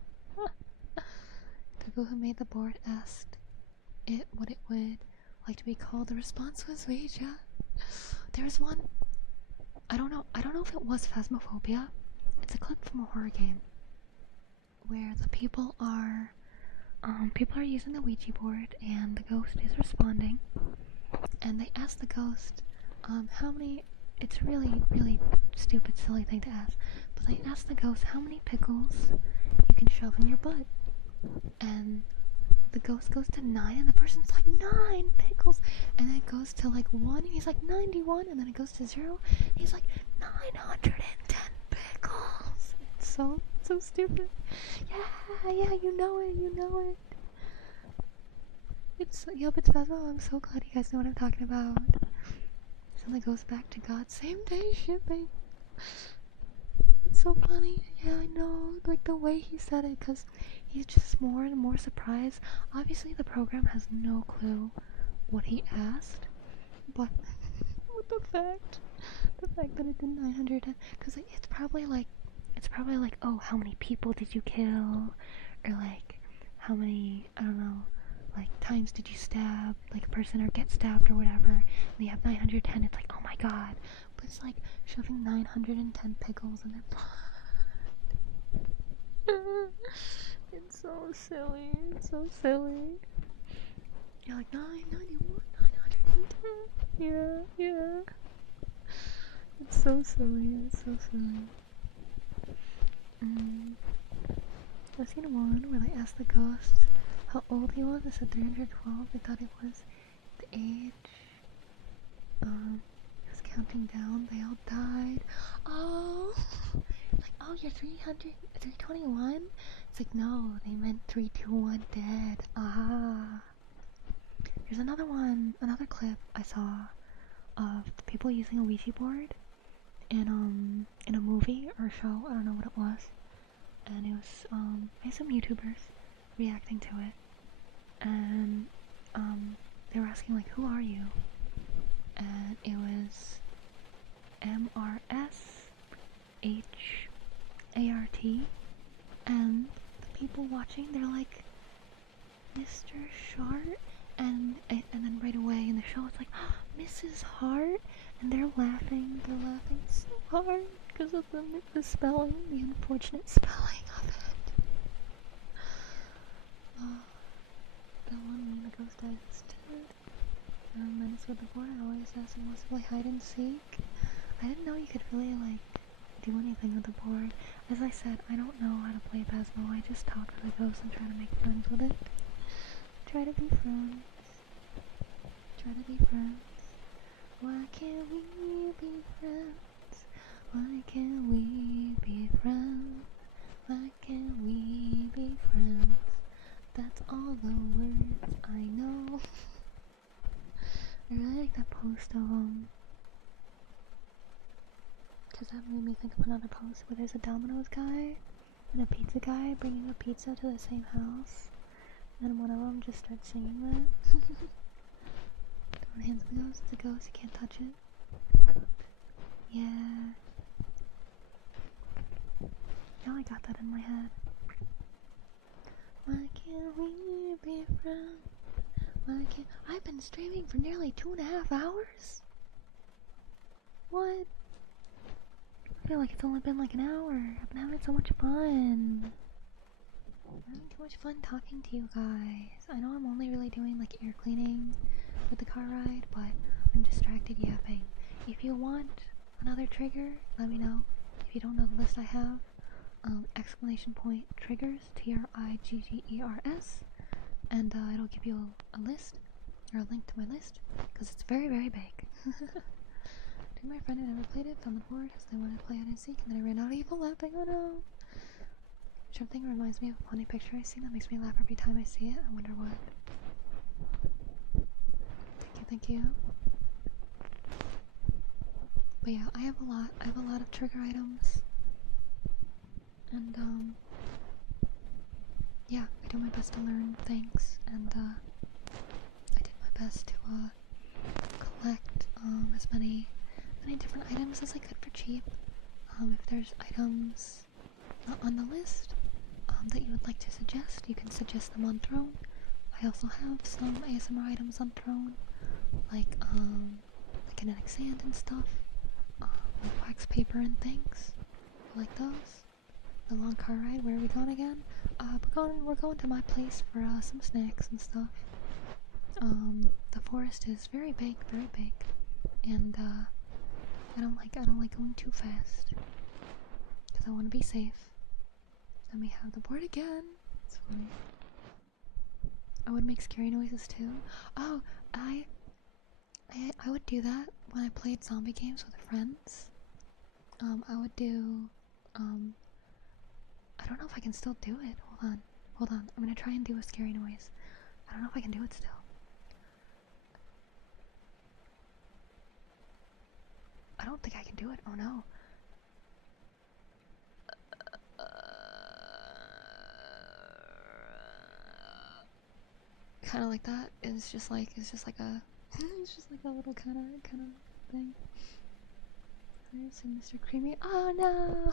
People who made the board asked it what it would like to be called. The response was Ouija. There was one, I don't know if it was Phasmophobia. It's a clip from a horror game where the people are using the Ouija board and the ghost is responding, and they ask the ghost how many, it's really stupid silly thing to ask, but they ask the ghost how many pickles you can shove in your butt, and the ghost goes to 9 and the person's like 9 pickles, and then it goes to like 1 and he's like 91, and then it goes to 0 and he's like 910 pickles. It's so stupid. Yeah, you know it. It's Phasmo. I'm so glad you guys know what I'm talking about. So it goes back to God, same day shipping. It's so funny. Yeah, I know, like the way he said it, because he's just more and more surprised. Obviously the program has no clue what he asked, but with the fact that it did 910, because it's probably like, oh, how many people did you kill, or like how many, I don't know, like times did you stab like a person or get stabbed or whatever, and they have 910. It's like, oh my god. But it's like shoving 910 pickles in their butt. It's so silly. You're like 991, 910. Yeah. It's so silly. I've seen one where they asked the ghost how old he was. It said 312. They thought it was the age. He was counting down. They all died. Oh, like, oh, you're 321? It's like, no, they meant 321 dead. Ah. There's another clip I saw of the people using a Ouija board in a movie or a show. I don't know what it was. And it was, some YouTubers reacting to it. And, they were asking, like, who are you? And it was MRSHART. And the people watching, they're like, Mr. Shart? And then right away, the show, it's like, Mrs. Hart, and they're laughing so hard because of the spelling, the unfortunate spelling of it. The one me that goes dies too. Menace with the board, I always ask him wants to play hide and seek. I didn't know you could really, like, do anything with the board. As I said, I don't know how to play Phasmo. I just talk to the ghost and try to make friends with it. Try to be friends. Try to be friends. Why can't we be friends? Why can't we be friends? Why can't we be friends? That's all the words I know. I really like that post of, because that made me think of another post where there's a Domino's guy and a pizza guy bringing a pizza to the same house, and one of them just starts singing that. Throwing hands on the ghost, it's a ghost, you can't touch it. Yeah. Now I got that in my head. Why can't we be friends? Why can't I've been streaming for nearly 2.5 hours? What? I feel like it's only been like an hour. I've been having so much fun. I'm having too much fun talking to you guys. I know I'm only really doing like ear cleaning with the car ride, but I'm distracted yapping. If you want another trigger, let me know. If you don't know the list I have, exclamation point triggers, TRIGGERS, and it'll give you a list, or a link to my list, because it's very, very big. I think my friend had never played it, found the board, because they wanted to play hide and seek, and then I ran out of evil laughing, oh no! Something reminds me of a funny picture I see that makes me laugh every time I see it, I wonder what. Thank you. But yeah, I have a lot of trigger items. And yeah, I do my best to learn things, and I did my best to collect as many different items as I could for cheap. If there's items not on the list that you would like to suggest, you can suggest them on Throne. I also have some ASMR items on Throne, like kinetic sand and stuff, wax paper and things. I like those. The long car ride. Where are we going again? We're going to my place for some snacks and stuff. The forest is very big, and I don't like going too fast because I want to be safe. Then we have the board again. It's funny. I would make scary noises too. Oh, I would do that when I played zombie games with friends. I would do I don't know if I can still do it. Hold on. I'm gonna try and do a scary noise. I don't know if I can do it still. I don't think I can do it. Oh no. Kind of like that. It's just like a, it's just like a little kind of thing. There's Mr. Creamy. Oh no.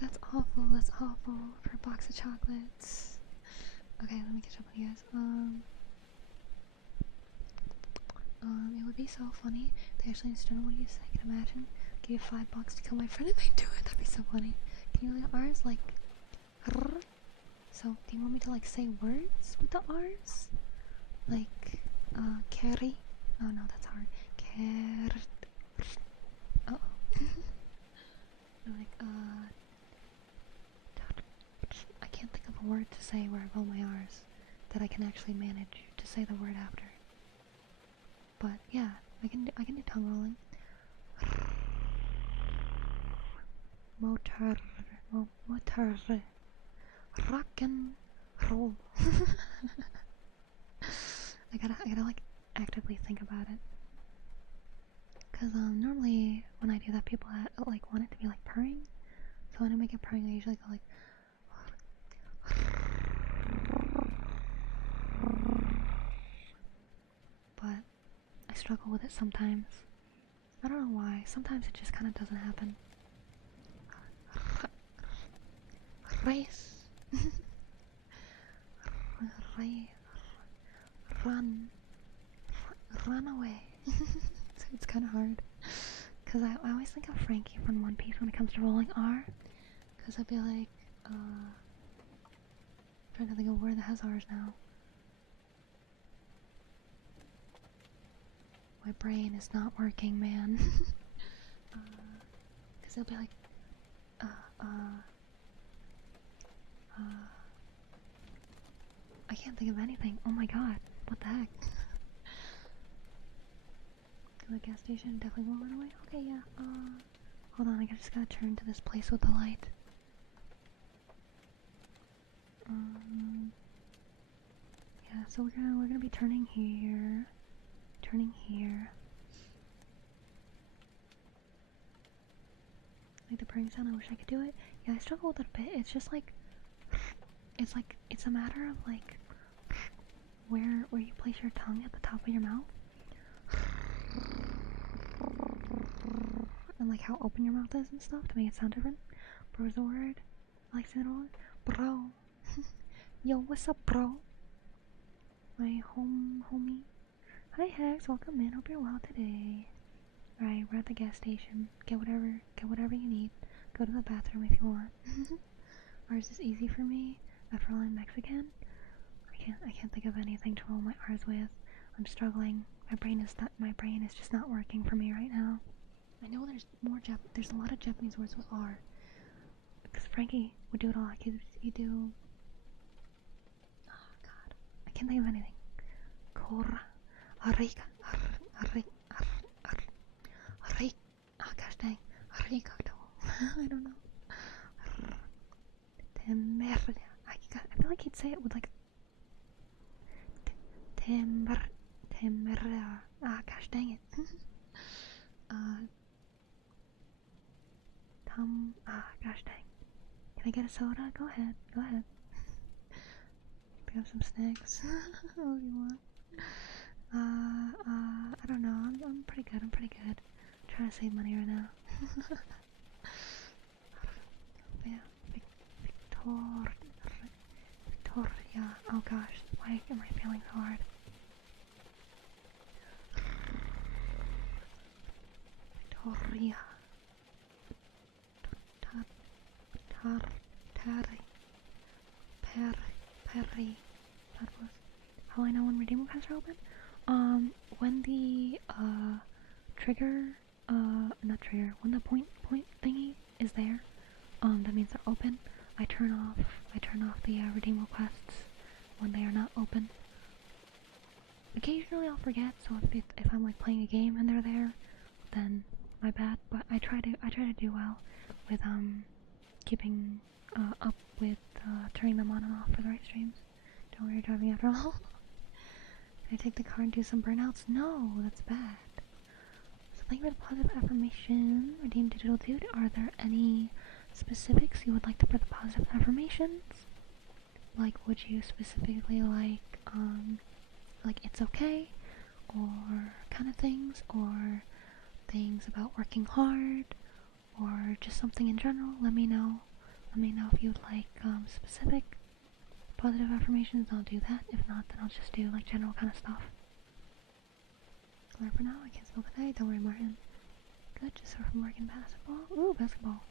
That's awful for a box of chocolates. Okay, let me catch up with you guys. It would be so funny. They actually understand what you say. I can imagine. Give you $5 to kill my friend if they do it. That'd be so funny. Can you like R's like? So, do you want me to like say words with the R's? Like, carry? Oh no, that's hard. Uh oh. Like, I can't think of a word to say where I roll my R's that I can actually manage to say the word after. But yeah, I can do tongue rolling. Motor, rock and roll. I gotta like actively think about it. Cause normally when I do that, people like want it to be like purring. So when I make it purring, I usually go like. But I struggle with it sometimes. I don't know why. Sometimes it just kind of doesn't happen. Race. run away. So it's kind of hard. Because I always think of Frankie from One Piece when it comes to rolling R. Because I'd be like, trying to think of where the hell's R's now. My brain is not working, man. Because it'll be like, I can't think of anything. Oh my god, what the heck? The gas station definitely won't run away. Okay, yeah. Hold on. I just gotta turn to this place with the light. Yeah. So we're gonna be turning here. Turning here. Like the purring sound. I wish I could do it. Yeah, I struggle with it a bit. It's just like, it's a matter of like where you place your tongue at the top of your mouth. And like how open your mouth is and stuff to make it sound different. Bro's the word. I like saying it all. Bro. Yo, what's up, bro? My homie. Hi Hex, welcome in. Hope you're well today. Alright, we're at the gas station. Get whatever you need. Go to the bathroom if you want. Or is this easy for me after rolling Mexican? I can't think of anything to roll my R's with. I'm struggling. My brain is just not working for me right now. I know there's a lot of Japanese words with R. Because Frankie would do it all. He'd do... Oh god. I can't think of anything. Kora. Arika. Arik. Oh gosh dang. Arikato. I don't know. Temer. I feel like he'd say it with like... Temer. Ah gosh dang it. Gosh dang. Can I get a soda? Go ahead. Pick up some snacks. What do you want? I don't know. I'm pretty good. I'm trying to save money right now. Yeah, Victoria. Oh gosh, why am I feeling so hard? Victoria. Perry. That was how I know when redeemable paths are open. When the trigger, when the point thingy is there, that means they're open. I turn off the redeemable quests when they are not open. Occasionally I'll forget, so if I'm like playing a game and they're there, then my bad. But I try to do well with keeping up with turning them on and off for the right streams. Don't worry, you're driving after all. Did I take the car and do some burnouts? No, that's bad. So thank you for the positive affirmation, Redeemed Digital Dude. Are there any specifics you would like to put the positive affirmations? Like, would you specifically like it's okay, or kind of things, or things about working hard, or just something in general? Let me know if you'd like specific positive affirmations. I'll do that. If not, then I'll just do like general kind of stuff. For now, I can't spell today. Don't worry, Martin. Good, just sort from working basketball. Ooh, basketball.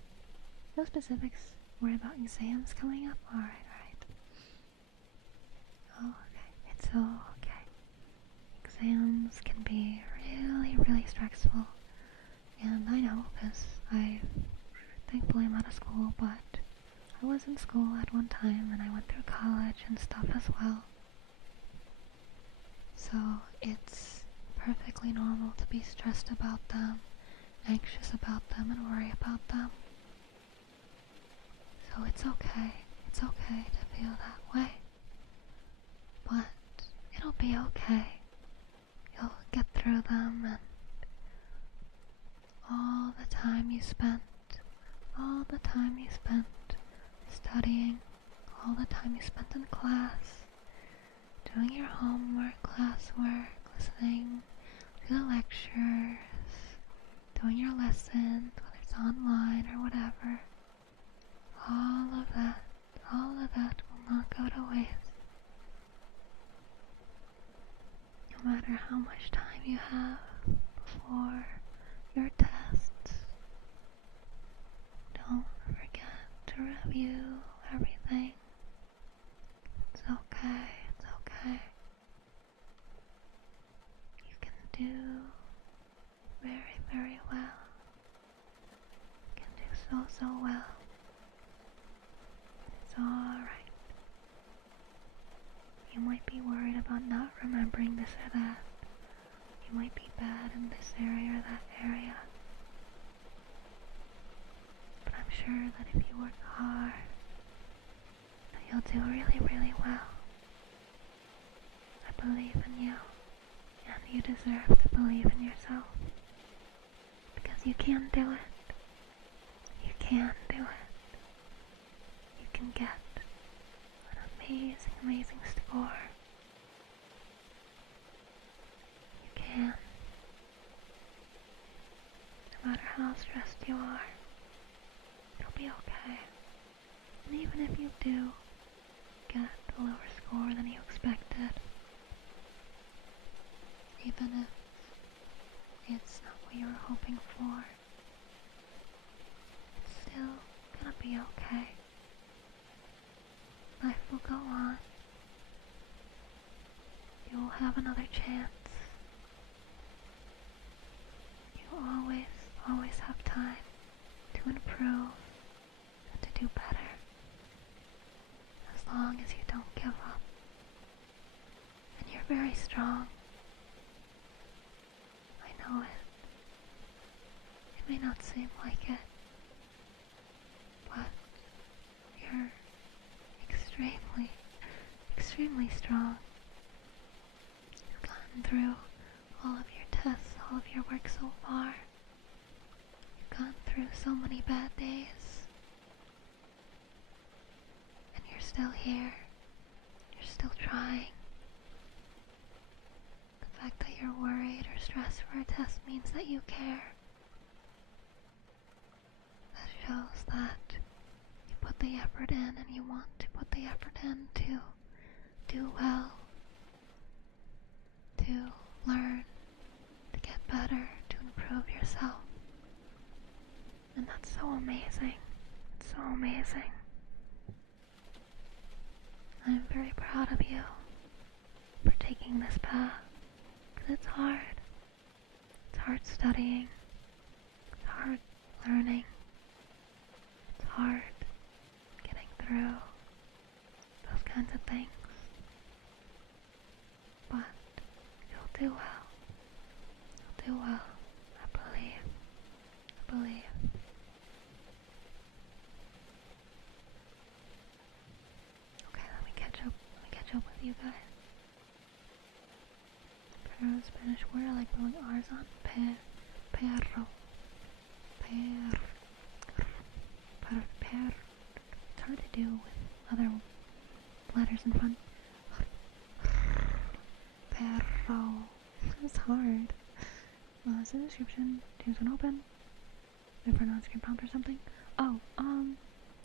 No specifics. Worry about exams coming up. Alright. Oh, okay. It's okay. Exams can be really, really stressful. And I know, because thankfully I'm out of school, but I was in school at one time and I went through college and stuff as well. So it's perfectly normal to be stressed about them, anxious about them, and worry about them. So it's okay to feel that way. But it'll be okay. You'll get through them, and all the time you spent studying, all the time you spent in class, doing your homework, classwork, listening to the lectures, doing your lessons, whether it's online or whatever, all of that will not go to waste. much time you have before your tests. Don't forget to review everything. It's okay, it's okay. You can do very, very well. You can do so well. It's alright. You might be worried about not remembering this or that. You might be bad in this area or that area. But I'm sure that if you work hard, that you'll do really, really well. I believe in you, and you deserve to believe in yourself. Because you can do it. You can do it. You can get an amazing, amazing score. You can. No matter how stressed you are, you'll be okay. And even if you do get a lower score than you expected, even if it's not what you were hoping for, it's still gonna be okay. Life will go on. You will have another chance. You always, always have time to improve and to do better. As long as you don't give up. And you're very strong. I know it. It may not seem like it, but you're extremely, extremely strong. You've gotten through all of your tests, all of your work so far. You've gone through so many bad days. And you're still here. You're still trying. The fact that you're worried or stressed for a test means that you care. That shows that you put the effort in and you want to put the effort in to do well, to learn, to get better, to improve yourself. And that's so amazing. It's so amazing. I'm very proud of you for taking this path, because it's hard. It's hard studying. It's hard learning. It's hard getting through those kinds of things. But you'll do well. You'll do well. I believe. I believe. Okay, let me catch up with you guys. Perro Spanish word, I like rolling R's on. Perro. It's hard to do with other letters in front. Perro. It's hard. It's a description. Teams when open. Wait for an on-screen prompt or something. Oh,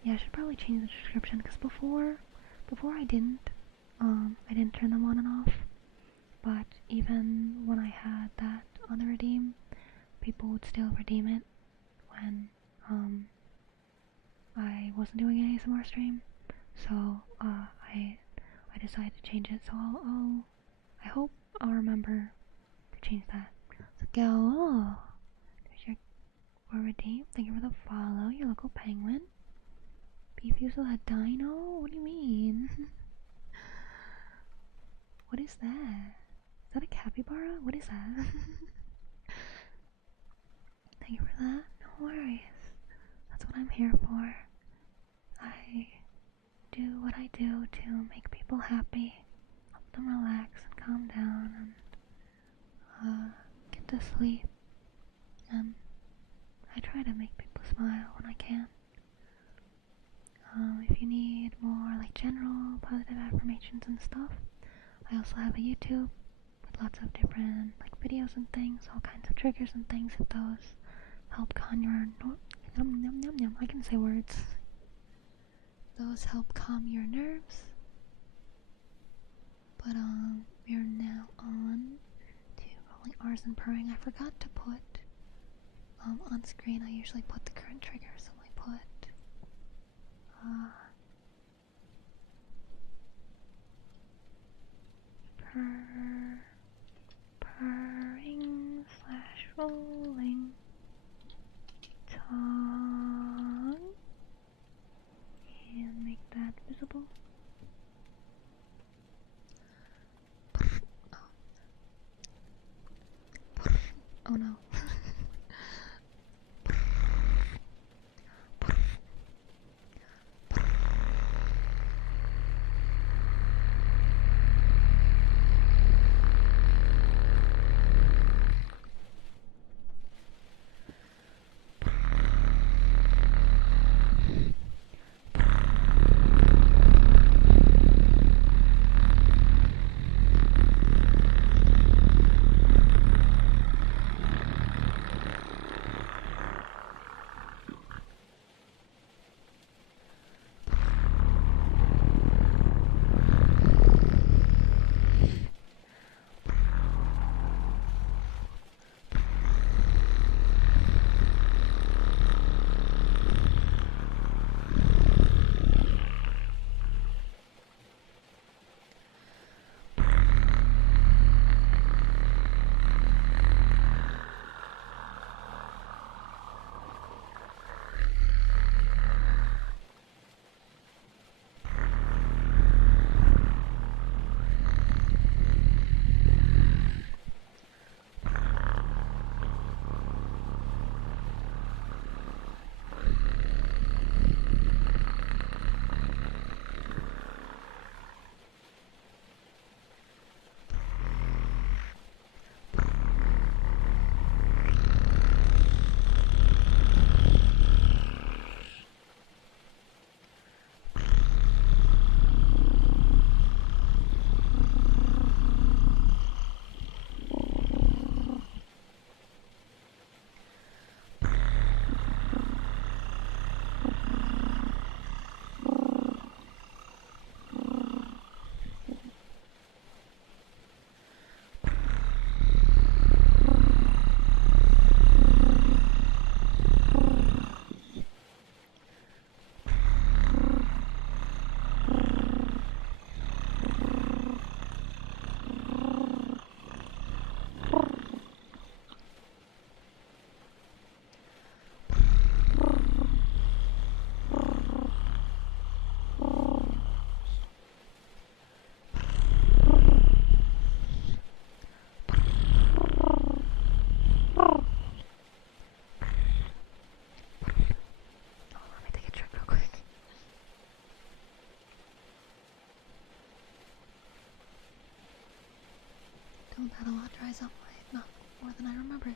yeah, I should probably change the description, because before I didn't turn them on and off. But even when I had that on the redeem, people would still redeem it when I wasn't doing an ASMR stream. So I decided to change it. So I hope I'll remember to change that. So go. Oh, there's your redeem. Thank you for the follow. Your local penguin. Beef usual had dino. What do you mean? What is that? Is that a capybara? What is that? Thank you for that. No worries. That's what I'm here for. I do what I do to make people happy, help them relax and calm down and get to sleep. And I try to make people smile when I can. If you need more like general positive affirmations and stuff, I also have a YouTube with lots of different like videos and things, all kinds of triggers and things. If those help calm your I can say words. Those help calm your nerves. But we're now on to ASMRs and purring. I forgot to put on screen. I usually put the current trigger, so I put purring / rolling tongue, and make that visible. Oh no. Oh, that a lot dries up my mouth more than I remembered.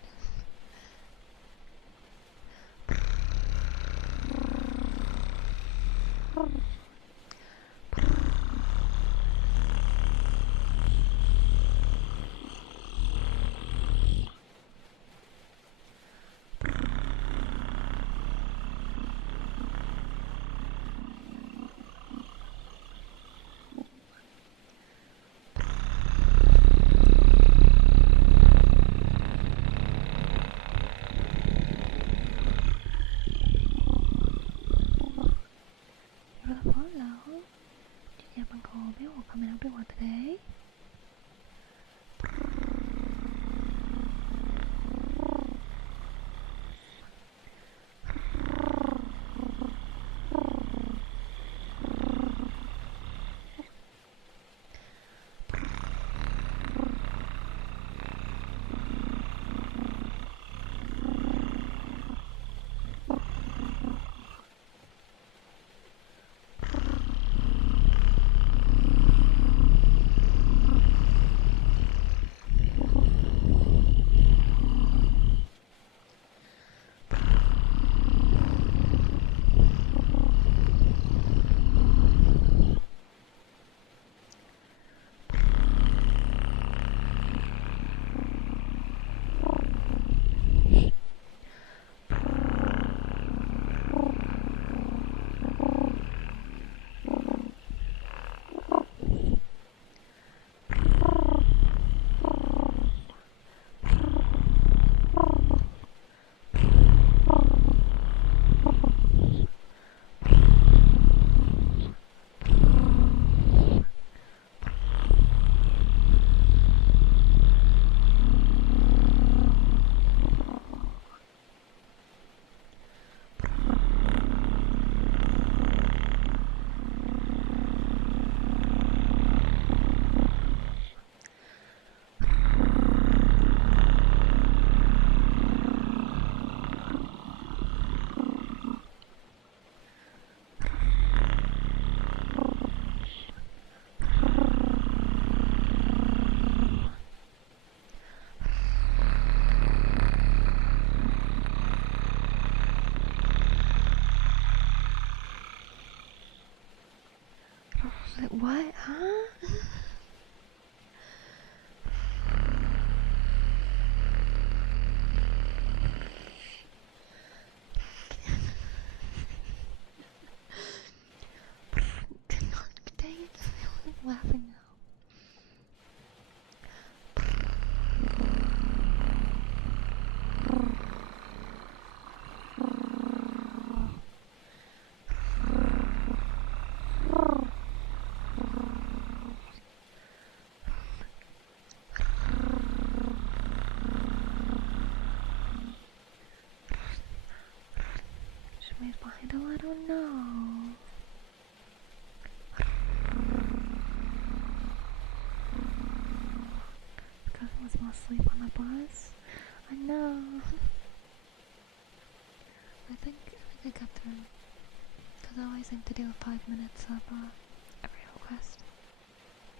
Hello. Did you have a call me or coming up to work today? I don't know. Because I was asleep on the bus. I know. I think I got through. Because I always aim to do 5 minutes of every request.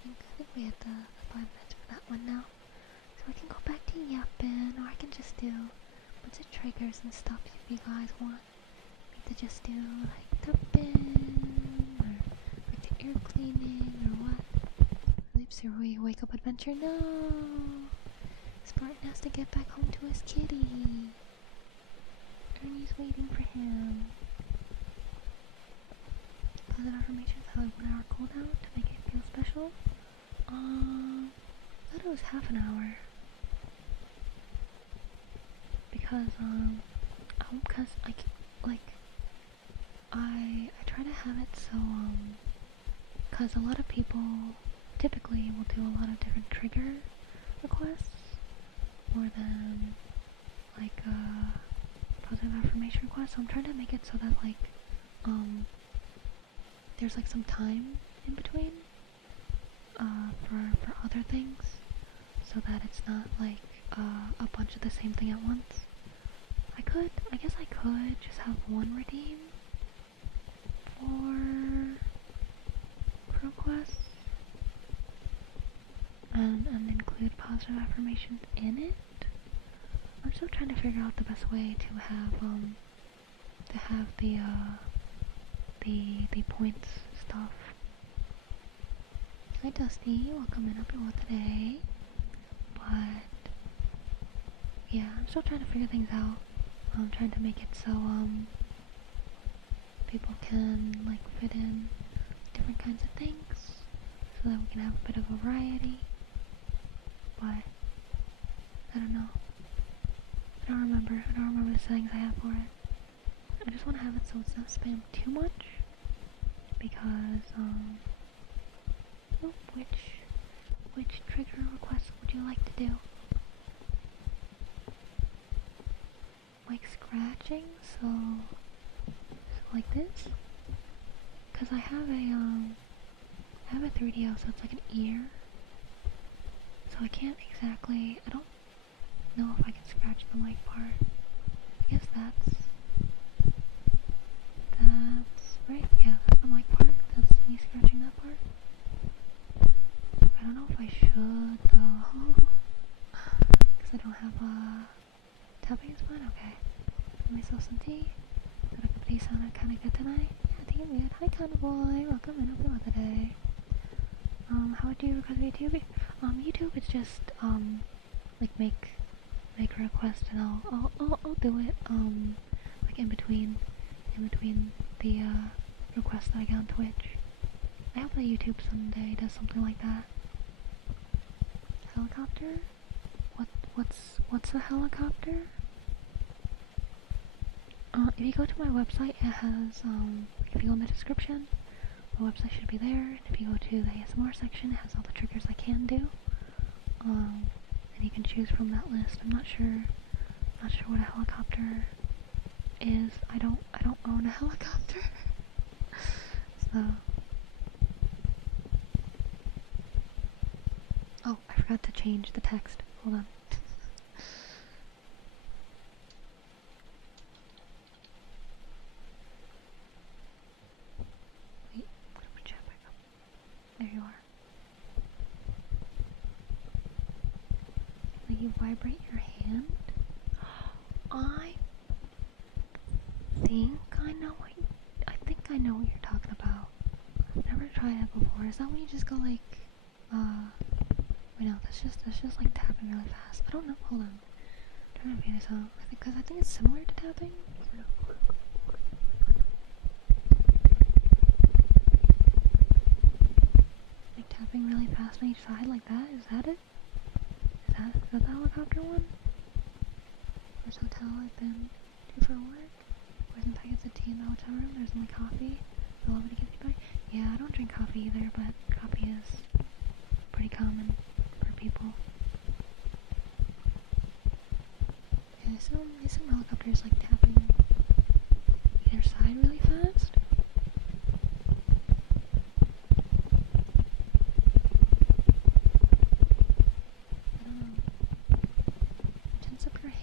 I think we had the 5 minutes for that one now. So I can go back to yapping, or I can just do a bunch of triggers and stuff if you guys want me to just do like tapping, or like the ear cleaning, or what. Oops, your wake up adventure. No! Spartan has to get back home to his kitty. Ernie's waiting for him. Positive affirmations have a 1 hour cooldown to make it feel special. I thought it was half an hour. Because I try to have it so, cause a lot of people typically will do a lot of different trigger requests more than, like, positive affirmation requests, so I'm trying to make it so that, like, there's, like, some time in between, for other things, so that it's not, like, a bunch of the same thing at once. I guess I could just have one redeem for requests and include positive affirmations in it. I'm still trying to figure out the best way to have the points stuff. Hi Dusty, welcome in. Hope you're well today. But yeah, I'm still trying to figure things out. I'm trying to make it so people can like fit in different kinds of things, so that we can have a bit of a variety. But I don't know. I don't remember the settings I have for it. I just want to have it so it's not spammed too much, because which trigger requests would you like to do? Like scratching, so like this, because I have a 3DO, so it's like an ear, so I can't exactly, I don't know if I can scratch the mic part. I guess that's right, yeah, that's the mic part, that's me scratching that part. I don't know if I should though, because I don't have tapping is fine. Okay, give myself some tea. Thought a tea sounded kind of good tonight. Yeah, tea and good. Hi, Connor boy. Welcome in. Hope you're well today. How would you request YouTube? YouTube is just like make a request and I'll do it like in between the requests that I get on Twitch. I hope that YouTube someday does something like that. Helicopter? What's a helicopter? If you go to my website, it has, if you go in the description, my website should be there, and if you go to the ASMR section, it has all the triggers I can do, and you can choose from that list. I'm not sure what a helicopter is. I don't own a helicopter, so. Oh, I forgot to change the text. Hold on. Wait, I'm gonna put chat back up. There you are. Like you vibrate your hand? I think I know what you're talking about. I've never tried it before. Is that when you just go like, wait, no, that's just like tapping really fast. I don't know, hold on. I'm trying to figure this out. Because I think it's similar to tapping. Like tapping really fast on each side like that? Is that it? Is that the helicopter one? First hotel I've been to for work. Boys and packets of tea in the hotel room. There's only coffee. They'll love to get feedback. Yeah, I don't drink coffee either, but coffee is pretty common for people. Yeah, some helicopters like tapping either side really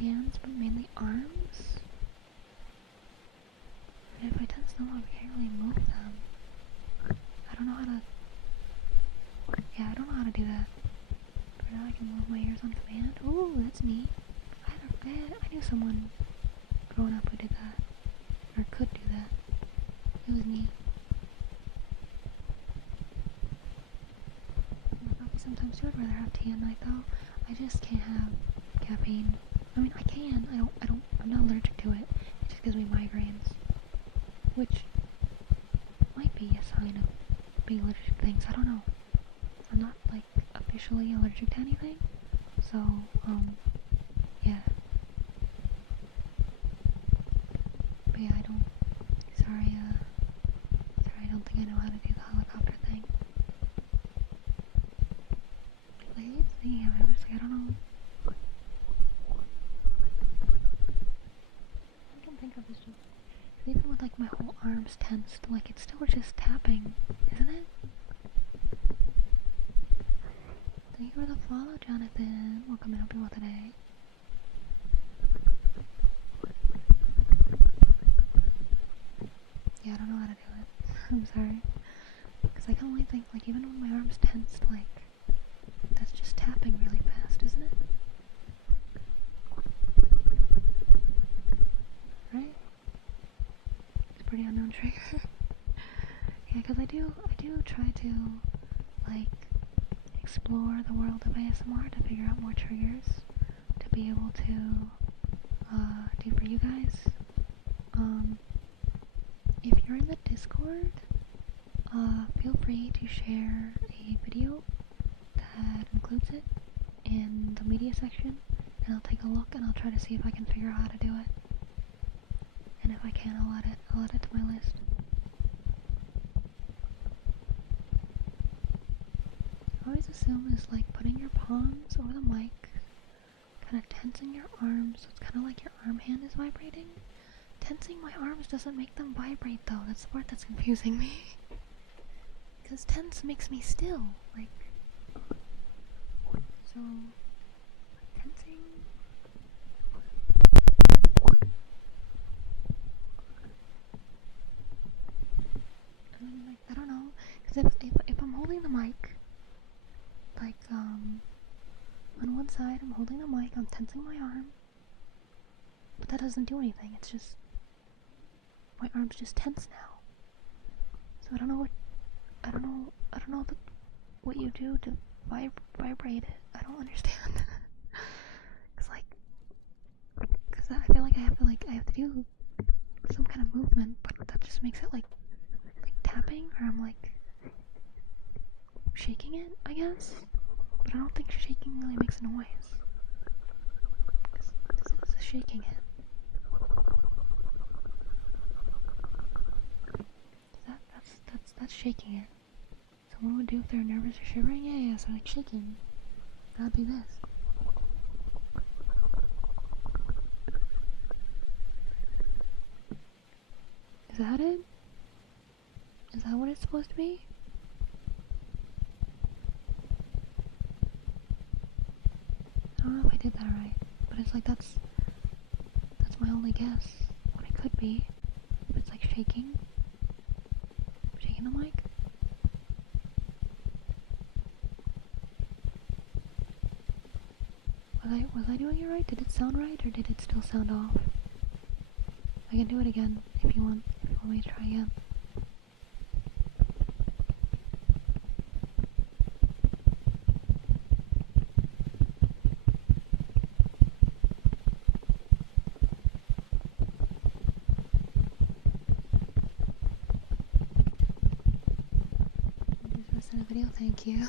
hands, but mainly arms. And if I tense them, I can't really move them. I don't know how to... Yeah, I don't know how to do that. But now I can move my ears on command. Ooh, that's neat. I knew someone growing up who did that. Or could do that. It was neat. Probably sometimes too, I'd rather have tea at night though. I just can't have caffeine. I mean, I can. I'm not allergic to it. It just gives me migraines. Which might be a sign of being allergic to things. I don't know. I'm not, like, officially allergic to anything. So, yeah. But yeah, sorry, I don't think I know how to do the helicopter thing. Like, I keep thinking of it, but it's like, I don't know. I can think of this just, even with, like, my whole arms tensed, like, it's still just tapping, isn't it? Thank you for the follow, Jonathan. Welcome and hope you well today. Yeah, I don't know how to do it. I'm sorry. Because I can only think, like, even when my arm's tensed, like, that's just tapping really fast, isn't it? Right? It's a pretty unknown trigger. Yeah, because I do try to, like, explore the world of ASMR to figure out more triggers to be able to do for you guys. If you're in the Discord, feel free to share a video that includes it in the media section, and I'll take a look and I'll try to see if I can figure out how to do it. And if I can, I'll add it to my list. I always assume it's like putting your palms over the mic, kind of tensing your arms, so it's kind of like your arm hand is vibrating. Tensing my arms doesn't make them vibrate though, that's the part that's confusing me. Because tense makes me still, like, so, tensing, I mean, like, I don't know, because if I'm holding the mic, like, on one side I'm holding the mic, I'm tensing my arm, but that doesn't do anything, it's just, my arm's just tense now. So I don't know what you do to vibrate it. I don't understand. Cause I feel like I have to do some kind of movement, but that just makes it like tapping, or I'm like shaking it, I guess. But I don't think shaking really makes a noise. Cause it's shaking it. That's shaking it. Someone would do if they're nervous or shivering? Yeah, so like shaking. That'd be this. Is that it? Is that what it's supposed to be? I don't know if I did that right, but it's like that's my only guess. What it could be. If it's like shaking the mic. Was I doing it right? Did it sound right, or did it still sound off? I can do it again if you want me to try again. Just in a video, thank you.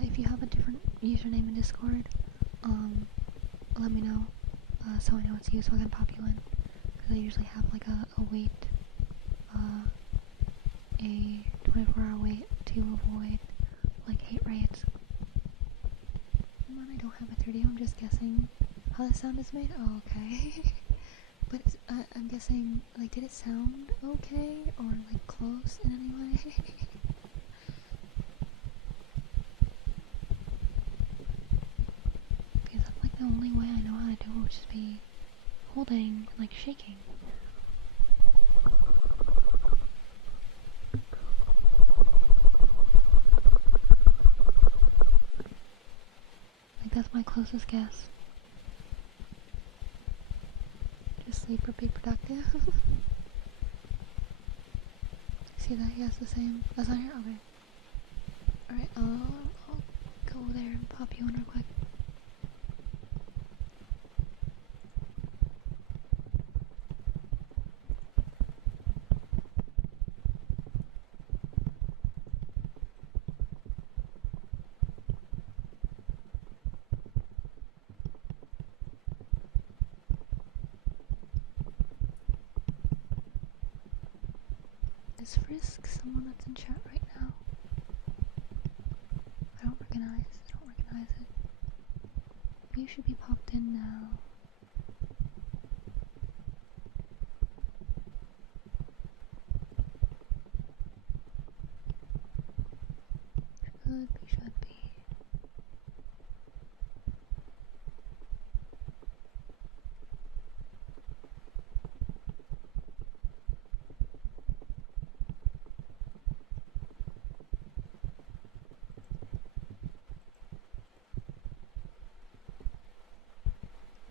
If you have a different username in Discord, let me know, so I know it's you, so I can pop you in. Because I usually have like a wait, a 24-hour wait to avoid like hate raids. I don't have a 3D, I'm just guessing how the sound is made. Oh, okay. But I'm guessing, like, did it sound okay, or like close in any way? like shaking. Like that's my closest guess. Just sleep or be productive. See that? Yes, the same. That's not here? Okay. Alright, I'll go there and pop you in real quick. Is Frisk someone that's in chat right now? I don't recognize it. You should be popped in now. Should be.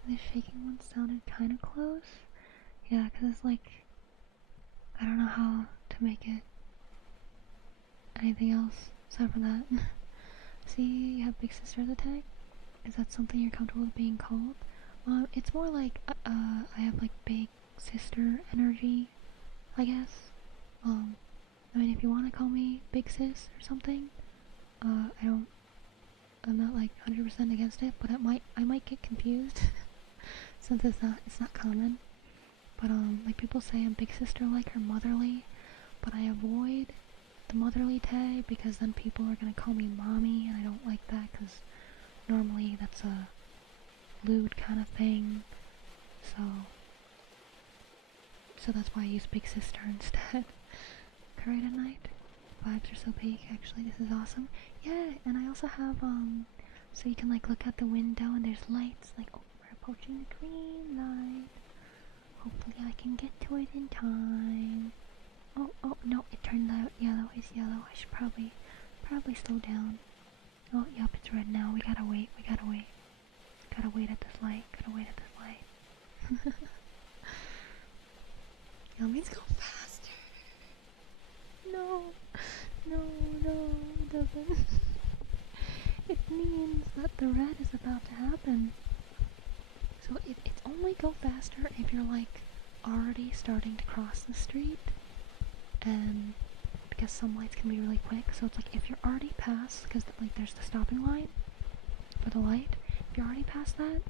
The shaking one sounded kind of close. Yeah, because it's like, I don't know how to make it anything else aside from that. See, you have Big Sister as a tag? Is that something you're comfortable with being called? It's more like, I have like Big Sister energy, I guess. I mean, if you want to call me Big Sis or something, I'm not like 100% against it, but I might get confused since it's not common. But like people say I'm Big Sister like her motherly, but I avoid the motherly tag because then people are gonna call me mommy, and I don't like that because normally that's a lewd kind of thing. So that's why I use Big Sister instead. Correct at night. Vibes are so peak. Actually, this is awesome. Yeah, and I also have so you can like look out the window and there's lights. Like, oh, we're approaching the green light. Hopefully, I can get to it in time. Oh no, it turned out yellow. It's yellow. I should probably slow down. Oh, yep, it's red now. We gotta wait. Gotta wait at this light. That means go faster. No, it doesn't. It means that the red is about to happen. So it's only go faster if you're like already starting to cross the street, and because some lights can be really quick. So it's like if you're already past, because like there's the stopping line for the light. If you're already past that,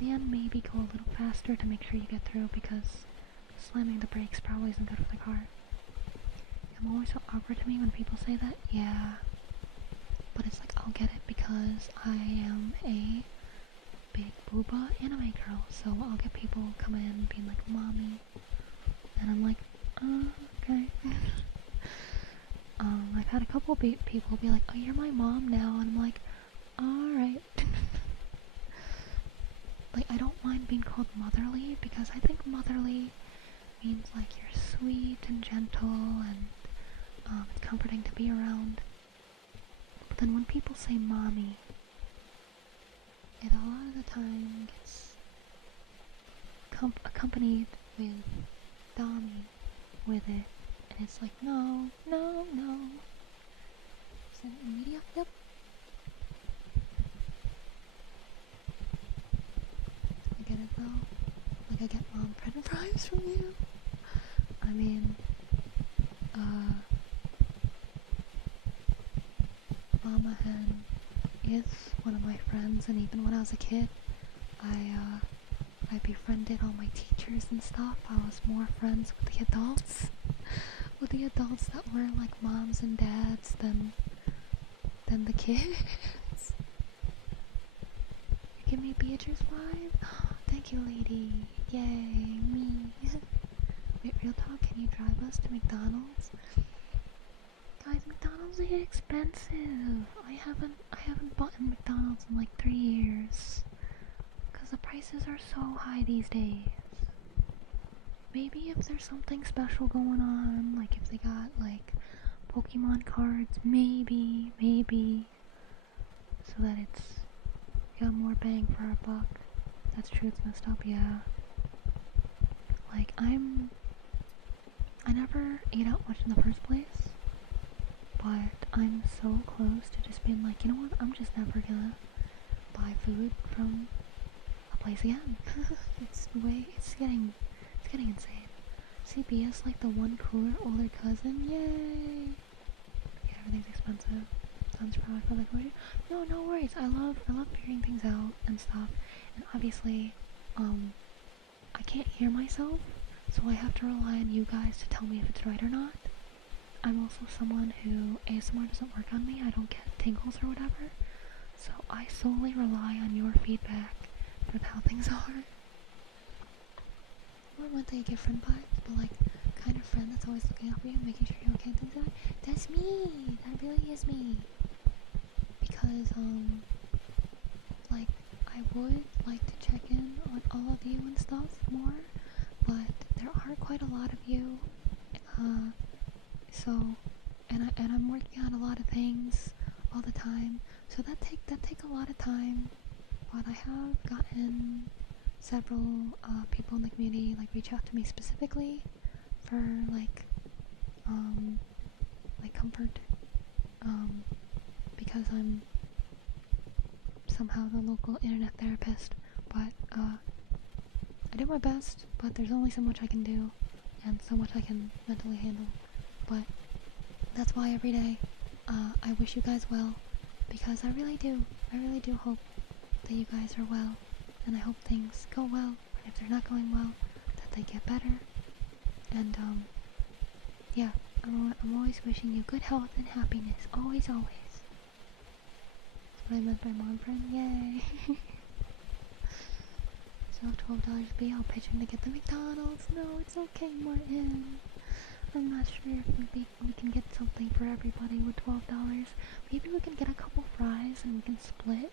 then maybe go a little faster to make sure you get through, because slamming the brakes probably isn't good for the car. I'm always so awkward to me when people say that. Yeah, but it's like I'll get it because I am a big booba anime girl, so I'll get people coming in being like mommy, and I'm like, okay. I've had a couple people be like, oh, you're my mom now, and I'm like, alright. Like, I don't mind being called motherly, because I think motherly means like you're sweet and gentle, and it's comforting to be around. But then when people say mommy, it a lot of the time gets accompanied with Donnie with it, and it's like, no. Is that media? Yep. I get it though. Like I get mom french fries from you. I mean, Mama Hen is one of my friends, and even when I was a kid, I befriended all my teachers and stuff. I was more friends with the adults, that were like moms and dads than the kids. You give me Beatrice vibe? Thank you, lady. Yay, me. Wait, real talk, can you drive us to McDonald's? Guys, McDonald's is expensive. I haven't bought in McDonald's in like 3 years. Because the prices are so high these days. maybe if there's something special going on, like if they got like Pokemon cards, maybe, so that it's got more bang for our buck. That's true, it's messed up, yeah. Like, I never ate out much in the first place, but I'm so close to just being like, you know what, I'm just never gonna buy food from a place again. It's getting insane. CBS, like the one cooler older cousin, yay! Yeah, everything's expensive. Sounds probably for like, no worries. I love figuring things out and stuff. And obviously, I can't hear myself, so I have to rely on you guys to tell me if it's right or not. I'm also someone who ASMR doesn't work on me. I don't get tingles or whatever. So I solely rely on your feedback with how things are. I don't want to get friend vibes, but like kind of friend that's always looking out for you, making sure you're okay and things like that. That's me. That really is me. Because like I would like to check in on all of you and stuff more, but there are quite a lot of you. So and I'm working on a lot of things all the time. So that take a lot of time. But I have gotten several people in the community like reach out to me specifically for like comfort, because I'm somehow the local internet therapist. But I do my best, but there's only so much I can do and so much I can mentally handle. But that's why every day I wish you guys well, because I really do hope that you guys are well, and I hope things go well, and if they're not going well, that they get better. And yeah, I'm always wishing you good health and happiness, always. That's what I meant by mom friend, yay. So $12 be all pitching to get the McDonald's. No, it's okay, Martin. I'm not sure if we can get something for everybody with $12. Maybe we can get a couple fries and we can split.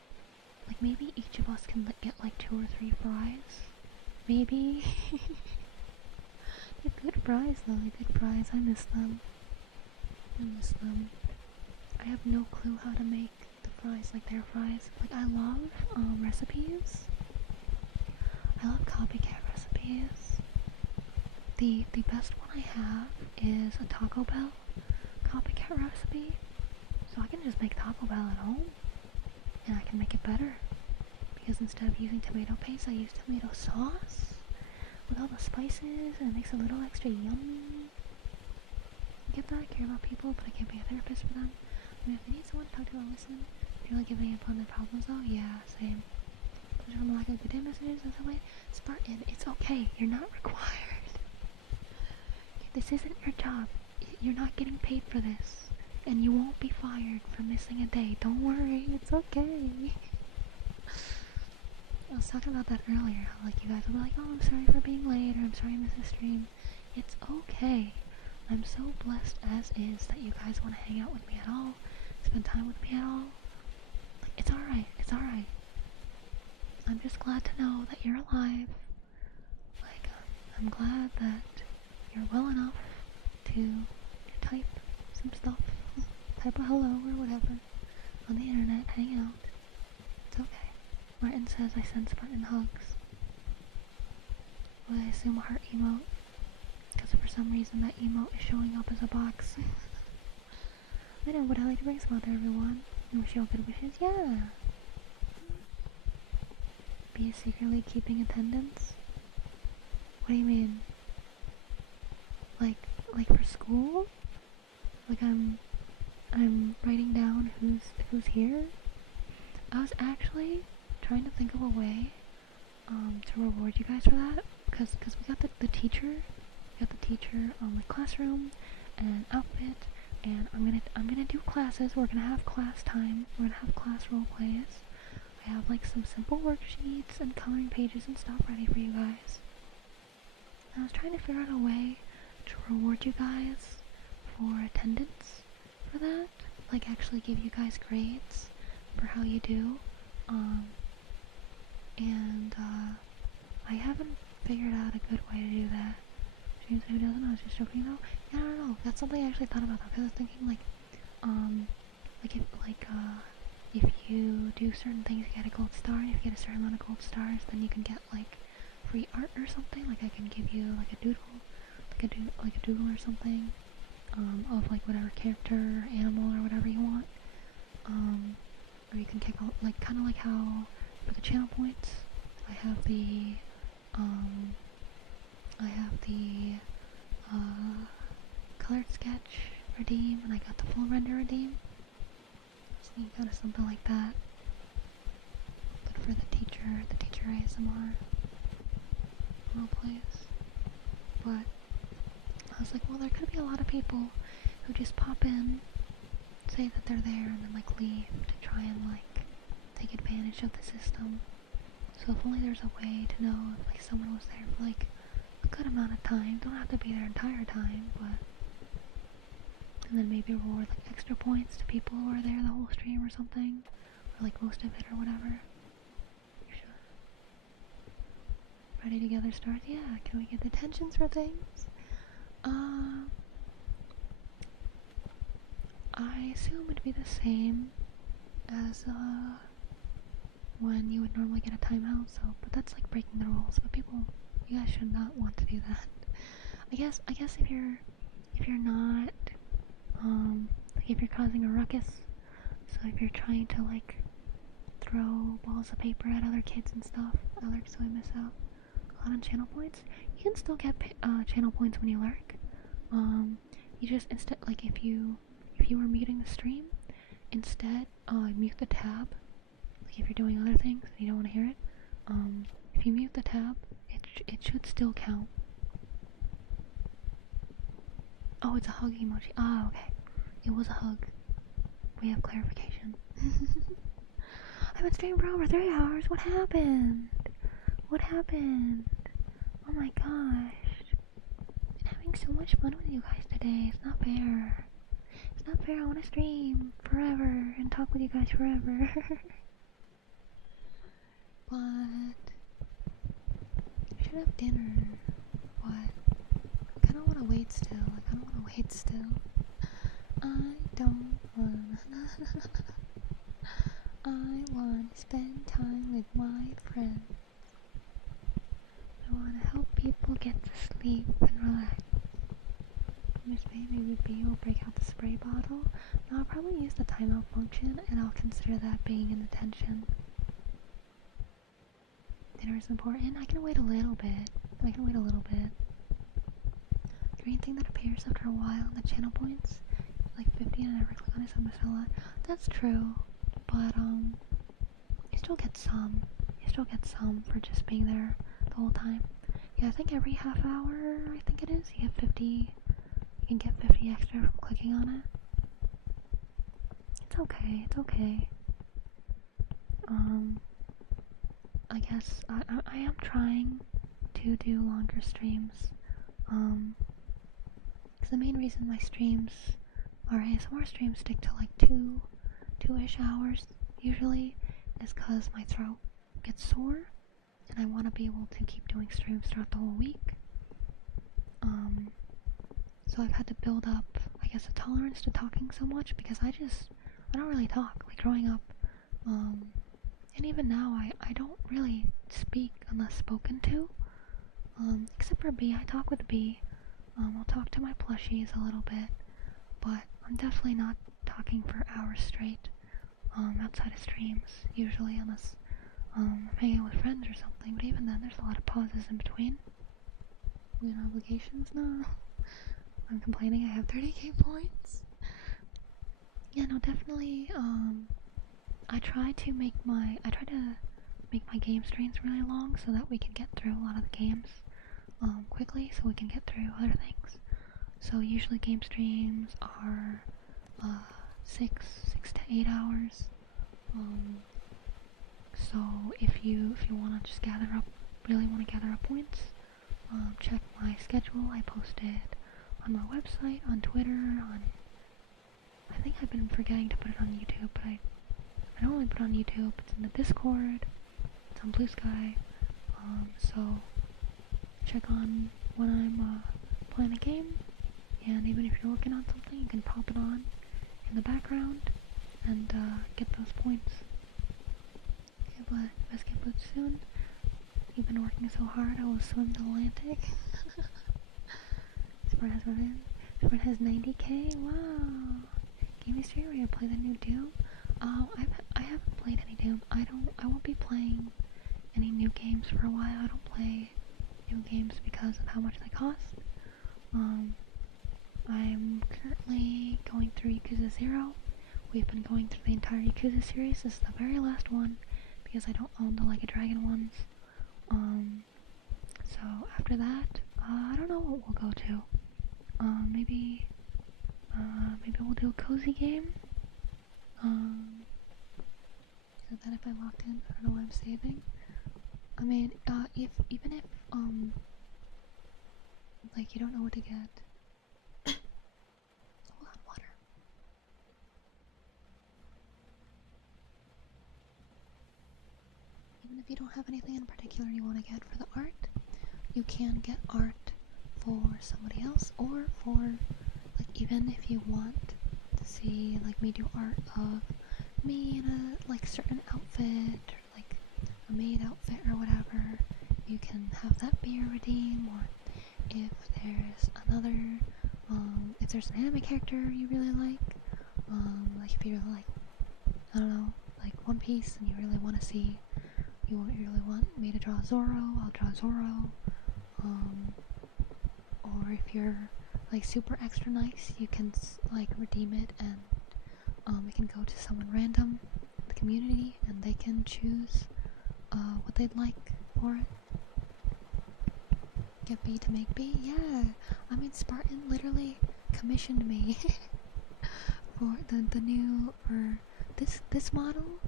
Like maybe each of us can get like 2 or 3 fries. Maybe. They're good fries though, good fries. I miss them. I have no clue how to make the fries like their fries. Like I love recipes. I love copycat recipes. The best one I have is a Taco Bell copycat recipe. So I can just make Taco Bell at home. And I can make it better. Because instead of using tomato paste, I use tomato sauce with all the spices, and it makes it a little extra yummy. I get that, I care about people, but I can't be a therapist for them. I mean, if they need someone to talk to, I'll listen. If you're like giving up on their problems though, yeah, same. But from like good day messages and stuff like that, Spartan, it's okay, you're not required. This isn't your job. You're not getting paid for this. And you won't be fired for missing a day. Don't worry, it's okay. I was talking about that earlier, how like you guys will be like, oh, I'm sorry for being late, or I'm sorry I missed the stream. It's okay. I'm so blessed as is that you guys want to hang out with me at all, spend time with me at all. Like, it's alright. I'm just glad to know that you're alive. Like, I'm glad that you're well enough to type some stuff, type a hello or whatever on the internet, hang out. It's okay. Martin says I send Spartan hugs. Well, I assume a heart emote, because for some reason that emote is showing up as a box. I know, but I like to bring some out there, everyone. And wish you all good wishes. Yeah. Be secretly keeping attendance? What do you mean? Like for school? Like I'm writing down who's here? I was actually trying to think of a way to reward you guys for that, because we got the teacher, like classroom and outfit, and I'm gonna do classes. We're gonna have class time. We're gonna have class role plays. I have like some simple worksheets and coloring pages and stuff ready for you guys. I was trying to figure out a way to reward you guys for attendance for that, like actually give you guys grades for how you do, and I haven't figured out a good way to do that. streams, who doesn't? I was just joking though. Yeah, I don't know. That's something I actually thought about though, because I was thinking if you do certain things, you get a gold star. If you get a certain amount of gold stars, then you can get like free art or something. Like I can give you like a doodle, like a doodle or something, of like whatever character or animal or whatever you want. Or you can kick out like kind of like how for the channel points, I have the colored sketch redeem, and I got the full render redeem. So you kind of something like that, but for the teacher ASMR roleplays. But I was like, well, there could be a lot of people who just pop in, say that they're there, and then like leave to try and like take advantage of the system. So if only there's a way to know if like someone was there for like a good amount of time, don't have to be their entire time, but and then maybe reward like extra points to people who are there the whole stream or something, or like most of it or whatever. Sure. Ready to gather stars? Yeah, can we get detentions for things? I assume it'd be the same as when you would normally get a timeout, so but that's like breaking the rules, but you guys should not want to do that. I guess if you're not like if you're causing a ruckus, so if you're trying to like throw balls of paper at other kids and stuff, so we miss out a lot on channel points, you can still get channel points when you lurk. You just instead, like if you were muting the stream, instead mute the tab. Like if you're doing other things and you don't want to hear it, if you mute the tab, it should still count. Oh, it's a hug emoji. Ah, okay. It was a hug. We have clarification. I've been streaming for over 3 hours. What happened? What happened? Oh my gosh. I've been having so much fun with you guys today. It's not fair. It's not fair. I want to stream forever and talk with you guys forever. But I should have dinner. But I kind of want to wait still. I don't wanna. I want to spend time with my friends. I want to help people get to sleep and relax. Miss Baby would be will break out the spray bottle. No, I'll probably use the timeout function, and I'll consider that being an attention. Dinner is important. I can wait a little bit. Green thing that appears after a while on the channel points, like 50, and I never click on it, so I missed a lot. That's true, but you still get some. For just being there the whole time. Yeah, I think every half hour, I think it is, you get 50. You can get 50 extra from clicking on it. It's okay. I guess I am trying to do longer streams. Because the main reason my streams, our ASMR streams, stick to like two-ish hours usually, is because my throat gets sore, and I want to be able to keep doing streams throughout the whole week. So I've had to build up, I guess, a tolerance to talking so much, because I don't really talk. Like growing up, and even now, I don't really speak unless spoken to. Except for B, I talk with B. I'll talk to my plushies a little bit, but I'm definitely not talking for hours straight, outside of streams, usually, unless, I'm hanging out with friends or something, but even then, there's a lot of pauses in between. We have obligations now. I'm complaining I have 30k points. Yeah, no, definitely, I try to make my game streams really long so that we can get through a lot of the games quickly, so we can get through other things. So usually game streams are 6 to 8 hours. So if you want to just really want to gather up points, check my schedule. I post it on my website, on Twitter, I think I've been forgetting to put it on YouTube, but I don't really put it on YouTube. It's in the Discord, it's on Blue Sky, so check on when I'm playing a game, and even if you're working on something, you can pop it on in the background and get those points. Okay, but let's get boots soon. You've been working so hard, I will swim the Atlantic. Sport has 90k. Wow. Gaming stream where you play the new Doom. I haven't played any Doom. I won't be playing any new games for a while. I don't play new games because of how much they cost. I'm currently going through Yakuza 0. We've been going through the entire Yakuza series. This is the very last one because I don't own the Like a Dragon ones. So after that, I don't know what we'll go to. Maybe we'll do a cozy game. So that if I locked in, I don't know why I'm saving. I mean, even if like you don't know what to get. Hold on, water. Even if you don't have anything in particular you want to get for the art, you can get art for somebody else, or for, like, even if you want to see, like, me do art of me in a, like, certain outfit, or, like, a maid outfit or whatever, you can have that be your redeem. Or if there's another, if there's an anime character you really like if you really like, I don't know, like One Piece, and you really want to see, you really want me to draw Zoro, I'll draw Zoro. Or if you're like super extra nice, you can like redeem it, and it can go to someone random in the community, and they can choose what they'd like for it. Get B to make B? Yeah, I mean Spartan literally commissioned me for the new, or this model,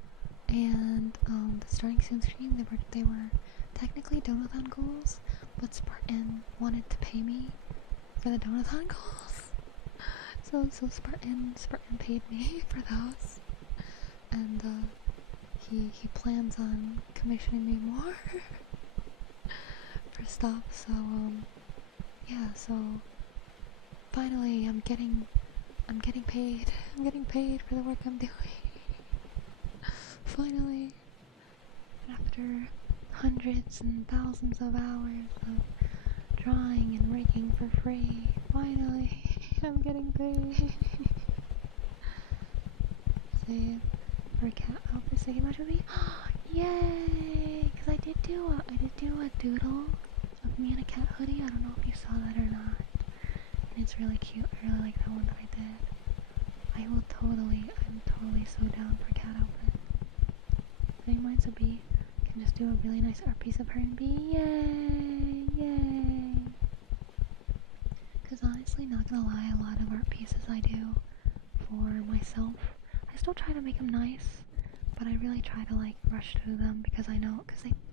and the starting soon stream. They were technically donathon goals, but Spartan wanted to pay me for the donathon goals. So Spartan paid me for those, and he plans on commissioning me more for stuff. So yeah. So finally, I'm getting paid. I'm getting paid for the work I'm doing. Finally, after hundreds and thousands of hours of drawing and rigging for free, finally, I'm getting paid. Save for a cat outfit. Say how much would be? Yay! Because I did do a doodle of me in a cat hoodie. I don't know if you saw that or not. And it's really cute. I really like that one that I did. I'm totally so down for cat outfit. If mine's a bee, I can just do a really nice art piece of her and be yay, yay. Because honestly, not gonna lie, a lot of art pieces I do for myself, I still try to make them nice, but I really try to like rush through them because I know,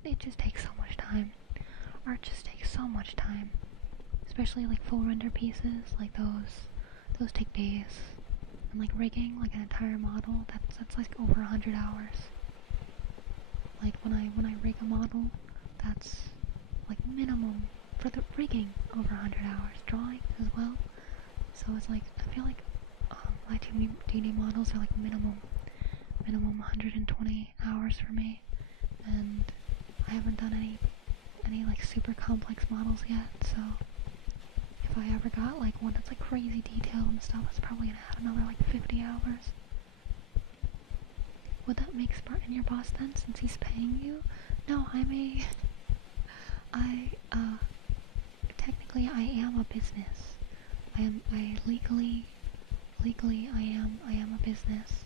it just takes so much time. Art just takes so much time, especially like full render pieces, like those take days. And like rigging, like an entire model, that's like over 100 hours. Like when I rig a model, that's like minimum for the rigging over 100 hours. Drawing as well. So it's like, I feel like my 2D models are like minimum 120 hours for me, and I haven't done any like super complex models yet. So if I ever got like one that's like crazy detailed and stuff, it's probably gonna add another like 50 hours. Would that make Spartan your boss then, since he's paying you? No, technically I am a business. Legally I am a business.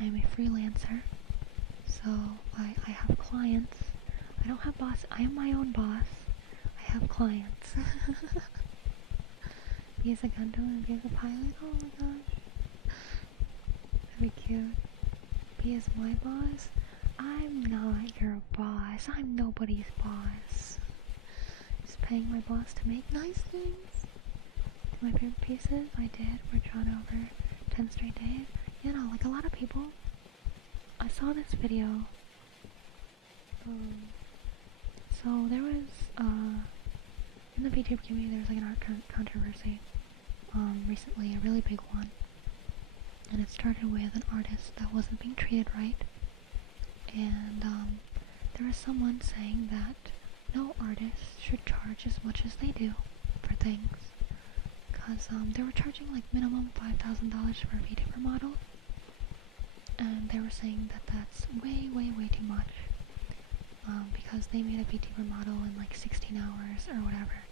I am a freelancer, so I have clients. I don't have boss. I am my own boss. I have clients. He is a Gundam and he is a pilot. Oh my god. Very cute. He is my boss. I'm not your boss. I'm nobody's boss. Just paying my boss to make nice things. My favorite pieces I did were drawn over 10 straight days. You know, like a lot of people. I saw this video. So there in the VTuber community, there's like an art controversy recently, a really big one, and it started with an artist that wasn't being treated right, and there was someone saying that no artist should charge as much as they do for things, because they were charging like minimum $5,000 for a VTuber model, and they were saying that that's way too much, because they made a VTuber model in like 16 hours or whatever.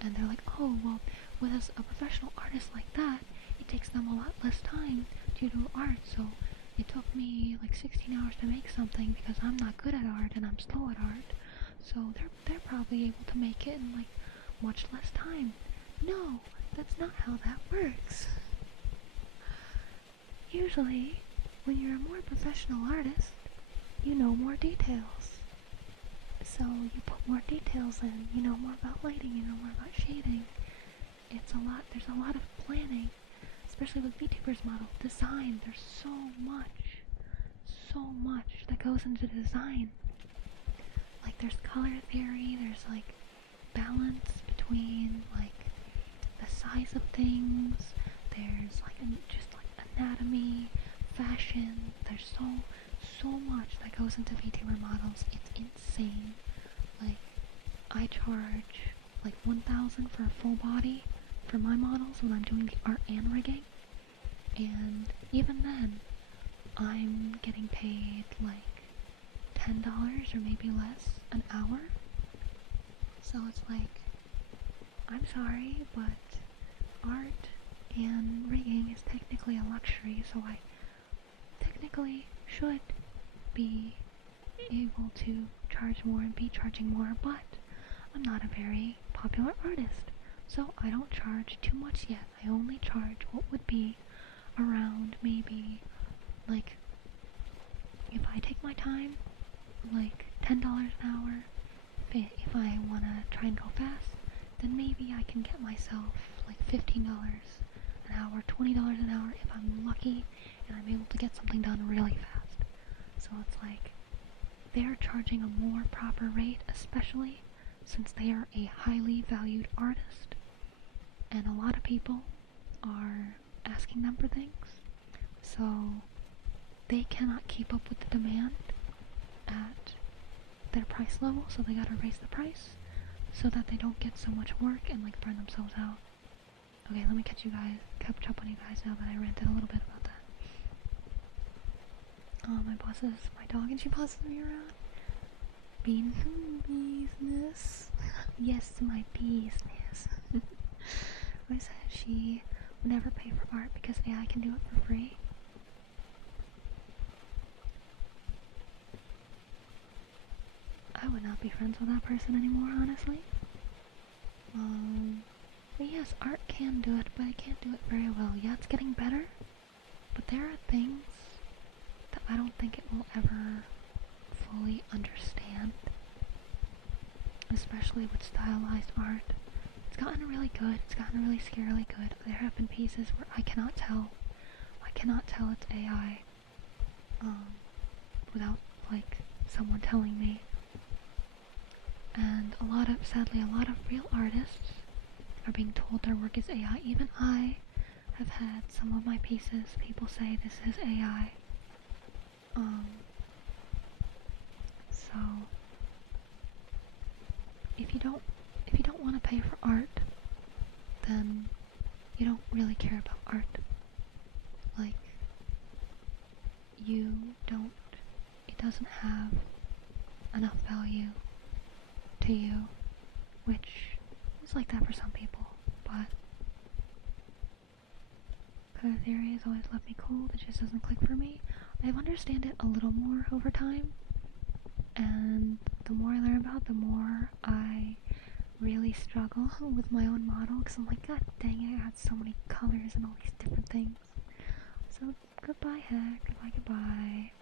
And they're like, oh, well, with a professional artist like that, it takes them a lot less time to do art, so it took me like 16 hours to make something because I'm not good at art and I'm slow at art, so they're probably able to make it in like much less time. No, that's not how that works. Usually, when you're a more professional artist, you know more details. So you put more details in, you know more about lighting, you know more about shading. There's a lot of planning, especially with VTubers model. Design, there's so much that goes into design. Like there's color theory, there's like balance between like the size of things, there's like just like anatomy, fashion, there's so much that goes into VTuber models. It's insane. Like I charge like $1,000 for a full body for my models when I'm doing the art and rigging, and even then I'm getting paid like $10 or maybe less an hour. So it's like, I'm sorry, but art and rigging is technically a luxury, so I technically should be able to charge more and be charging more, but I'm not a very popular artist, so I don't charge too much yet. I only charge what would be around maybe, like, if I take my time, like $10 an hour. If I want to try and go fast, then maybe I can get myself like $15 an hour, $20 an hour if I'm lucky and I'm able to get something done really fast. So it's like they're charging a more proper rate, especially since they are a highly valued artist, and a lot of people are asking them for things, so they cannot keep up with the demand at their price level, so they gotta raise the price so that they don't get so much work and like burn themselves out. Okay, let me catch up on you guys now that I ranted a little bit about that. My boss is my dog and she bosses me around. Being business. Yes, my business. I said she would never pay for art because AI can do it for free. I would not be friends with that person anymore, honestly. But yes, art can do it, but it can't do it very well. Yeah, it's getting better, but there are things that I don't think it will ever fully understand, especially with stylized art. It's gotten really good, it's gotten really scarily good. There have been pieces where I cannot tell it's AI, without, like, someone telling me. And sadly, a lot of real artists are being told their work is AI. Even I have had some of my pieces, people say this is AI. So if you don't want to pay for art, then you don't really care about art. Like, it doesn't have enough value to you, which is like that for some people, but color theory has always left me cold. It just doesn't click for me. I've understand it a little more over time, and the more I learn about it, the more I really struggle with my own model, because I'm like, god dang it, I got so many colors and all these different things. So goodbye hack, goodbye.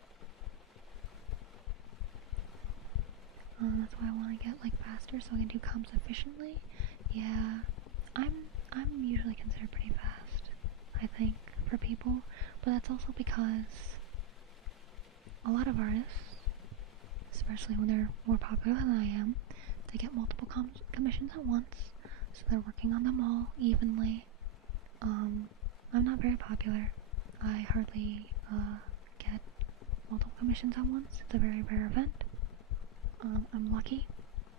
That's why I want to get like faster so I can do comms efficiently. Yeah, I'm usually considered pretty fast, I think, for people, but that's also because a lot of artists, especially when they're more popular than I am, they get multiple commissions at once, so they're working on them all evenly. I'm not very popular. I hardly get multiple commissions at once. It's a very rare event. I'm lucky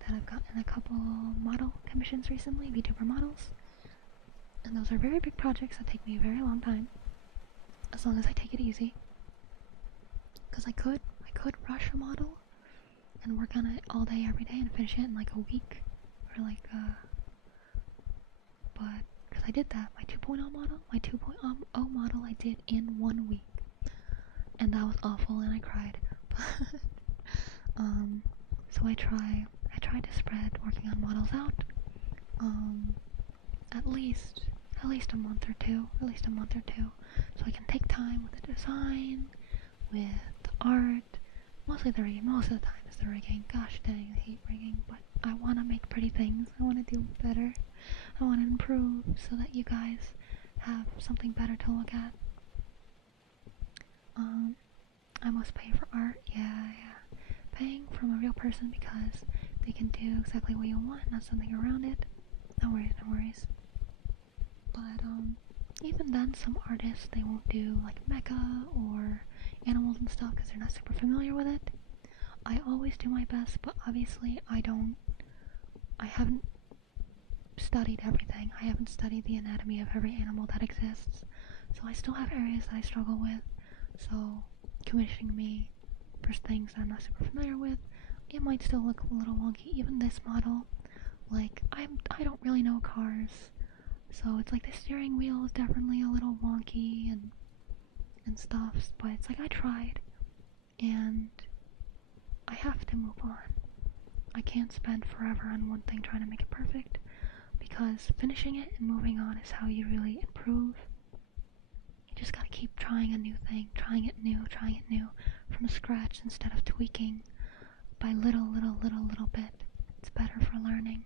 that I've gotten a couple model commissions recently, VTuber models, and those are very big projects that take me a very long time, as long as I take it easy. Because I could rush a model and work on it all day every day and finish it in like a week, or like but because I did that, my 2.0 model I did in 1 week, and that was awful and I cried. But so I try to spread working on models out at least a month or two, so I can take time with the design, with the art, mostly the rigging. Most of the time is the rigging. Gosh dang, I hate rigging, but I want to make pretty things. I want to do better. I want to improve so that you guys have something better to look at. I must pay for art. Yeah. Paying from a real person because they can do exactly what you want, not something around it. No worries. But even then, some artists, they won't do like mecha or animals and stuff because they're not super familiar with it. I always do my best, but obviously I haven't studied everything. I haven't studied the anatomy of every animal that exists, so I still have areas that I struggle with. So commissioning me for things that I'm not super familiar with, it might still look a little wonky. Even this model, like I don't really know cars, so it's like the steering wheel is definitely a little wonky and stuff, but it's like I tried, and I have to move on. I can't spend forever on one thing trying to make it perfect, because finishing it and moving on is how you really improve. You just gotta keep trying a new thing, trying it new from scratch instead of tweaking by little bit. It's better for learning.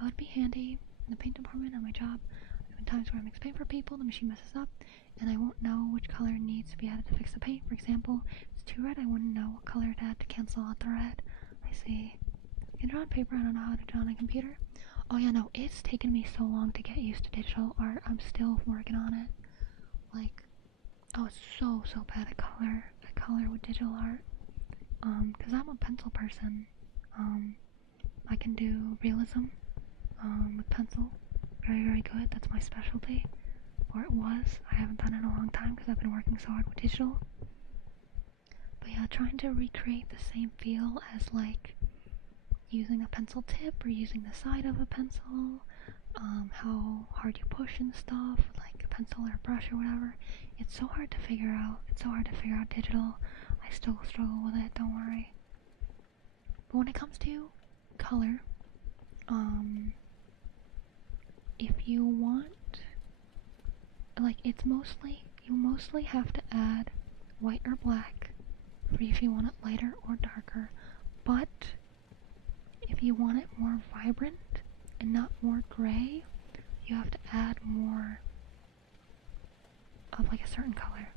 It would be handy in the paint department at my job. There have been times where I mix paint for people, the machine messes up, and I won't know which color needs to be added to fix the paint. For example, if it's too red, I wouldn't know what color to add to cancel out the red. I see. I can draw on paper, I don't know how to draw on a computer. Oh yeah, no, it's taken me so long to get used to digital art. I'm still working on it. Like, I was so bad at color with digital art. Because I'm a pencil person. I can do realism with pencil very good. That's my specialty, or it was. I haven't done it in a long time because I've been working so hard with digital. But yeah, trying to recreate the same feel as like using a pencil tip or using the side of a pencil, how hard you push and stuff, like a pencil or a brush or whatever. It's so hard to figure out. Digital. I still struggle with it, don't worry. But when it comes to color, if you want, like, you mostly have to add white or black for if you want it lighter or darker. But if you want it more vibrant and not more gray, you have to add more of like a certain color.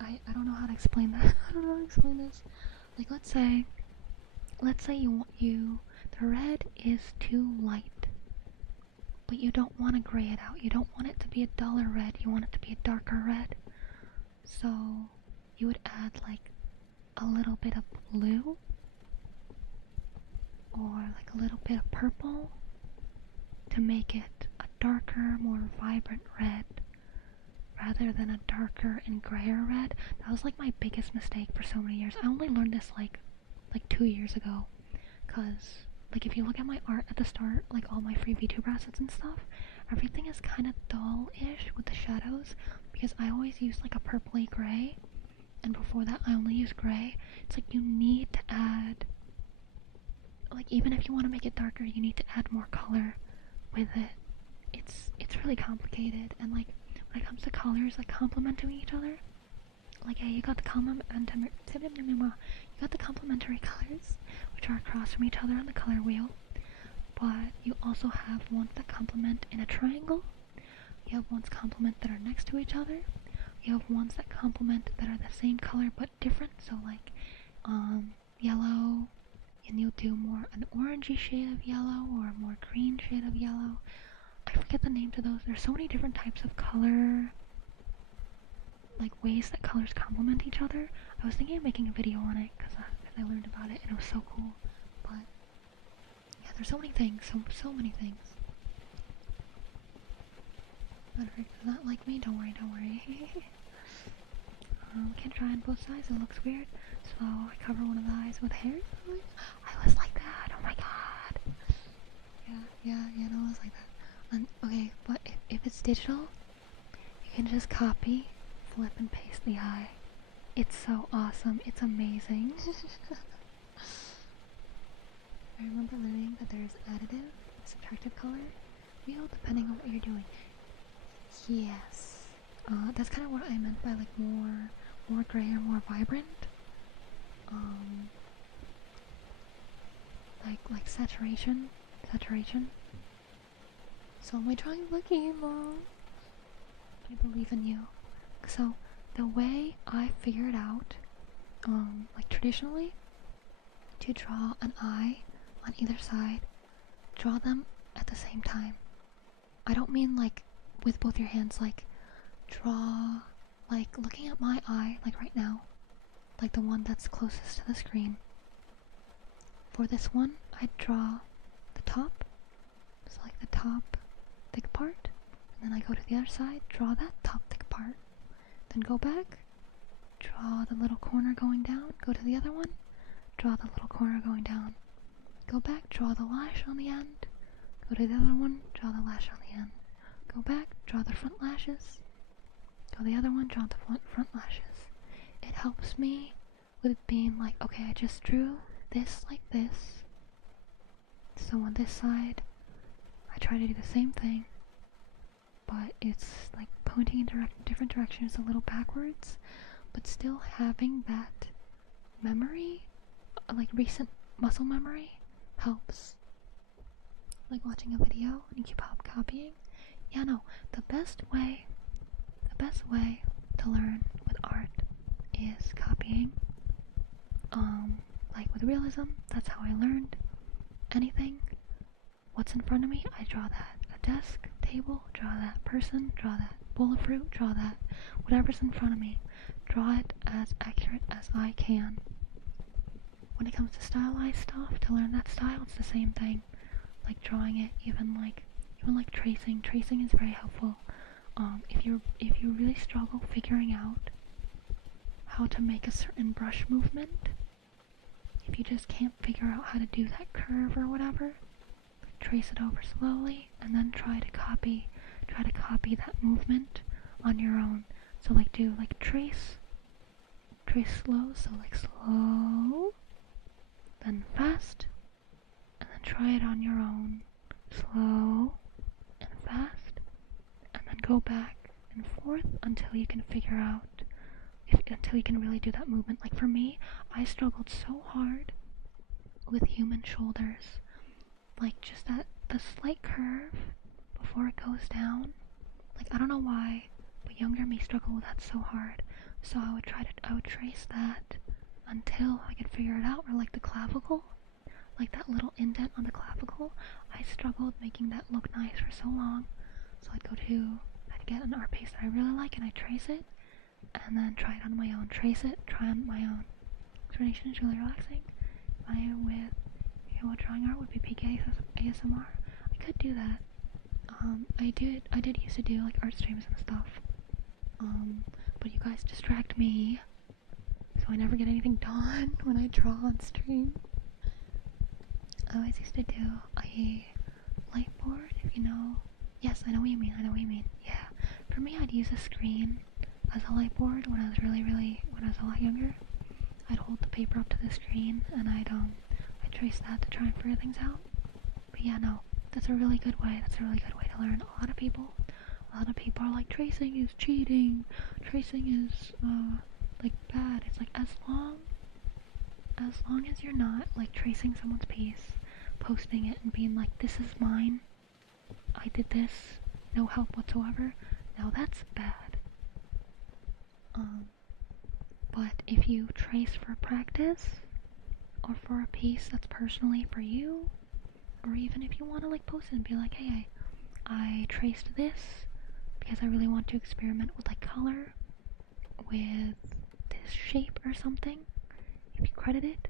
I don't know how to explain that. I don't know how to explain this. Like, let's say the red is too light, but you don't want to gray it out. You don't want it to be a duller red. You want it to be a darker red. So you would add like a little bit of blue or like a little bit of purple to make it a darker, more vibrant red rather than a darker and grayer red. That was like my biggest mistake for so many years. I only learned this like 2 years ago, cause like if you look at my art at the start, like all my free VTuber assets and stuff, everything is kind of dull-ish with the shadows because I always use like a purpley gray, and before that I only use gray. It's like you need to add, like, even if you want to make it darker, you need to add more color with it. It's really complicated, and like when it comes to colors, like complementing each other, like, yeah, you got the complementary colors, which are across from each other on the color wheel, but you also have ones that complement in a triangle. You have ones complement that are next to each other. You have ones that complement that are the same color but different. So like, yellow and you'll do more an orangey shade of yellow or a more green shade of yellow. I forget the names of those. There's so many different types of color, like ways that colors complement each other. I was thinking of making a video on it because I learned about it and it was so cool. But yeah, there's so many things, so many things. Better does not like me. Don't worry, don't worry. Can't try on both sides. It looks weird. So I cover one of the eyes with hair. I was like that. Oh my god. Yeah. No, I was like that. Okay, but if it's digital, you can just copy, flip, and paste the eye. It's so awesome. It's amazing. I remember learning that there's additive, subtractive color wheel depending on what you're doing. Yes. That's kind of what I meant by like more gray or more vibrant. Like saturation. So my drawings look evil. I believe in you. So the way I figured out, like traditionally, to draw an eye on either side, draw them at the same time. I don't mean like with both your hands, like draw, like looking at my eye, like right now, like the one that's closest to the screen. For this one, I draw the top, so like the top thick part, and then I go to the other side, draw that top thick part, then go back, draw the little corner going down, go to the other one, draw the little corner going down, go back, draw the lash on the end, go to the other one, draw the lash on the end, go back, draw the front lashes, go to the other one, draw the front lashes. It helps me with being like, okay, I just drew this like this, so on this side I try to do the same thing, but it's like pointing in different directions, a little backwards, but still having that memory, like recent muscle memory, helps. Like watching a video and you keep copying. Yeah, no, the best way to learn with art is copying. Like with realism, that's how I learned. Anything, what's in front of me, I draw that. A desk, table, draw that. Person, draw that. Bowl of fruit, draw that. Whatever's in front of me, draw it as accurate as I can. When it comes to stylized stuff, to learn that style, it's the same thing. Like drawing it, even like tracing. Tracing is very helpful. If you really struggle figuring out how to make a certain brush movement, if you just can't figure out how to do that curve or whatever, trace it over slowly and then try to copy that movement on your own. So like do like trace slow, so like slow, then fast, and then try it on your own. Slow and fast, and then go back and forth until you can figure out, until you can really do that movement. Like for me, I struggled so hard with human shoulders. Like just the slight curve before it goes down. Like I don't know why, but younger me struggled with that so hard. So I would trace that until I could figure it out. Or like the clavicle, like that little indent on the clavicle, I struggled making that look nice for so long. So I'd get an art piece that I really like and I'd trace it, and then try it on my own. Trace it, try on my own. Explanation is really relaxing. Drawing art would be peak ASMR. I could do that. I did used to do like art streams and stuff. But you guys distract me, so I never get anything done when I draw on stream. I always used to do a light board, if you know. Yes, I know what you mean. Yeah. For me, I'd use a screen as a light board when I was when I was a lot younger. I'd hold the paper up to the screen and I'd trace that to try and figure things out. But yeah, no, that's a really good way. To learn. A lot of people are like, tracing is cheating. Tracing is like bad. It's like as long as you're not like tracing someone's piece, posting it and being like, this is mine, I did this, no help whatsoever, now that's bad. But if you trace for practice, or for a piece that's personally for you, or even if you want to like post it and be like, hey, I traced this because I really want to experiment with like color, with this shape or something. If you credit it,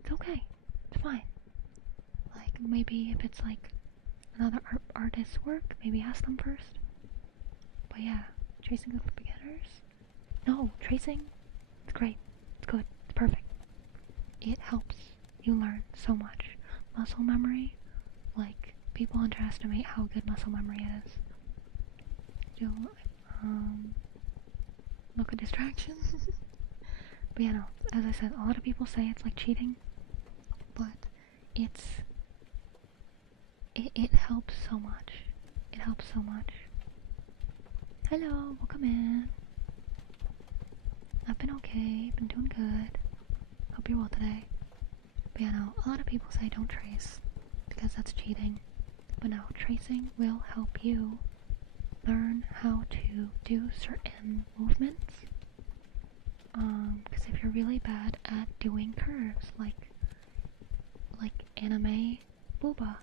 it's okay, it's fine. Like maybe if it's like another artist's work, maybe ask them first. But yeah, tracing with beginners? No, tracing, it's great, it's good, it's perfect. It helps you learn so much. Muscle memory, like, people underestimate how good muscle memory is. Look at distraction. But yeah, no, as I said, a lot of people say it's like cheating, but it helps so much. It helps so much. Hello, welcome in. I've been okay, been doing good. Hope you're well today. But yeah, no, a lot of people say don't trace because that's cheating. But no, tracing will help you learn how to do certain movements. Because if you're really bad at doing curves, like anime booba,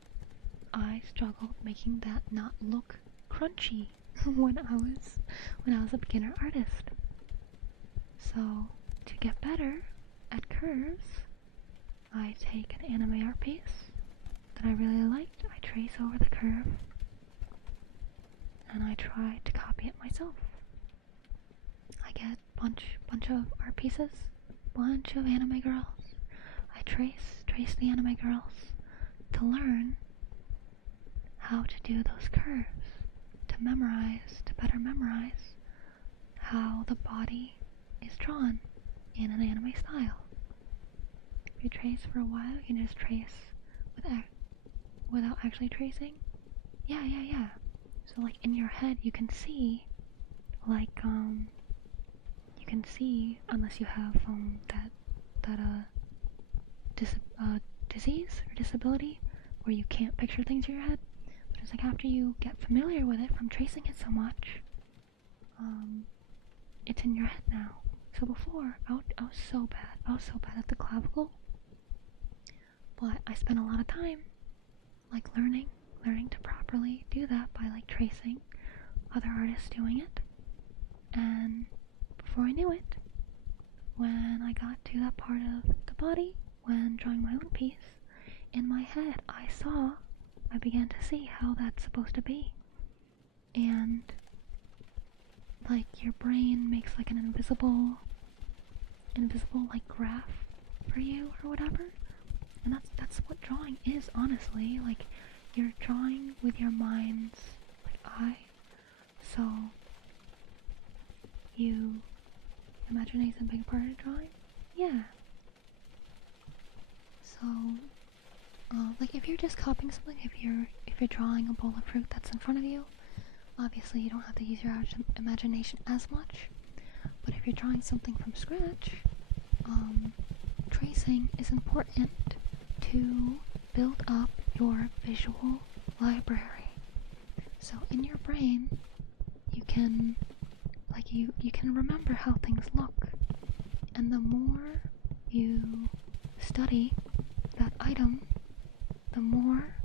I struggled making that not look crunchy when I was a beginner artist. So to get better at curves, I take an anime art piece that I really liked, I trace over the curve, and I try to copy it myself. I get bunch of art pieces, bunch of anime girls. I trace the anime girls to learn how to do those curves, to better memorize how the body is drawn in an anime style. If you trace for a while, you can just trace without actually tracing. Yeah. So like in your head, you can see, like you can see, unless you have disease or disability where you can't picture things in your head. But it's like after you get familiar with it from tracing it so much, it's in your head now. So before, I was so bad at the clavicle, but I spent a lot of time like learning to properly do that by like tracing other artists doing it. And before I knew it, when I got to that part of the body, when drawing my own piece, in my head I began to see how that's supposed to be. And like your brain makes like an invisible like graph for you or whatever. And that's what drawing is, honestly. Like you're drawing with your mind's like eye. So imagination a big part of drawing? Yeah. So like if you're just copying something, if you're drawing a bowl of fruit that's in front of you, obviously you don't have to use your imagination as much. But if you're drawing something from scratch, tracing is important to build up your visual library. So in your brain, you can remember how things look, and the more you study that item, the more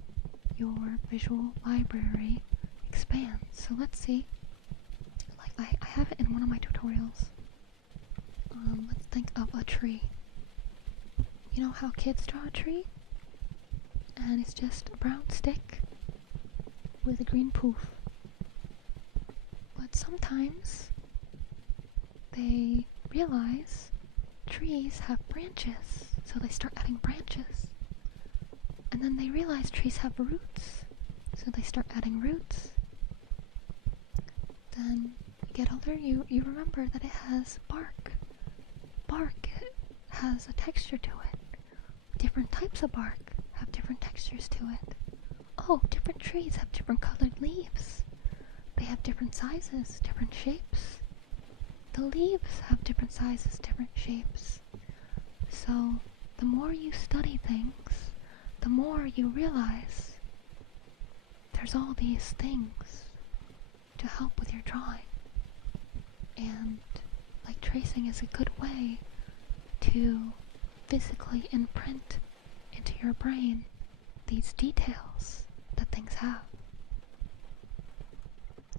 your visual library expands. So let's see, like I have it in one of my tutorials. Let's think of a tree. You know how kids draw a tree? And it's just a brown stick with a green poof. But sometimes they realize trees have branches, so they start adding branches. And then they realize trees have roots, so they start adding roots. Then you get older, you remember that it has bark. Bark has a texture to it. Different types of bark have different textures to it. Oh, different trees have different colored leaves. They have different sizes, different shapes. The leaves have different sizes, different shapes. So, the more you study things, the more you realize there's all these things to help with your drawing. And, like, tracing is a good way to physically basically imprint into your brain these details that things have.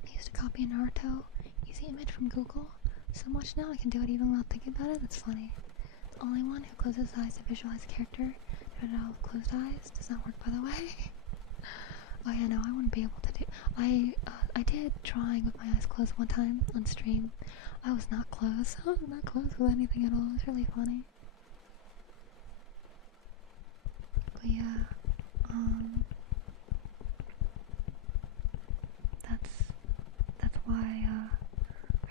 I used to copy Naruto, easy image from Google, so much now I can do it even without thinking about it. That's funny. The only one who closes his eyes to visualize a character, do it all with closed eyes, does not work, by the way. Oh yeah, no, I wouldn't be able to do. I did drawing with my eyes closed one time on stream. I was not close. I was not close with anything at all. It was really funny. But yeah, that's why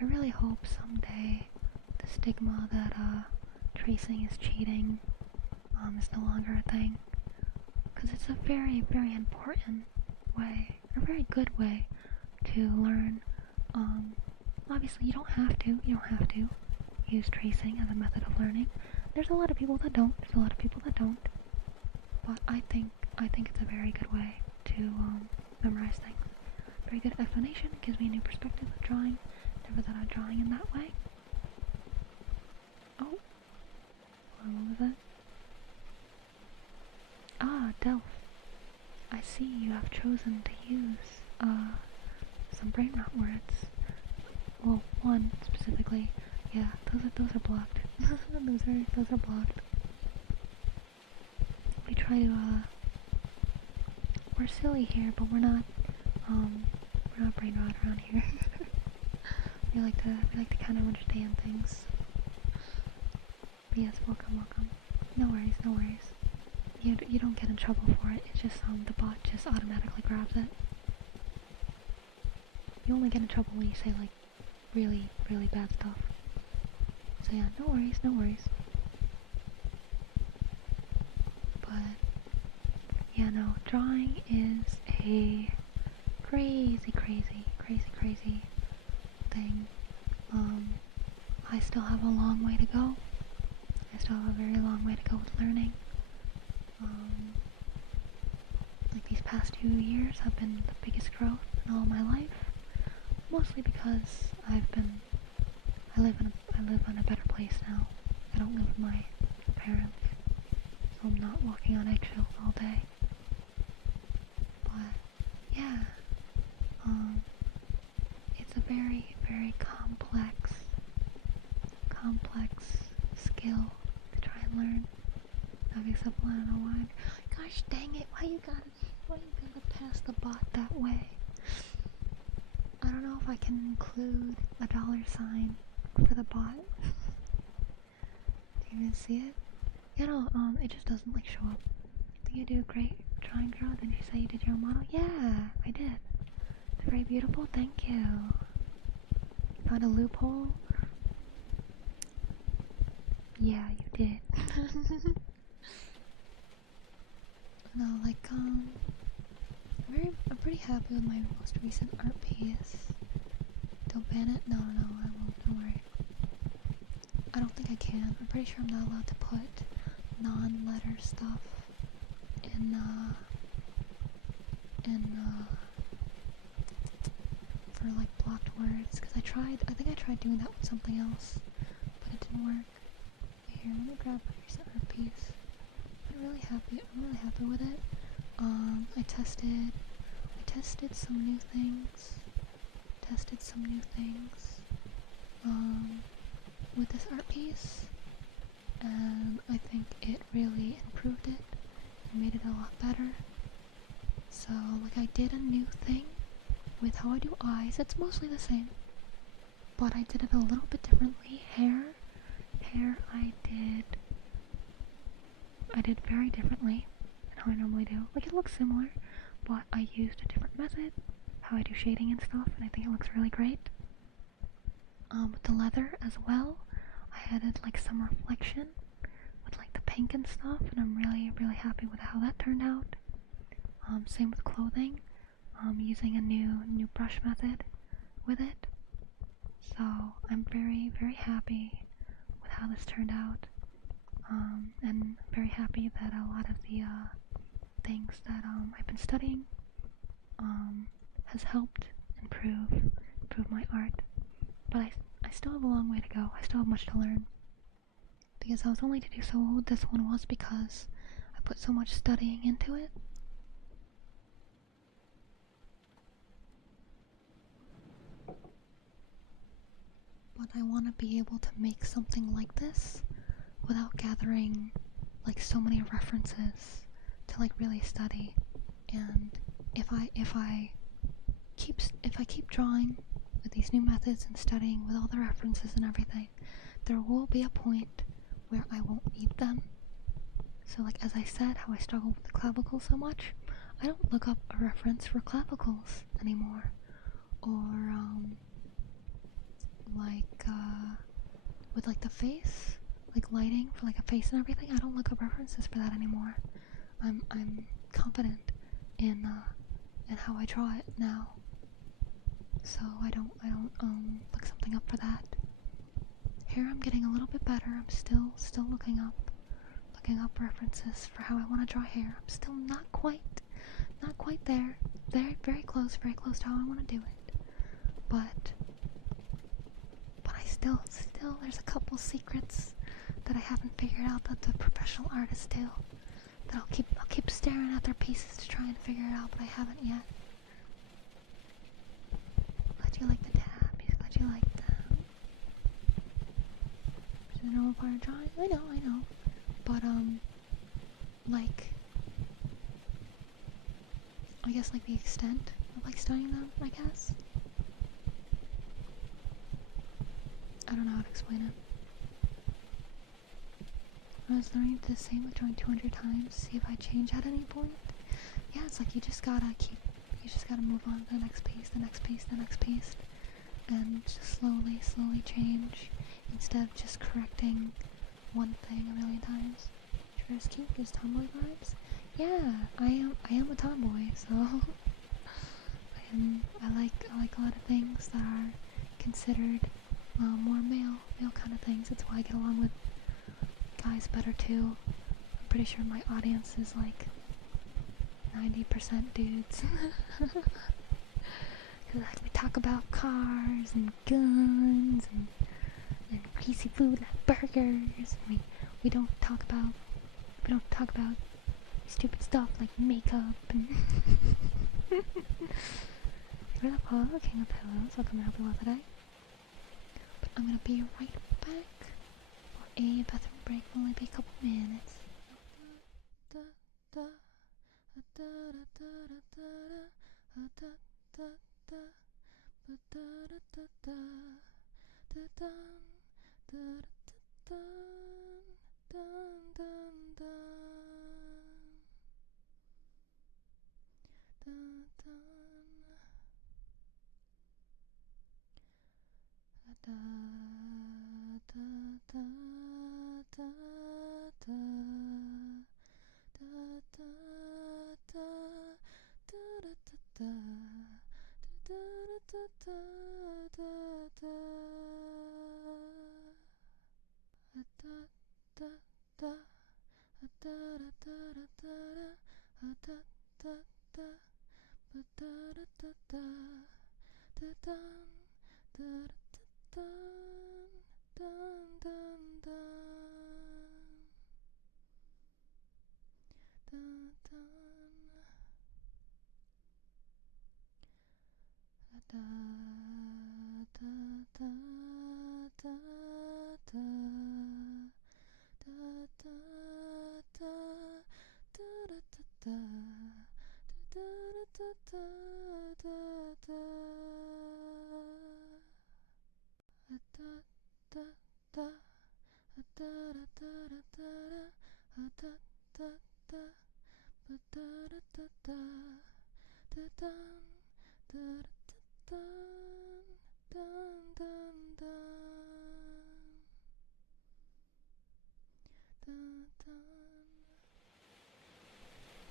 I really hope someday the stigma that tracing is cheating is no longer a thing, because it's a very, very important way, a very good way to learn. Obviously you don't have to use tracing as a method of learning. There's a lot of people that don't, but I think it's a very good way to memorize things. Very good explanation, gives me a new perspective of drawing. Never thought of drawing in that way. Oh, what was that? Ah, Delph. I see you have chosen to use some brain rot words. Well, one specifically. Yeah, those are blocked. those are blocked. We try to we're silly here, but we're not brain rot around here. we like to kind of understand things. But yes, welcome. No worries. You don't get in trouble for it. It's just the bot just automatically grabs it. You only get in trouble when you say like really, really bad stuff. So yeah, no worries. But yeah, no, drawing is a crazy thing. I still have a long way to go. I still have a very long way to go with learning. Like these past 2 years have been the biggest growth in all of my life. Mostly because I live in a better place now. I don't live with my parents, so I'm not walking on eggshells all day. But yeah, it's a very, very complex skill to try and learn. Obviously, I don't know why. Gosh dang it! Why you gotta pass the bot that way? I don't know if I can include a $sign for the bot. Do you even see it? Yeah, no, it just doesn't like show up. I think you do a great drawing, girl. Didn't you say you did your own model? Yeah, I did. It's very beautiful. Thank you. Found a loophole. Yeah, you did. No, like, I'm pretty happy with my most recent art piece. Don't ban it? No, I won't, don't worry. I don't think I can. I'm pretty sure I'm not allowed to put non-letter stuff in for like blocked words, because I think I tried doing that with something else, but it didn't work. Here, let me grab my recent art piece. I'm really happy with it. I tested some new things. With this art piece, and I think it really improved it and made it a lot better. So, like, I did a new thing with how I do eyes. It's mostly the same, but I did it a little bit differently. Hair I did very differently than how I normally do. Like, it looks similar, but I used a different method, how I do shading and stuff, and I think it looks really great. With the leather as well, I added like some reflection with like the pink and stuff, and I'm really, really happy with how that turned out. Same with clothing, using a new brush method with it. So I'm very, very happy with how this turned out, and very happy that a lot of the things that I've been studying has helped improve my art. But I still have a long way to go. I still have much to learn. because I was only to do so well with this one was because I put so much studying into it. But I want to be able to make something like this without gathering like so many references to like really study. And if I keep drawing with these new methods and studying with all the references and everything, there will be a point where I won't need them. So like as I said, how I struggle with the clavicle so much, I don't look up a reference for clavicles anymore. Or with like the face, like lighting for like a face and everything, I don't look up references for that anymore. I'm confident in how I draw it now. So I don't look something up for that. Here I'm getting a little bit better. I'm still looking up references for how I want to draw hair. I'm still not quite there. Very close to how I want to do it. But I still there's a couple secrets that I haven't figured out that the professional artists do. That I'll keep staring at their pieces to try and figure it out, but I haven't yet. Glad you like the tabs. Glad you like them. Is it a normal part of drawing? I know. But like, I guess like the extent of like studying them, I guess. I don't know how to explain it. I was learning to do the same with drawing 200 times to see if I change at any point. Yeah, it's like you just gotta move on to the next piece, and just slowly change instead of just correcting one thing a million times. Traverse Cute gives tomboy vibes. Yeah, I am a tomboy, so I like a lot of things that are considered more male kind of things. That's why I get along with guys better too. I'm pretty sure my audience is like 90% dudes. Cause like we talk about cars and guns and greasy food like burgers. We don't talk about stupid stuff like makeup and You're the Paul, King of Pillows. I'll come and help you out today. But I'm gonna be right back for a bathroom break. Will only be a couple minutes.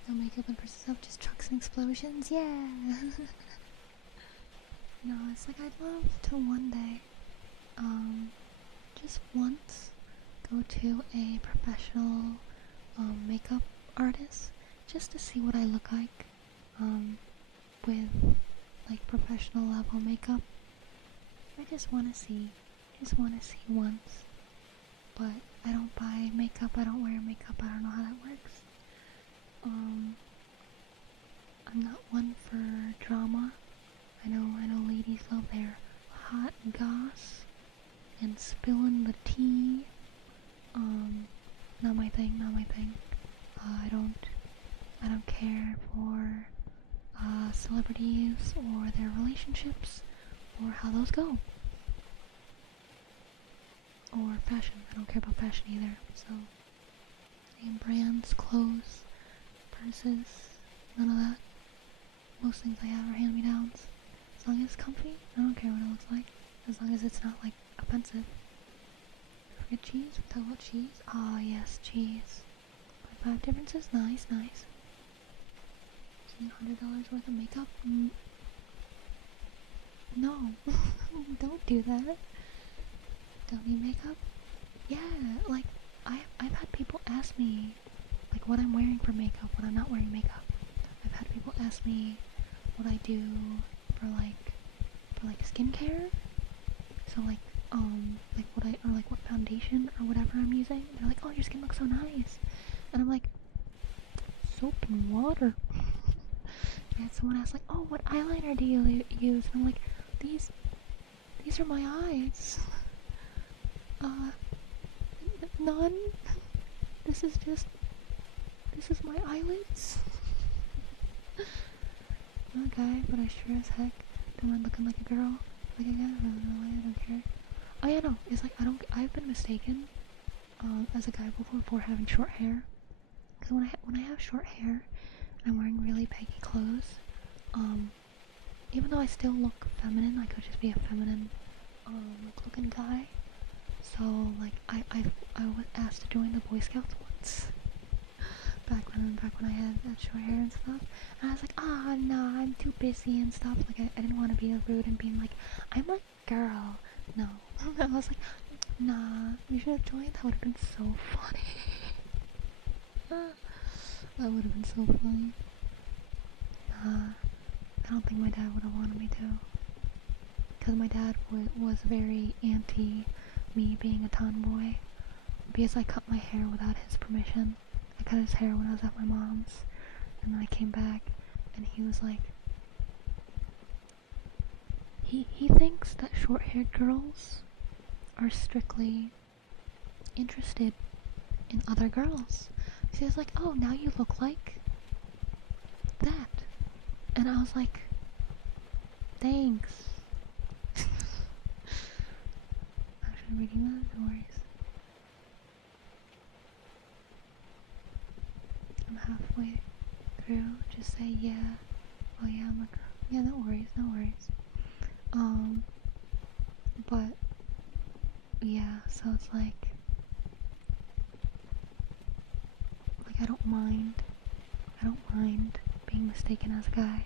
No makeup and versus up, just trucks and explosions, yeah! No, it's like I'd love to one day, just once, go to a professional makeup artist, just to see what I look like, with, like, professional level makeup. I just wanna see once. But I don't buy makeup, I don't wear makeup, I don't know how that works. I'm not one for drama. I know ladies love their hot goss and spilling the tea. Not my thing, not my thing. I don't care for celebrities or their relationships or how those go. Or fashion. I don't care about fashion either. So, name brands, clothes, purses, none of that. Most things I have are hand-me-downs. As long as it's comfy, I don't care what it looks like. As long as it's not, like, offensive. Forget cheese? We talk about cheese? Ah, yes, cheese. 5 differences? Nice, nice. $100 worth of makeup? No. Don't do that. Don't need makeup? Yeah, like, I've had people ask me, like, what I'm wearing for makeup when I'm not wearing makeup. I've had people ask me what I do for skincare. So, like what foundation or whatever I'm using. They're like, oh, your skin looks so nice. And I'm like, soap and water. And someone asked, like, oh, what eyeliner do you use? And I'm like, these are my eyes. None. This is my eyelids. Not a guy, but I sure as heck don't mind looking like a girl. Like a guy, I don't care. Oh yeah, no, it's like I've been mistaken, as a guy before for having short hair. Cause when I have short hair, and I'm wearing really baggy clothes, even though I still look feminine, I could just be a feminine, looking guy. So, like, I was asked to join the Boy Scouts once. Back when I had that short hair and stuff. And I was like, ah, no, I'm too busy and stuff. Like, I didn't want to be rude and being like, I'm a girl. No. I was like, nah, you should have joined. That would have been so funny. That would have been so funny. I don't think my dad would have wanted me to. Because my dad was very anti me being a tomboy. Because I cut my hair without his permission. I cut his hair when I was at my mom's. And then I came back and he was like, he thinks that short-haired girls are strictly interested in other girls. So he was like, oh, now you look like that. And I was like, thanks. Actually reading that? No worries. I'm halfway through. Just say yeah. Oh yeah, I'm a girl. Yeah, no worries, no worries. But yeah, so it's like I don't mind being mistaken as a guy.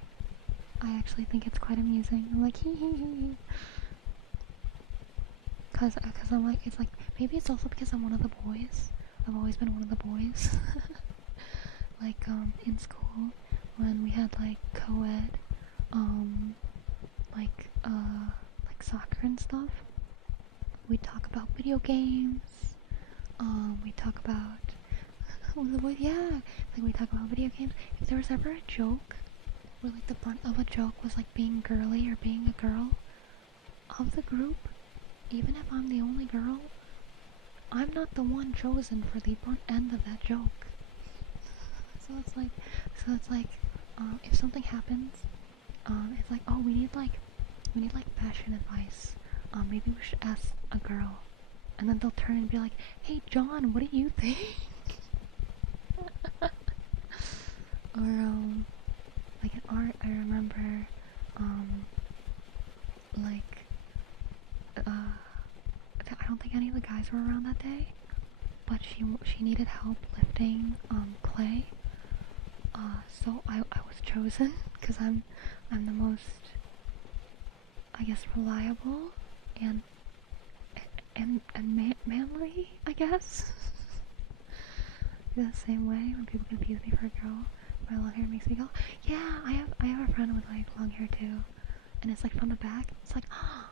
I actually think it's quite amusing. I'm like, hee hee hee. Cause I'm like, it's like, maybe it's also because I'm one of the boys. I've always been one of the boys. Like, in school, when we had, like, co-ed, like soccer and stuff, we'd talk about video games, we'd talk about, yeah, like, we'd talk about video games. If there was ever a joke, where, like, the brunt of a joke was, like, being girly or being a girl, of the group, even if I'm the only girl, I'm not the one chosen for the brunt end of that joke. So it's like, if something happens, it's like, oh, we need fashion advice. Maybe we should ask a girl. And then they'll turn and be like, hey, John, what do you think? Or, like in art, I remember, I don't think any of the guys were around that day, but she needed help lifting, clay. So I was chosen because I'm the most, I guess, reliable and manly, I guess. The same way when people confuse me for a girl, my long hair makes me go, yeah, I have a friend with like long hair too, and it's like from the back, it's like, oh,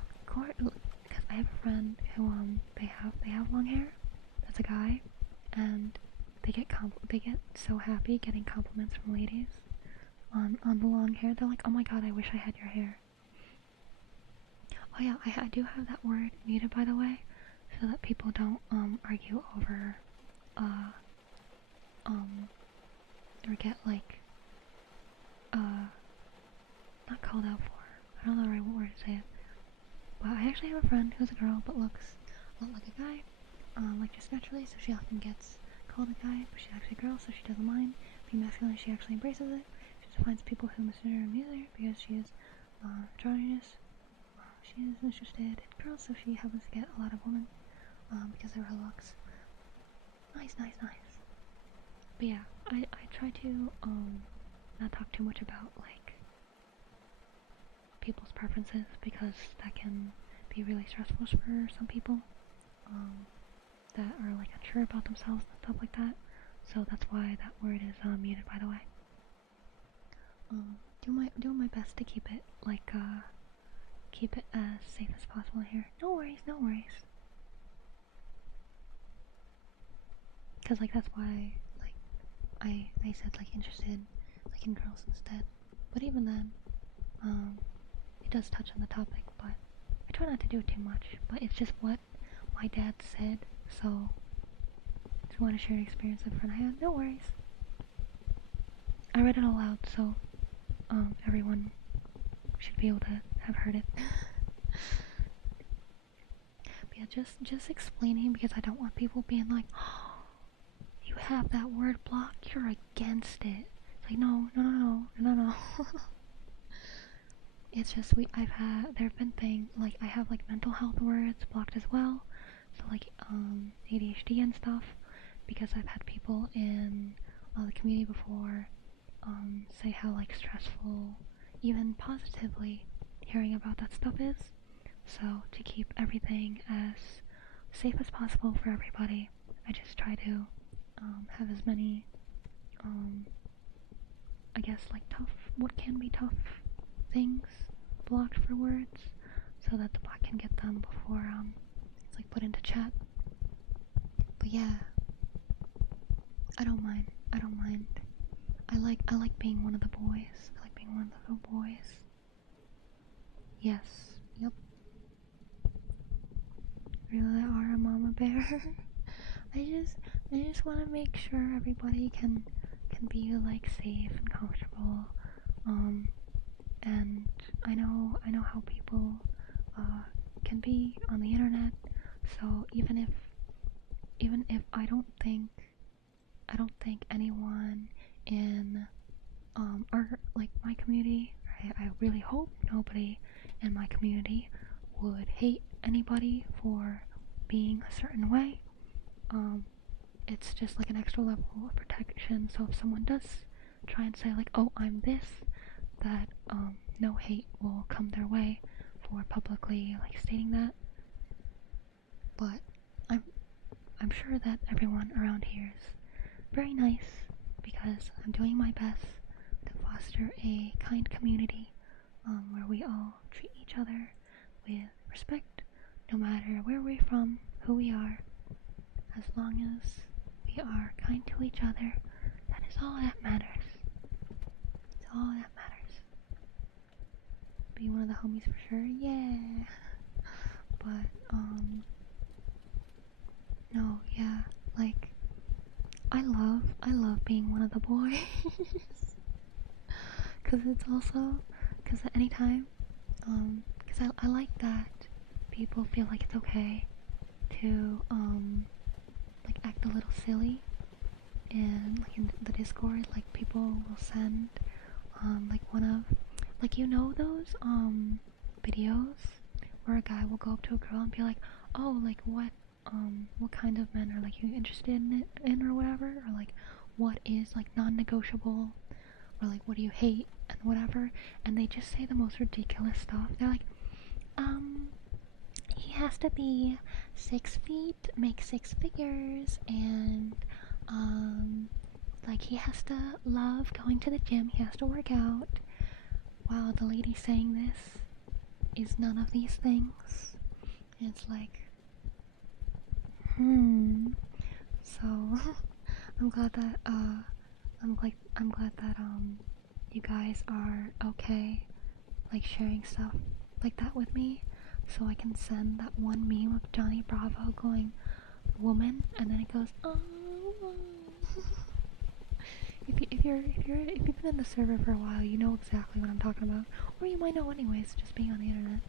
because I have a friend who they have long hair. That's a guy, and they get so happy getting compliments from ladies on the long hair. They're like, oh my god, I wish I had your hair. Oh yeah, I do have that word muted, by the way, so that people don't argue over or get like not called out for. I don't know the right word to say it. But I actually have a friend who's a girl but looks a lot like a guy, like just naturally, so she often gets called a guy, but she's actually a girl, so she doesn't mind being masculine. She actually embraces it. She just finds people who misgender her amusing because she is androgynous. She is interested in girls, so she happens to get a lot of women because of her looks. Nice. But yeah, I try to not talk too much about like people's preferences because that can be really stressful for some people that are like unsure about themselves and stuff like that. So that's why that word is muted, by the way. Doing my best to keep it like keep it as safe as possible here. No worries. Cause like that's why like I said like interested like in girls instead. But even then, it does touch on the topic, but I try not to do it too much. But it's just what my dad said, so just want to share an experience that friend I had. No worries. I read it aloud, so everyone should be able to have heard it. But yeah, just explaining because I don't want people being like, oh, you have that word blocked, you're against it. It's like no. It's just there have been things like I have like mental health words blocked as well, so like ADHD and stuff, because I've had people in the community before say how like stressful, even positively, hearing about that stuff is. So to keep everything as safe as possible for everybody, I just try to have as many I guess like what can be tough things blocked for words, so that the bot can get them before it's like put into chat. But yeah, I don't mind. I like being one of the boys. I like being one of the little boys. Yes. Yep. Really are a mama bear. I just want to make sure everybody can be like safe and comfortable. And I know how people can be on the internet. So even if I don't think anyone in or like my community, I really hope nobody in my community would hate anybody for being a certain way. It's just like an extra level of protection, so if someone does try and say like, oh, I'm this, that no hate will come their way for publicly like stating that. But I'm sure that everyone around here is very nice because I'm doing my best to foster a kind community where we all treat each other with respect, no matter where we're from, who we are. As long as we are kind to each other, that is all that matters. It's all that matters. Be one of the homies for sure, yeah. But no, yeah, like I love being one of the boys. Cause it's also, cause at any time, cause I like that people feel like it's okay to like act a little silly in the Discord. Like people will send like one of like those videos where a guy will go up to a girl and be like, oh, like what kind of men are like you interested in or whatever, or like what is like non-negotiable, or like what do you hate and whatever, and they just say the most ridiculous stuff. They're like, he has to be 6 feet, make 6 figures, and like he has to love going to the gym, he has to work out. Wow, the lady saying this is none of these things. And it's like, well, I'm glad that I'm glad that you guys are okay, like sharing stuff like that with me, so I can send that one meme of Johnny Bravo going woman, and then it goes oh. If you've been in the server for a while, you know exactly what I'm talking about, or you might know anyways, just being on the internet.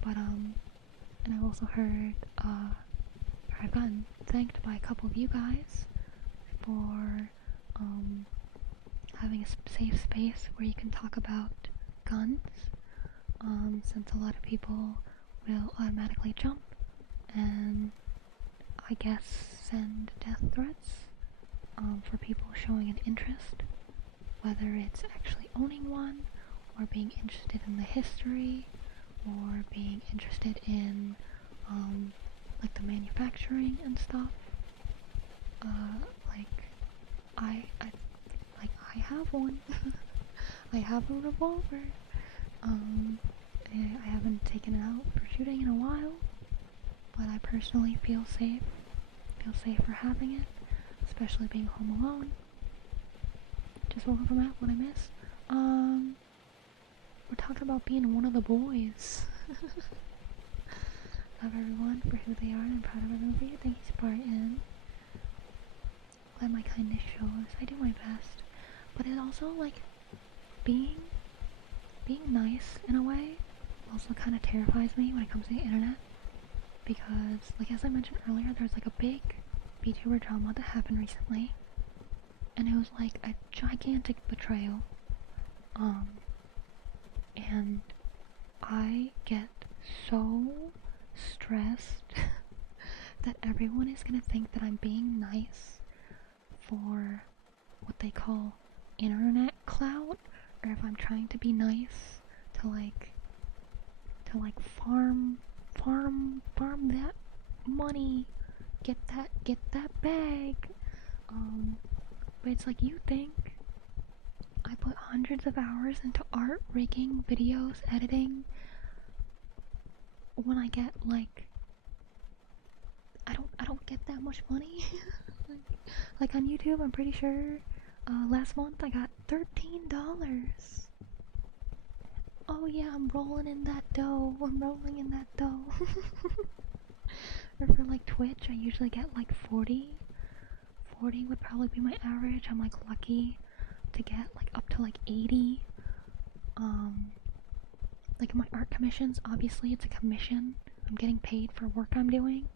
But and I've also heard I've gotten thanked by a couple of you guys for having a safe space where you can talk about guns, since a lot of people will automatically jump and I guess send death threats for people showing an interest, whether it's actually owning one, or being interested in the history, or being interested in like the manufacturing and stuff. I have one. I have a revolver. I haven't taken it out for shooting in a while, but I personally feel safe. Feel safer having it, especially being home alone. Just woke up from that. What I miss? We're talking about being one of the boys. Love everyone for who they are, and I'm proud of everyone for you. Thank you, Spartan. Glad my kindness shows. I do my best, but it also like being nice in a way also kind of terrifies me when it comes to the internet, because like as I mentioned earlier, there's like a big VTuber drama that happened recently, and it was like a gigantic betrayal, and I get so stressed that everyone is gonna think that I'm being nice for what they call internet clout, or if I'm trying to be nice to farm that money, get that bag. But it's like, you think I put hundreds of hours into art, rigging, videos, editing, when I get like I don't get that much money. like on YouTube, I'm pretty sure last month I got $13. Oh yeah, I'm rolling in that dough. Or for like Twitch, I usually get like 40. 40 would probably be my average. I'm like lucky to get like up to like 80. Like my art commissions, obviously it's a commission. I'm getting paid for work I'm doing.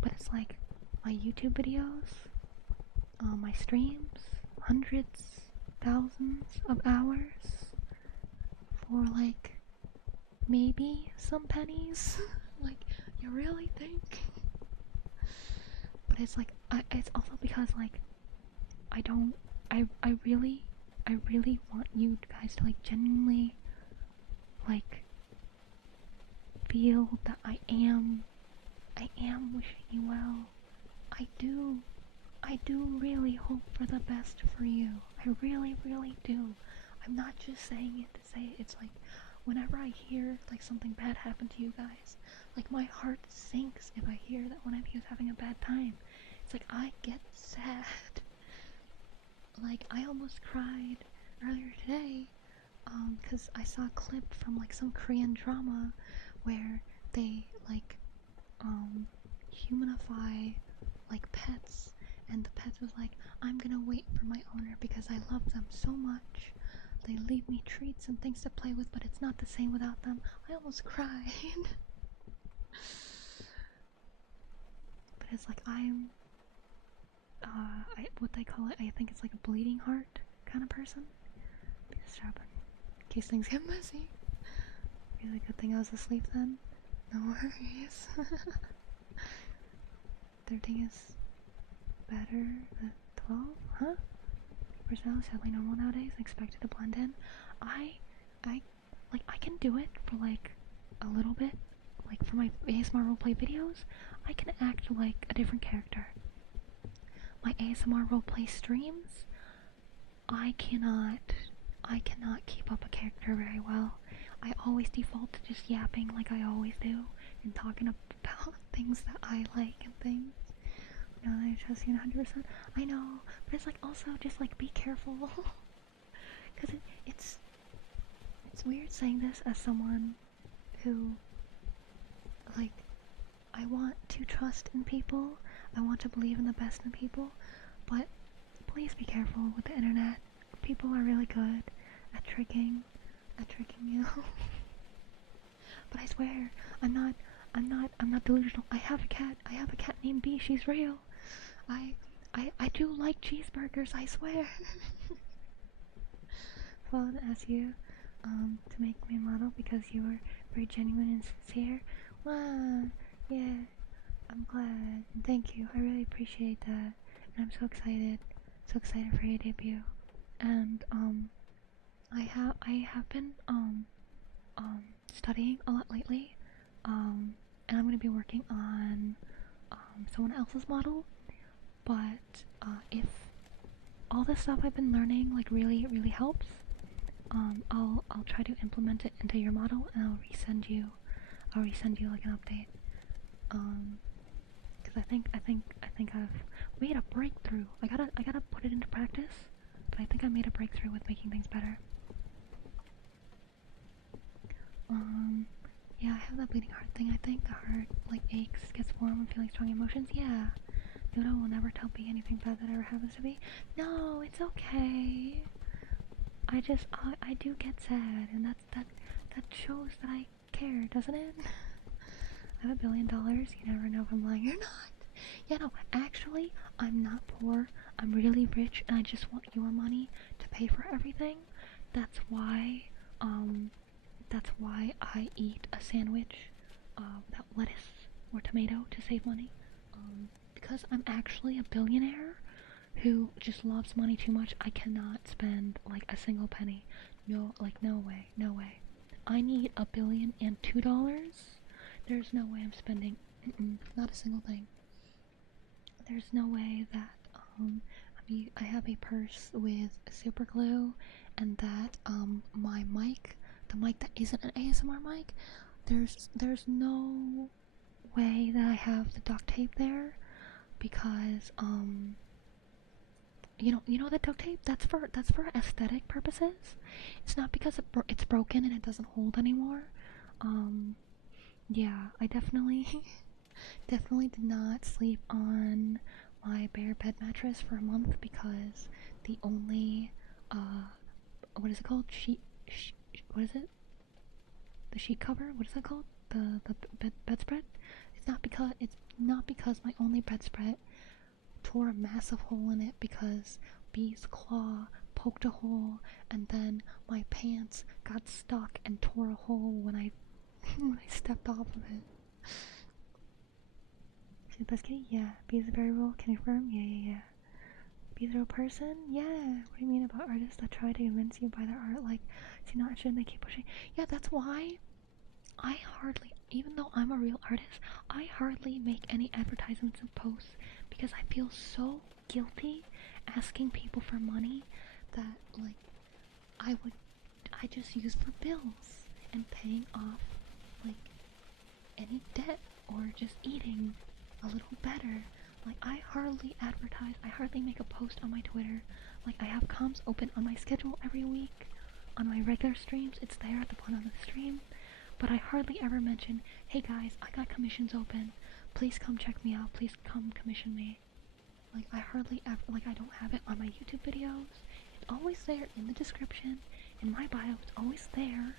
But it's like my YouTube videos, my streams, hundreds, thousands of hours for like maybe some pennies. Like, you really think? But it's like, it's also because like I really want you guys to like genuinely like feel that I am wishing you well. I do really hope for the best for you. I really do. I'm not just saying it to say it. It's like, whenever I hear like something bad happen to you guys, like my heart sinks if I hear that one of you is having a bad time. It's like, I get sad. Like, I almost cried earlier today, because I saw a clip from like some Korean drama where they like humanify like pets, and the pets was like, I'm gonna wait for my owner because I love them so much. They leave me treats and things to play with, but it's not the same without them. I almost cried. But it's like, I'm what they call it, I think it's like a bleeding heart kind of person. Just in case things get messy. Really good thing I was asleep then. No worries. 13 is better than 12? Huh? Personnel is sadly normal nowadays, expected to blend in. I can do it for like a little bit. Like for my ASMR roleplay videos, I can act like a different character. My ASMR roleplay streams, I cannot keep up a character very well. I always default to just yapping like I always do, and talking about things that I like and things. You know what I I trust you 100%. I know, but it's like also just like be careful, because it's weird saying this as someone who, like, I want to trust in people, I want to believe in the best in people, but please be careful with the internet. People are really good at tricking you. But I swear, I'm not delusional. I have a cat named B, she's real. I do like cheeseburgers, I swear. So I'll ask you to make me a model because you were very genuine and sincere. Wow, yeah, I'm glad. And thank you. I really appreciate that. And I'm so excited for your debut. And I have been studying a lot lately. And I'm gonna be working on someone else's model. But if all the stuff I've been learning like really helps, I'll try to implement it into your model, and I'll resend you like an update. Because I think I've made a breakthrough. I gotta put it into practice, but I think I made a breakthrough with making things better. Yeah, I have that bleeding heart thing. I think the heart like aches, gets warm, and feeling strong emotions. Yeah. Nudo will never tell me anything bad that ever happens to me. No, it's okay. I do get sad, and that shows that I care, doesn't it? I have $1 billion. You never know if I'm lying or not. Yeah, no, actually, I'm not poor. I'm really rich, and I just want your money to pay for everything. That's why I eat a sandwich without lettuce or tomato to save money. Because I'm actually a billionaire who just loves money too much. I cannot spend like a single penny. No, like no way. I need $1,000,002,000. There's no way I'm spending not a single thing. There's no way that I have a purse with super glue, and that my mic, the mic that isn't an ASMR mic, there's no way that I have the duct tape there, because you know the duct tape, that's for aesthetic purposes. It's not because it's broken and it doesn't hold anymore. Yeah, I definitely did not sleep on my bare bed mattress for a month because the only what is it called, what is it, the sheet cover, what is that called, the bedspread. It's not because my only bedspread tore a massive hole in it because B's claw poked a hole, and then my pants got stuck and tore a hole when I stepped off of it. See, best kitty? Yeah. B's a very real. Can you confirm? Yeah. B's a real person? Yeah. What do you mean about artists that try to convince you by their art? Like, see, not sure, and they keep pushing. Yeah, that's why I hardly, even though I'm a real artist, I hardly make any advertisements and posts because I feel so guilty asking people for money that, like, I just use for bills and paying off, like, any debt or just eating a little better. Like, I hardly advertise, I hardly make a post on my Twitter. Like, I have comms open on my schedule every week. On my regular streams, it's there at the bottom of the stream. But I hardly ever mention, hey guys, I got commissions open. Please come check me out. Please come commission me. Like, I hardly ever, like, I don't have it on my YouTube videos. It's always there in the description, in my bio, it's always there.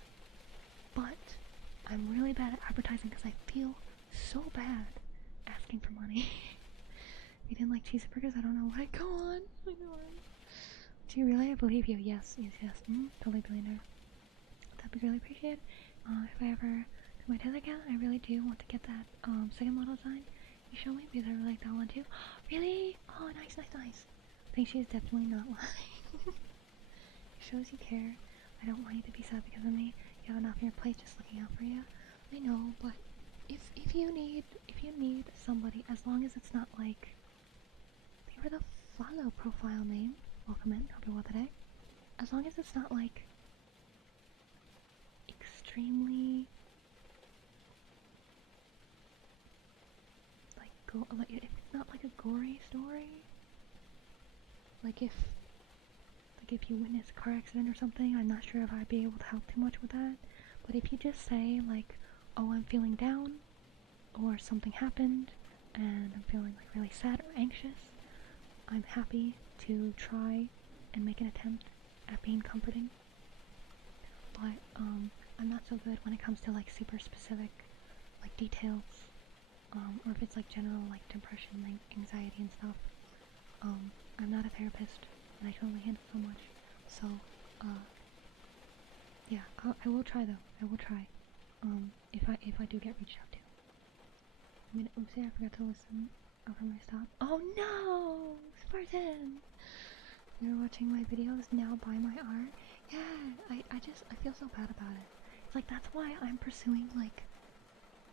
But I'm really bad at advertising because I feel so bad asking for money. If you didn't like cheeseburgers, I don't know why. Go on. I know. Do you really? I believe you. Yes. Totally billionaire. That'd be really appreciated. If I ever do my test again, I really do want to get that second model design you show me because I really like that one too. Really? Oh, nice. I think she's definitely not lying. It shows you care. I don't want you to be sad because of me. You have enough on your plate just looking out for you. I know, but if you need somebody, as long as it's not like, thank you for the follow profile name. Welcome in. Hope you're well today. As long as it's not like extremely like like if it's not like a gory story, like if you witness a car accident or something, I'm not sure if I'd be able to help too much with that. But if you just say like, oh, I'm feeling down, or something happened, and I'm feeling like really sad or anxious, I'm happy to try and make an attempt at being comforting. But I'm not so good when it comes to like super specific like details, or if it's like general like depression, like anxiety and stuff. I'm not a therapist, and I can only handle so much. So, yeah, I will try though. I will try. If I do get reached out to. I mean, oopsie, I forgot to listen over my stop. Oh no, Spartan! You're watching my videos, now buy my art. Yeah, I feel so bad about it. It's like that's why I'm pursuing like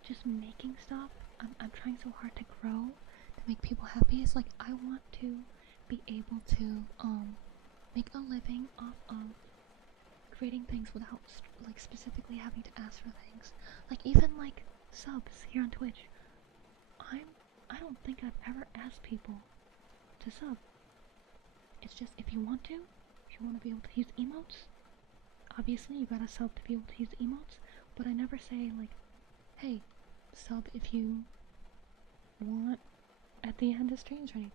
just making stuff. I'm trying so hard to grow, to make people happy. It's like I want to be able to make a living off of creating things without like specifically having to ask for things. Like even like subs here on Twitch. I don't think I've ever asked people to sub. It's just if you want to be able to use emotes, obviously you gotta sub to be able to use emotes, but I never say like, hey, sub if you want at the end of streams or anything.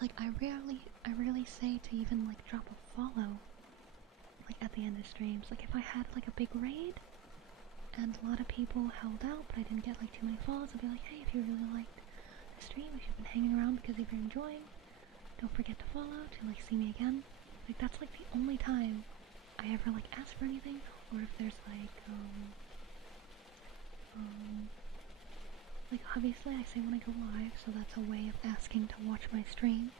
Like I rarely say to even like drop a follow like at the end of streams. Like if I had like a big raid and a lot of people held out but I didn't get like too many follows, I'd be like, hey, if you really liked the stream, if you've been hanging around because if you're enjoying, don't forget to follow to like see me again. Like that's like the only time I ever like ask for anything, or if there's like obviously I say when I go live, so that's a way of asking to watch my stream.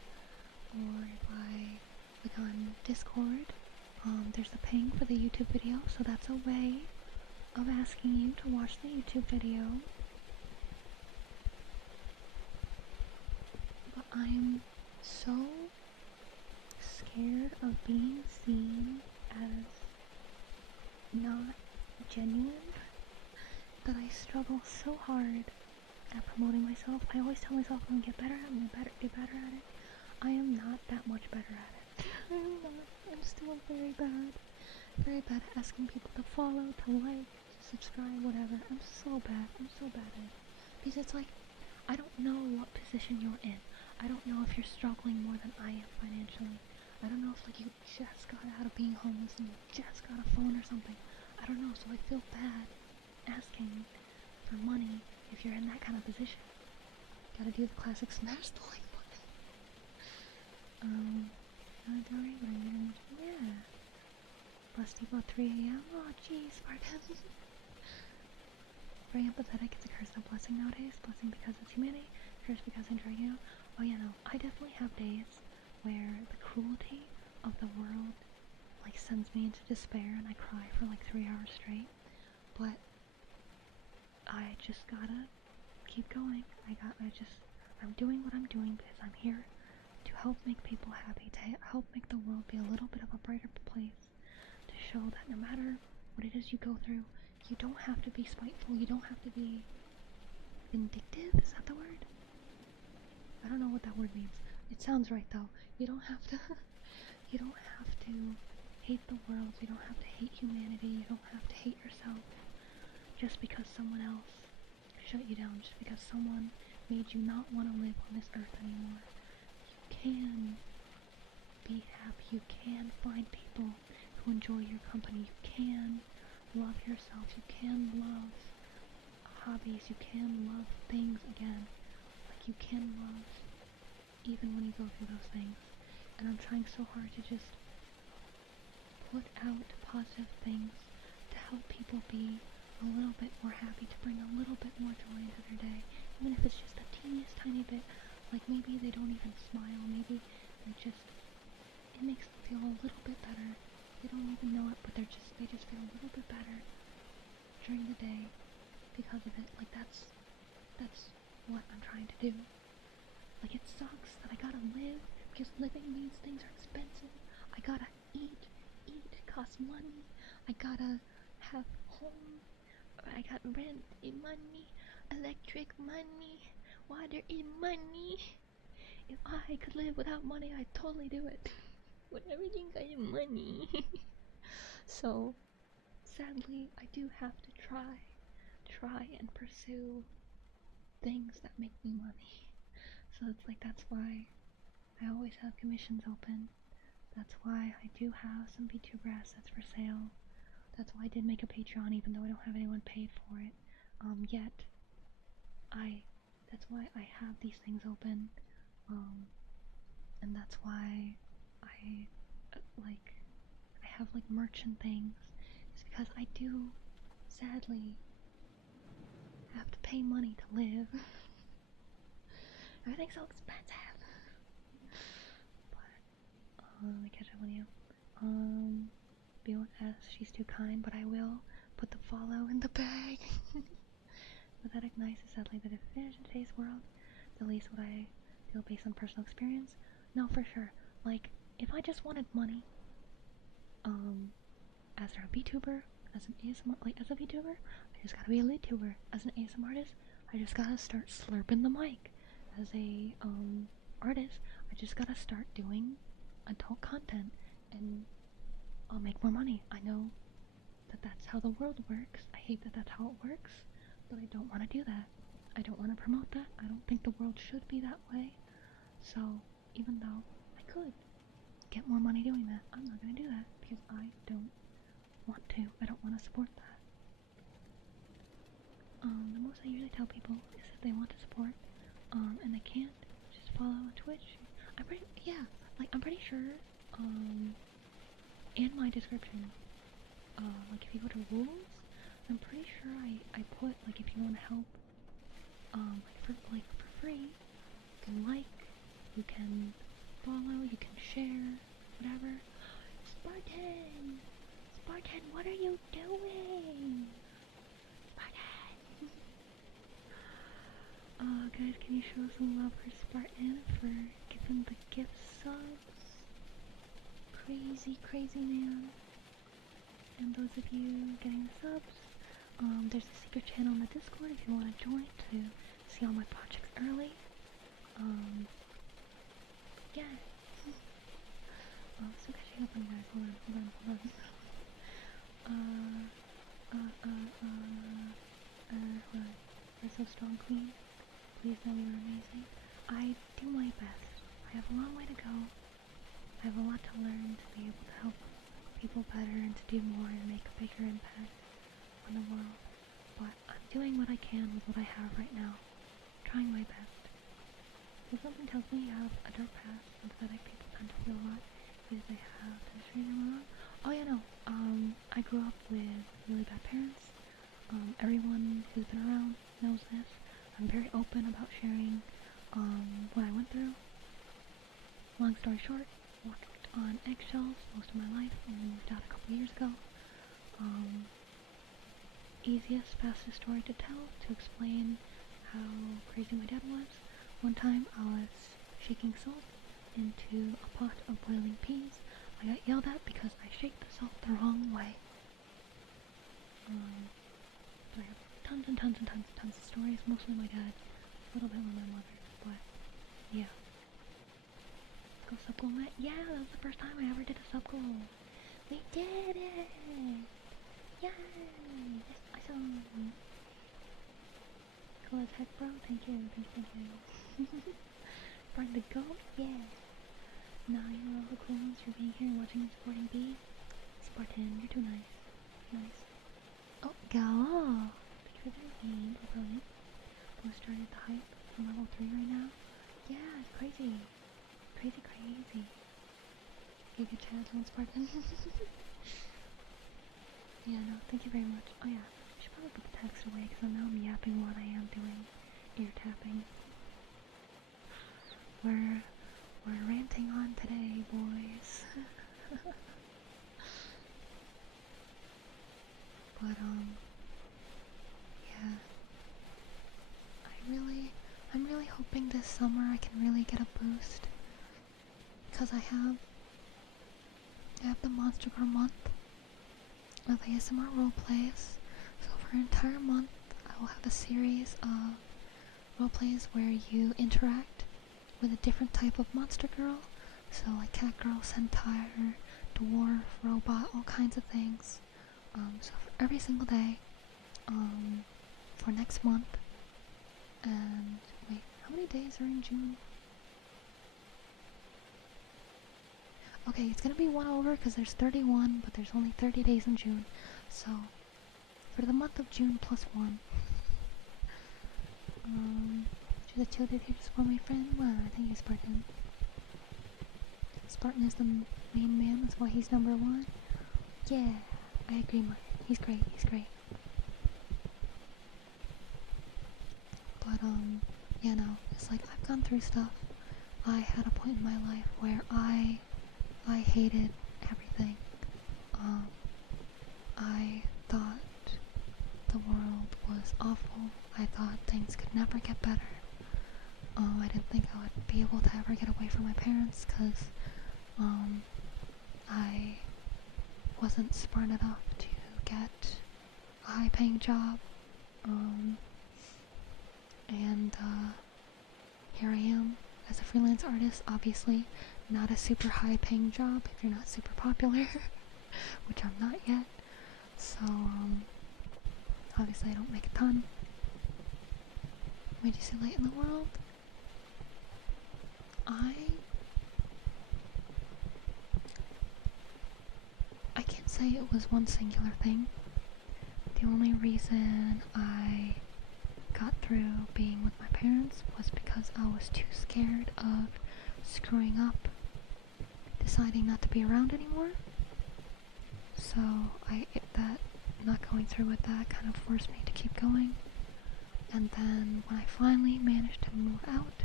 Or if I like on Discord, there's the ping for the YouTube video, so that's a way of asking you to watch the YouTube video. But I'm so scared of being seen as not genuine that I struggle so hard at promoting myself. I always tell myself I'm gonna get better at it, get better at it. I am not that much better at it. I'm not. I'm still very bad at asking people to follow, to like, to subscribe, whatever. I'm so bad at it. Because it's like, I don't know what position you're in. I don't know if you're struggling more than I am financially. I don't know if like you just got out of being homeless and you just got a phone or something. I don't know, so I feel bad asking for money if you're in that kind of position. Gotta do the classic smash the like button. Yeah. Busty about 3 a.m. Oh jeez, Spartan. Very empathetic, it's a curse, not blessing nowadays. Blessing because it's humanity, curse because I enjoy you. Oh yeah, no, I definitely have days where the cruelty of the world like sends me into despair and I cry for like 3 hours straight. But I just gotta keep going. I'm doing what I'm doing because I'm here to help make people happy, to help make the world be a little bit of a brighter place, to show that no matter what it is you go through, you don't have to be spiteful, you don't have to be vindictive, is that the word? I don't know what that word means. It sounds right though. You don't have to you don't have to hate the world, you don't have to hate humanity, you don't have to hate yourself just because someone else shut you down, just because someone made you not want to live on this earth anymore. You can be happy, you can find people who enjoy your company, you can love yourself, you can love hobbies, you can love things again. Like you can love even when you go through those things. And I'm trying so hard to just put out positive things to help people be a little bit more happy, to bring a little bit more joy into their day. Even if it's just the teeniest tiny bit, like maybe they don't even smile, maybe it makes them feel a little bit better. They don't even know it, but they just feel a little bit better during the day because of it. Like that's what I'm trying to do. Like it sucks that I gotta live because living means things are expensive. I gotta eat costs money. I gotta have home, I got rent in money, electric money, water in money. If I could live without money, I'd totally do it. With everything I have money. So, sadly, I do have to try and pursue things that make me money. So it's like, that's why I always have commissions open. That's why I do have some VTuber assets for sale. That's why I did make a Patreon even though I don't have anyone paid for it. Yet, that's why I have these things open. And that's why I have like merchant things. It's because I do, sadly, have to pay money to live. Everything's so expensive. But, let me catch up on you. B1S, she's too kind, but I will put the follow in the bag. Pathetic nice is sadly the definition in today's world. At least what I feel based on personal experience. No, for sure. Like, if I just wanted money, as a VTuber, as an ASMR, like as a VTuber, I just gotta be a YouTuber. As an ASMR artist, I just gotta start slurping the mic. As a artist, I just gotta start doing adult content, and I'll make more money. I know that that's how the world works. I hate that that's how it works, but I don't want to do that. I don't want to promote that. I don't think the world should be that way. So, even though I could get more money doing that, I'm not gonna do that because I don't want to. I don't want to support that. The most I usually tell people is if they want to support, and they can't, just follow Twitch. I'm pretty sure, in my description, like if you go to rules, I'm pretty sure I put, like, if you want to help, for free, you can like, you can follow, you can share, whatever. Spartan! Spartan, what are you doing? Spartan! Guys, can you show some love for Spartan for giving the gift subs? Crazy man. And those of you getting the subs, there's a secret channel in the Discord if you want to join to see all my projects early. Yeah. Still catching up on you guys. Hold on. You're so strong, Queen. Please know you're amazing. I do my best. I have a long way to go. I have a lot to learn to be able to help people better and to do more and make a bigger impact on the world. But I'm doing what I can with what I have right now. Trying my best. If something tells me you have a dark past, empathetic people tend to feel a lot because they have history in their own. Oh yeah, no. I grew up with really bad parents. Everyone who's been around knows this. I'm very open about sharing what I went through. Long story short, walked on eggshells most of my life and moved out a couple years ago. Easiest, fastest story to tell, to explain how crazy my dad was. One time I was shaking salt into a pot of boiling peas. I got yelled at because I shake the salt the wrong way. But I have tons of stories, mostly my dad, a little bit with my mother, but yeah. Go sub goal, Matt. Yeah, that was the first time I ever did a sub goal. We did it! Yay! That's awesome! Cool as heck, bro. Thank you. Bring the goat? Yeah. Nah, you're all the cool ones for being here and watching and supporting B. Spartan, you're too nice. Nice. Oh, go! Thank you for being brilliant. We started the hype from level 3 right now. Yeah, it's crazy. Crazy. You get chat on Spartan. Yeah, no, thank you very much. Oh yeah, I should probably put the text away because now I'm yapping what I am doing. Ear tapping. We're ranting on today, boys. But yeah. I'm really hoping this summer I can really get a boost. Because I have the Monster Girl month of ASMR roleplays. So for for an entire month, I will have a series of roleplays where you interact with a different type of monster girl. So like cat girl, centaur, dwarf, robot, all kinds of things. So for every single day, for next month. And wait, how many days are in June? Okay, it's gonna be one over because there's 31, but there's only 30 days in June. So for the month of June plus 1. Should the children here support my friend? Well, I think he's Spartan. Spartan is the main man, that's why he's number 1. Yeah, I agree, Mark. He's great, he's great. But, yeah, no, it's like I've gone through stuff. I had a point in my life where I hated everything. I thought the world was awful. I thought things could never get better. I didn't think I would be able to ever get away from my parents because I wasn't smart enough to get a high-paying job. And here I am as a freelance artist, obviously not a super high-paying job if you're not super popular, which I'm not yet. So obviously I don't make a ton. Made you see light in the world? I can't say it was one singular thing. The only reason I got through being with my parents was because I was too scared of screwing up, deciding not to be around anymore. So that not going through with that kind of forced me to keep going. And then when I finally managed to move out,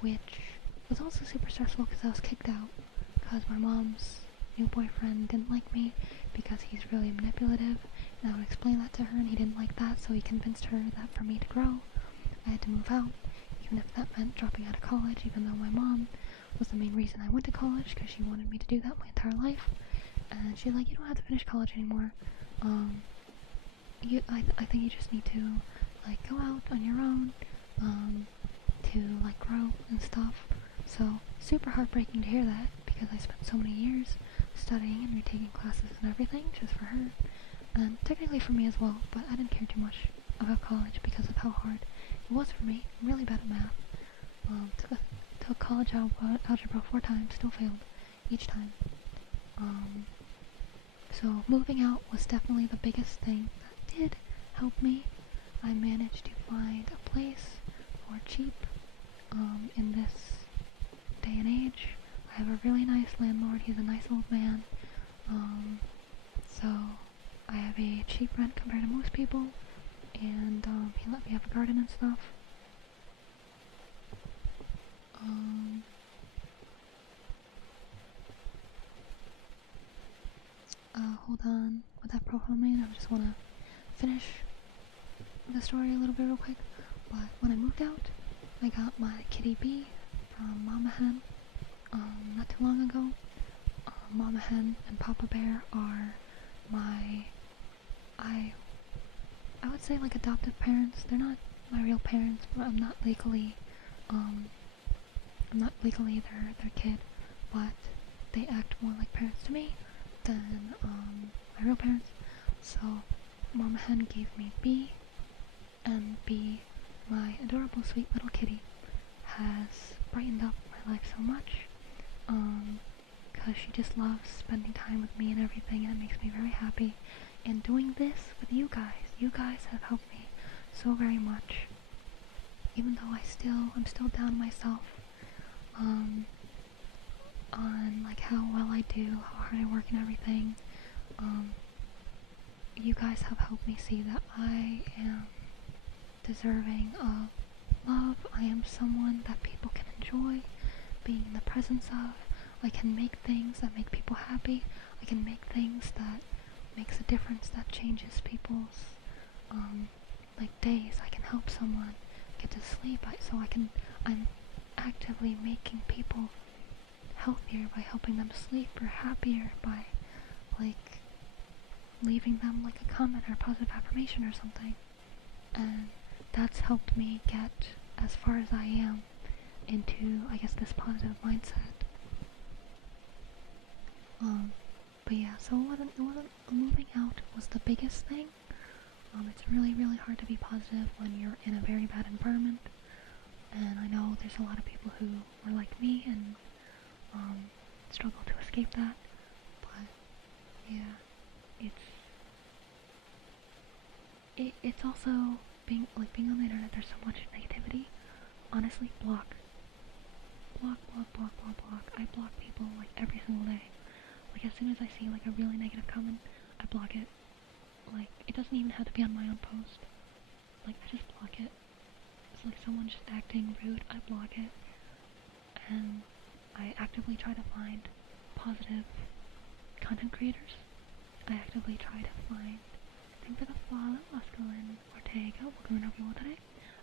which was also super stressful because I was kicked out because my mom's new boyfriend didn't like me because he's really manipulative, and I would explain that to her and he didn't like that, so he convinced her that for me to grow I had to move out, even if that meant dropping out of college, even though my mom was the main reason I went to college because she wanted me to do that my entire life. And she's like, you don't have to finish college anymore. I think you just need to like go out on your own to like grow and stuff. So super heartbreaking to hear that because I spent so many years studying and retaking classes and everything just for her, and technically for me as well, but I didn't care too much about college because of how hard it was for me. I'm really bad at math. Took college algebra 4 times, still failed each time. So moving out was definitely the biggest thing that did help me. I managed to find a place for cheap in this day and age. I have a really nice landlord. He's a nice old man. So I have a cheap rent compared to most people, and he let me have a garden and stuff. Hold on with that profile name. I just want to finish the story a little bit real quick. But when I moved out, I got my kitty B from Mama Hen not too long ago. Mama Hen and Papa Bear are my, I would say like adoptive parents. They're not my real parents, but I'm not legally their kid, but they act more like parents to me than my real parents. So Mama Hen gave me B, and B, my adorable sweet little kitty, has brightened up my life so much, because she just loves spending time with me and everything, and it makes me very happy. And doing this with you guys have helped me so very much, even though I'm still down on myself, on like how well I do, how hard I work and everything. You guys have helped me see that I am deserving of love. I am someone that people can enjoy being in the presence of. I can make things that make people happy. I can make things that makes a difference, that changes people's like days. I can help someone get to sleep, I'm actively making people healthier by helping them sleep, or happier by like leaving them like a comment or a positive affirmation or something. And that's helped me get as far as I am into, I guess, this positive mindset. But yeah, so moving out was the biggest thing. It's really, really hard to be positive when you're in a very bad environment. And I know there's a lot of people who are like me and struggle to escape that. But yeah, it's also being on the internet. There's so much negativity. Honestly, block. I block people like every single day. Like as soon as I see like a really negative comment, I block it. Like it doesn't even have to be on my own post. Like I just block it. It's like someone just acting rude, I block it. And I actively try to find positive content creators. I actively try to find, thank for the follow, Oscar Ortega, welcome to everyone today.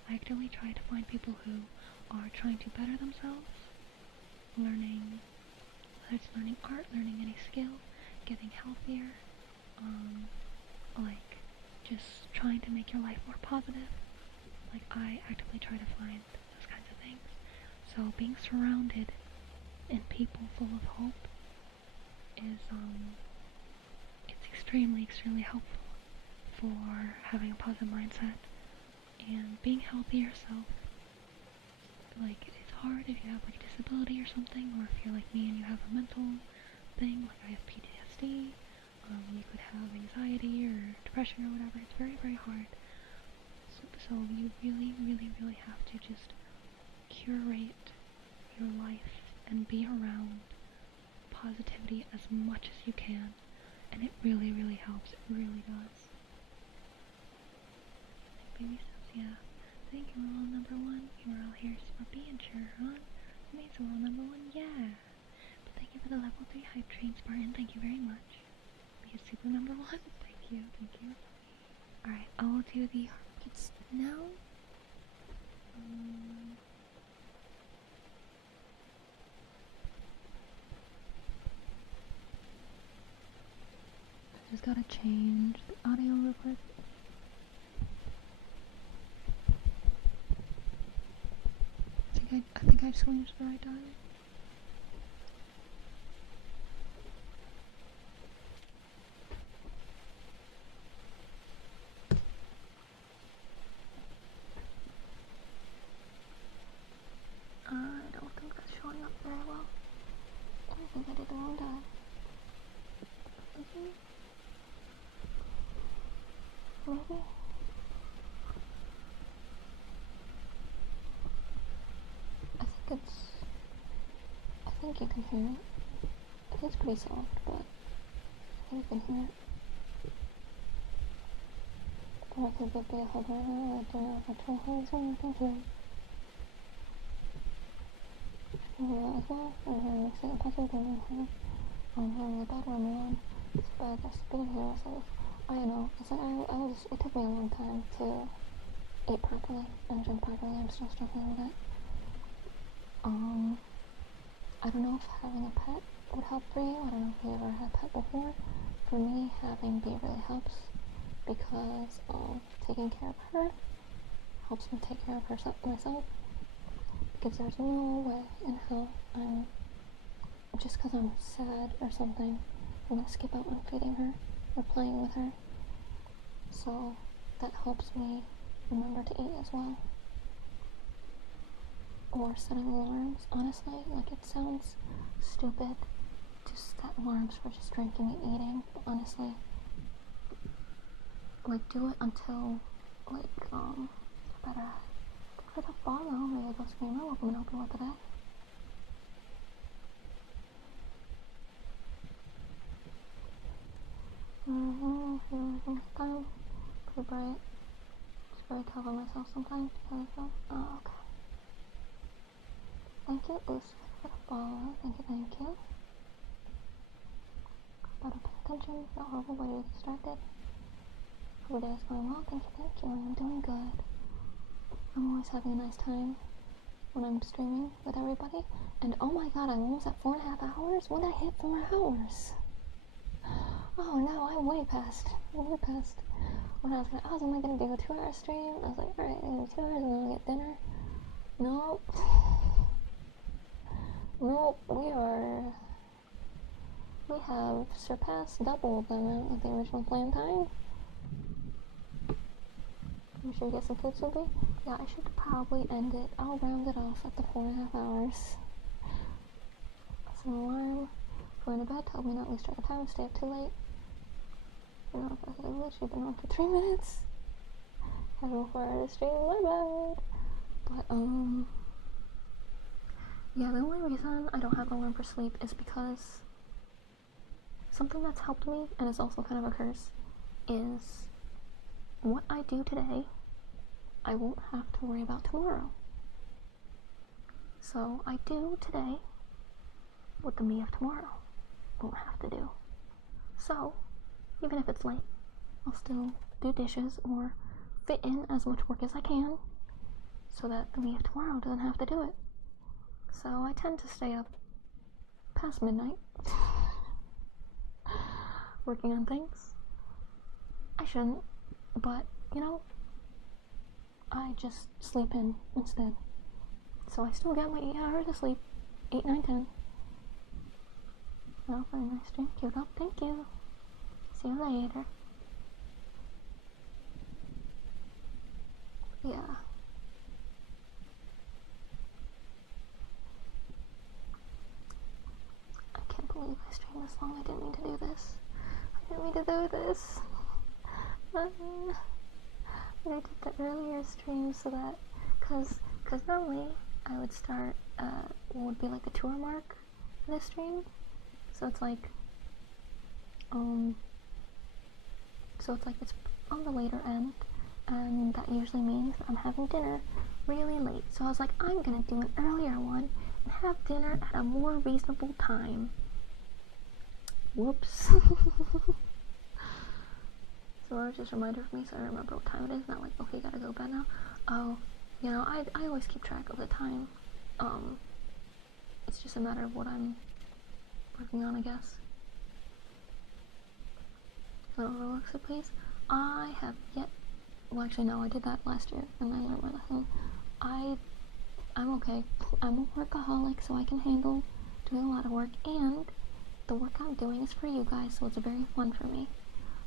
I actively try to find people who are trying to better themselves, learning, whether it's learning art, learning any skill, getting healthier, like just trying to make your life more positive. Like I actively try to find those kinds of things. So being surrounded in people full of hope is it's extremely, extremely helpful for having a positive mindset and being healthy yourself. Like it's hard if you have like a disability or something, or if you're like me and you have a mental thing, like I have PTSD, you could have anxiety or depression or whatever. It's very, very hard. So you really, really, really have to just curate your life and be around positivity as much as you can, and it really, really helps. It really does. Baby says, yeah. Thank you, all number one. You are all here for being sure, huh? Me, so all number one, yeah. But thank you for the level 3 hype train, Spartan. Thank you very much. Be a super number one. Thank you, thank you. Alright, I'll do the heartbeats now. I just gotta change the audio real quick. I think I swinged the right time. I don't think that's showing up very well. I think I did the wrong time. Maybe? I think you can hear it. I think it's pretty soft, but I think you can hear it. Or I could get the Alfbern, I don't know if I told her something, thank you. I can hear that as well. I'm hearing the same password in my head. I'm hearing the background on. It's bad, I didn't hear myself. I know, it's like it took me a long time to eat properly and drink properly. I'm still struggling with it. I don't know if having a pet would help for you. I don't know if you ever had a pet before. For me, having Bea really helps because taking care of her helps me take care of myself. Because there's no way in hell just because I'm sad or something, I'm gonna skip out on feeding her or playing with her. So that helps me remember to eat as well. Or setting alarms, honestly, like it sounds stupid to set alarms for just drinking and eating, but honestly, like do it until, like, better. For the follow, maybe go screamer, welcome and open with today. Time, pretty bright. Just very tough on myself sometimes because I feel, oh, okay. Thank you, Lucy, for the follow. Thank you. Better pay attention, feel horrible, but you're distracted. Hope your day is going well. Thank you. I'm doing good. I'm always having a nice time when I'm streaming with everybody. And oh my god, I'm almost at 4.5 hours? When did I hit 4 hours? Oh no, I'm way past. When I was only gonna do a 2-hour stream. I was like, alright, I do 2 hours and then I'll get dinner. Nope. Nope, we have surpassed double the amount of the original planned time. I'm sure we get some food soon. Yeah, I should probably end it. I'll round it off at the 4.5 hours. That's an alarm. Going to bed, told me not lose track of time and stay up too late. You know, I've literally been on for 3 minutes. Have a 4-hour stream, my bad. But, yeah, the only reason I don't have an alarm for sleep is because something that's helped me, and is also kind of a curse, is what I do today, I won't have to worry about tomorrow. So I do today what the me of tomorrow won't have to do. So, even if it's late, I'll still do dishes or fit in as much work as I can so that the me of tomorrow doesn't have to do it. So I tend to stay up past midnight working on things. I shouldn't, but you know, I just sleep in instead. So I still get my 8 hours of sleep. 8, 9, 10. Well, very nice drink. Queued up. Thank you. See you later. Yeah. I can't believe I streamed this long. I didn't mean to do this. I did the earlier stream so that, cause normally I would start what would be like a 2-hour mark for this stream. So it's like, it's on the later end, and that usually means that I'm having dinner really late. So I was like, I'm gonna do an earlier one and have dinner at a more reasonable time. Whoops. So that was just a reminder for me so I remember what time it is, not like, okay, gotta go to bed now. Oh, you know, I always keep track of the time. It's just a matter of what I'm working on, I guess. Little Roblox, please. I have yet, well actually no, I did that last year and I learned my lesson. I'm okay. I'm a workaholic, so I can handle doing a lot of work, and the work I'm doing is for you guys, so it's very fun for me.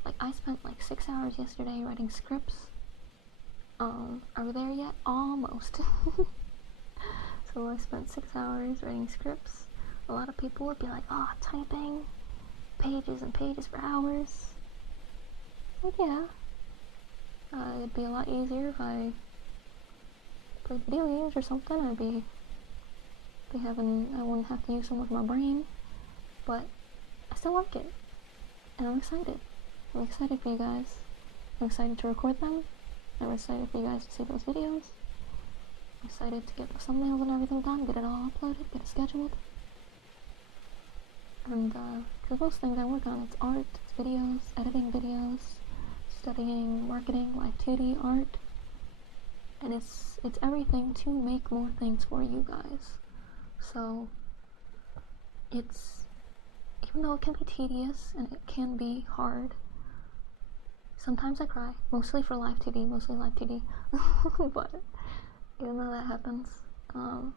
Like, I spent like 6 hours yesterday writing scripts. Are we there yet? Almost. So I spent 6 hours writing scripts. A lot of people would be like, oh, typing pages and pages for hours. But yeah, it'd be a lot easier if I played video games or something. I wouldn't have to use so much of my brain. But I still like it, and I'm excited. I'm excited for you guys. I'm excited to record them. I'm excited for you guys to see those videos. I'm excited to get the thumbnails and everything done, get it all uploaded, get it scheduled. And, because most things I work on, it's art, it's videos, editing videos, studying marketing, live 2D art. And it's everything to make more things for you guys. So, even though it can be tedious and it can be hard, sometimes I cry, mostly for live 2D, but even though that happens, I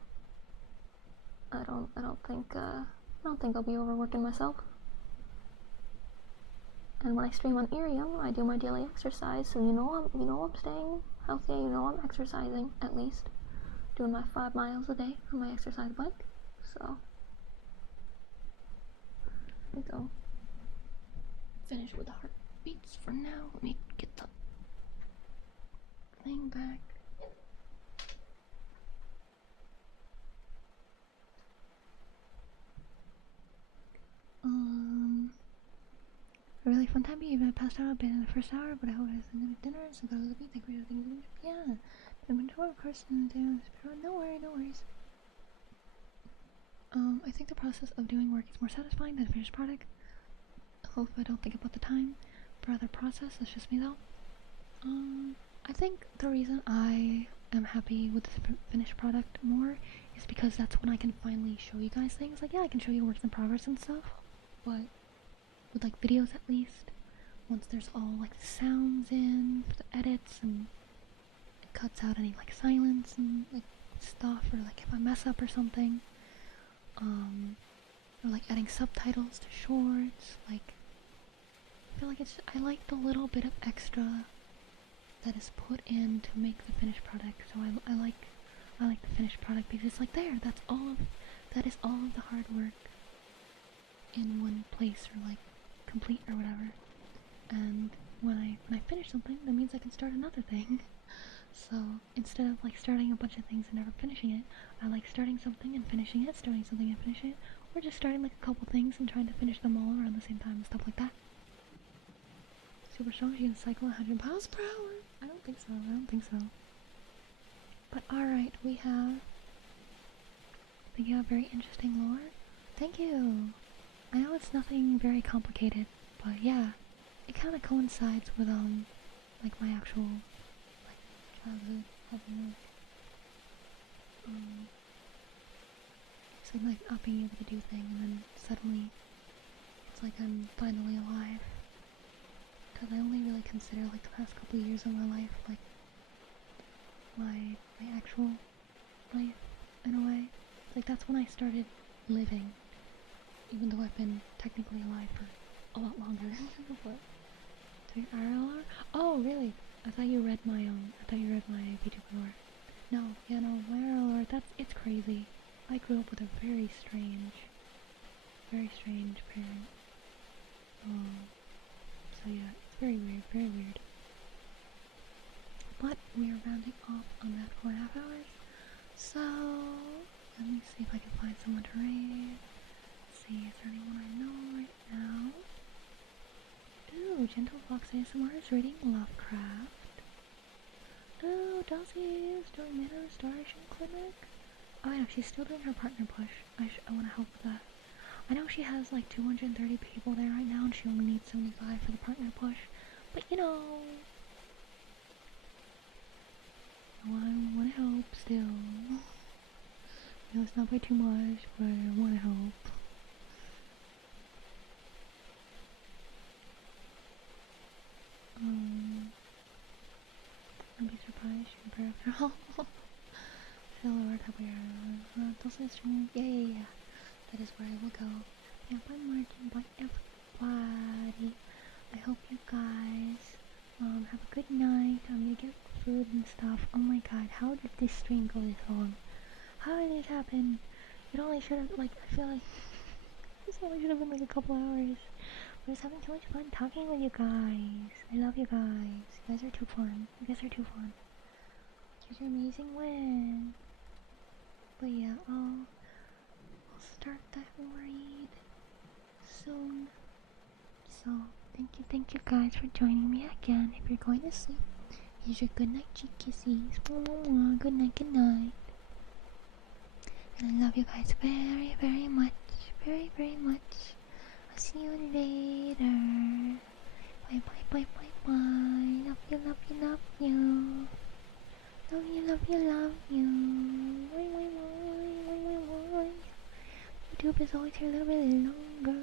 don't think I'll be overworking myself. And when I stream on Irium, I do my daily exercise, so you know I'm staying healthy, you know I'm exercising, at least. Doing my 5 miles a day on my exercise bike, so. There we go. Finish with the heartbeats for now. Let me get the thing back. A really fun time. Even I passed out a bit in the first hour, but I hope it was a good dinner, so go to the beat, think we have things. Yeah. I'm into our person, no worries. I think the process of doing work is more satisfying than the finished product. Hope I don't think about the time for other process, that's just me though. I think the reason I am happy with the finished product more is because that's when I can finally show you guys things. Like, yeah, I can show you works in progress and stuff, but with like videos at least. Once there's all like the sounds in for the edits, and it cuts out any like silence and like stuff, or like if I mess up or something. Or like adding subtitles to shorts. Like, I feel like I like the little bit of extra that is put in to make the finished product. So I like the finished product because it's like there. That is all of the hard work in one place, or like complete or whatever. And when I finish something, that means I can start another thing. So instead of like starting a bunch of things and never finishing it, I like starting something and finishing it, starting something and finishing it, or just starting like a couple things and trying to finish them all around the same time and stuff like that. Super strong, she can cycle 100 miles per hour. I don't think so. But alright, I think you have very interesting lore. Thank you! I know it's nothing very complicated, but yeah, it kind of coincides with, like my actual, like, childhood, having, so like not being able to do things, and then suddenly, it's like I'm finally alive. Because I only really consider, like, the past couple of years of my life, like, my actual life, in a way. Like, that's when I started living, even though I've been technically alive for a lot longer. But, doing RLR? Oh, really? I thought you read my VTuber lore. No, yeah, no, my RLR, it's crazy. I grew up with a very strange parent. So yeah, it's very weird. But we are rounding off on that 4.5 hours. So, let me see if I can find someone to raid. Let's see, is there anyone I know right now? Ooh, Gentle Fox ASMR is reading Lovecraft. Ooh, Dulcie is doing Mana Restoration Clinic. Oh, I know, she's still doing her partner push. I want to help with that. I know she has like 230 people there right now, and she only needs 75 for the partner push. But you know, I want to help still. You know, it's not by too much, but I want to help. I'd be surprised she can pray after all. Hello, Lord, how we are. Dulce stream. Yeah. That is where I will go. Yeah, bye Martin, bye everybody. I hope you guys have a good night. I'm gonna get food and stuff. Oh my god, how did this stream go this long? How did this happen? It only should have, like, I feel like this only should have been like a couple hours. I was having too much fun talking with you guys. I love you guys. You guys are too fun. You're amazing win. But yeah, I'll start that read soon. So, thank you guys for joining me again. If you're going to sleep, here's your good night, cheek kisses. Good night. And I love you guys very much. I'll see you later. Bye. Love you. YouTube is always here a little bit longer.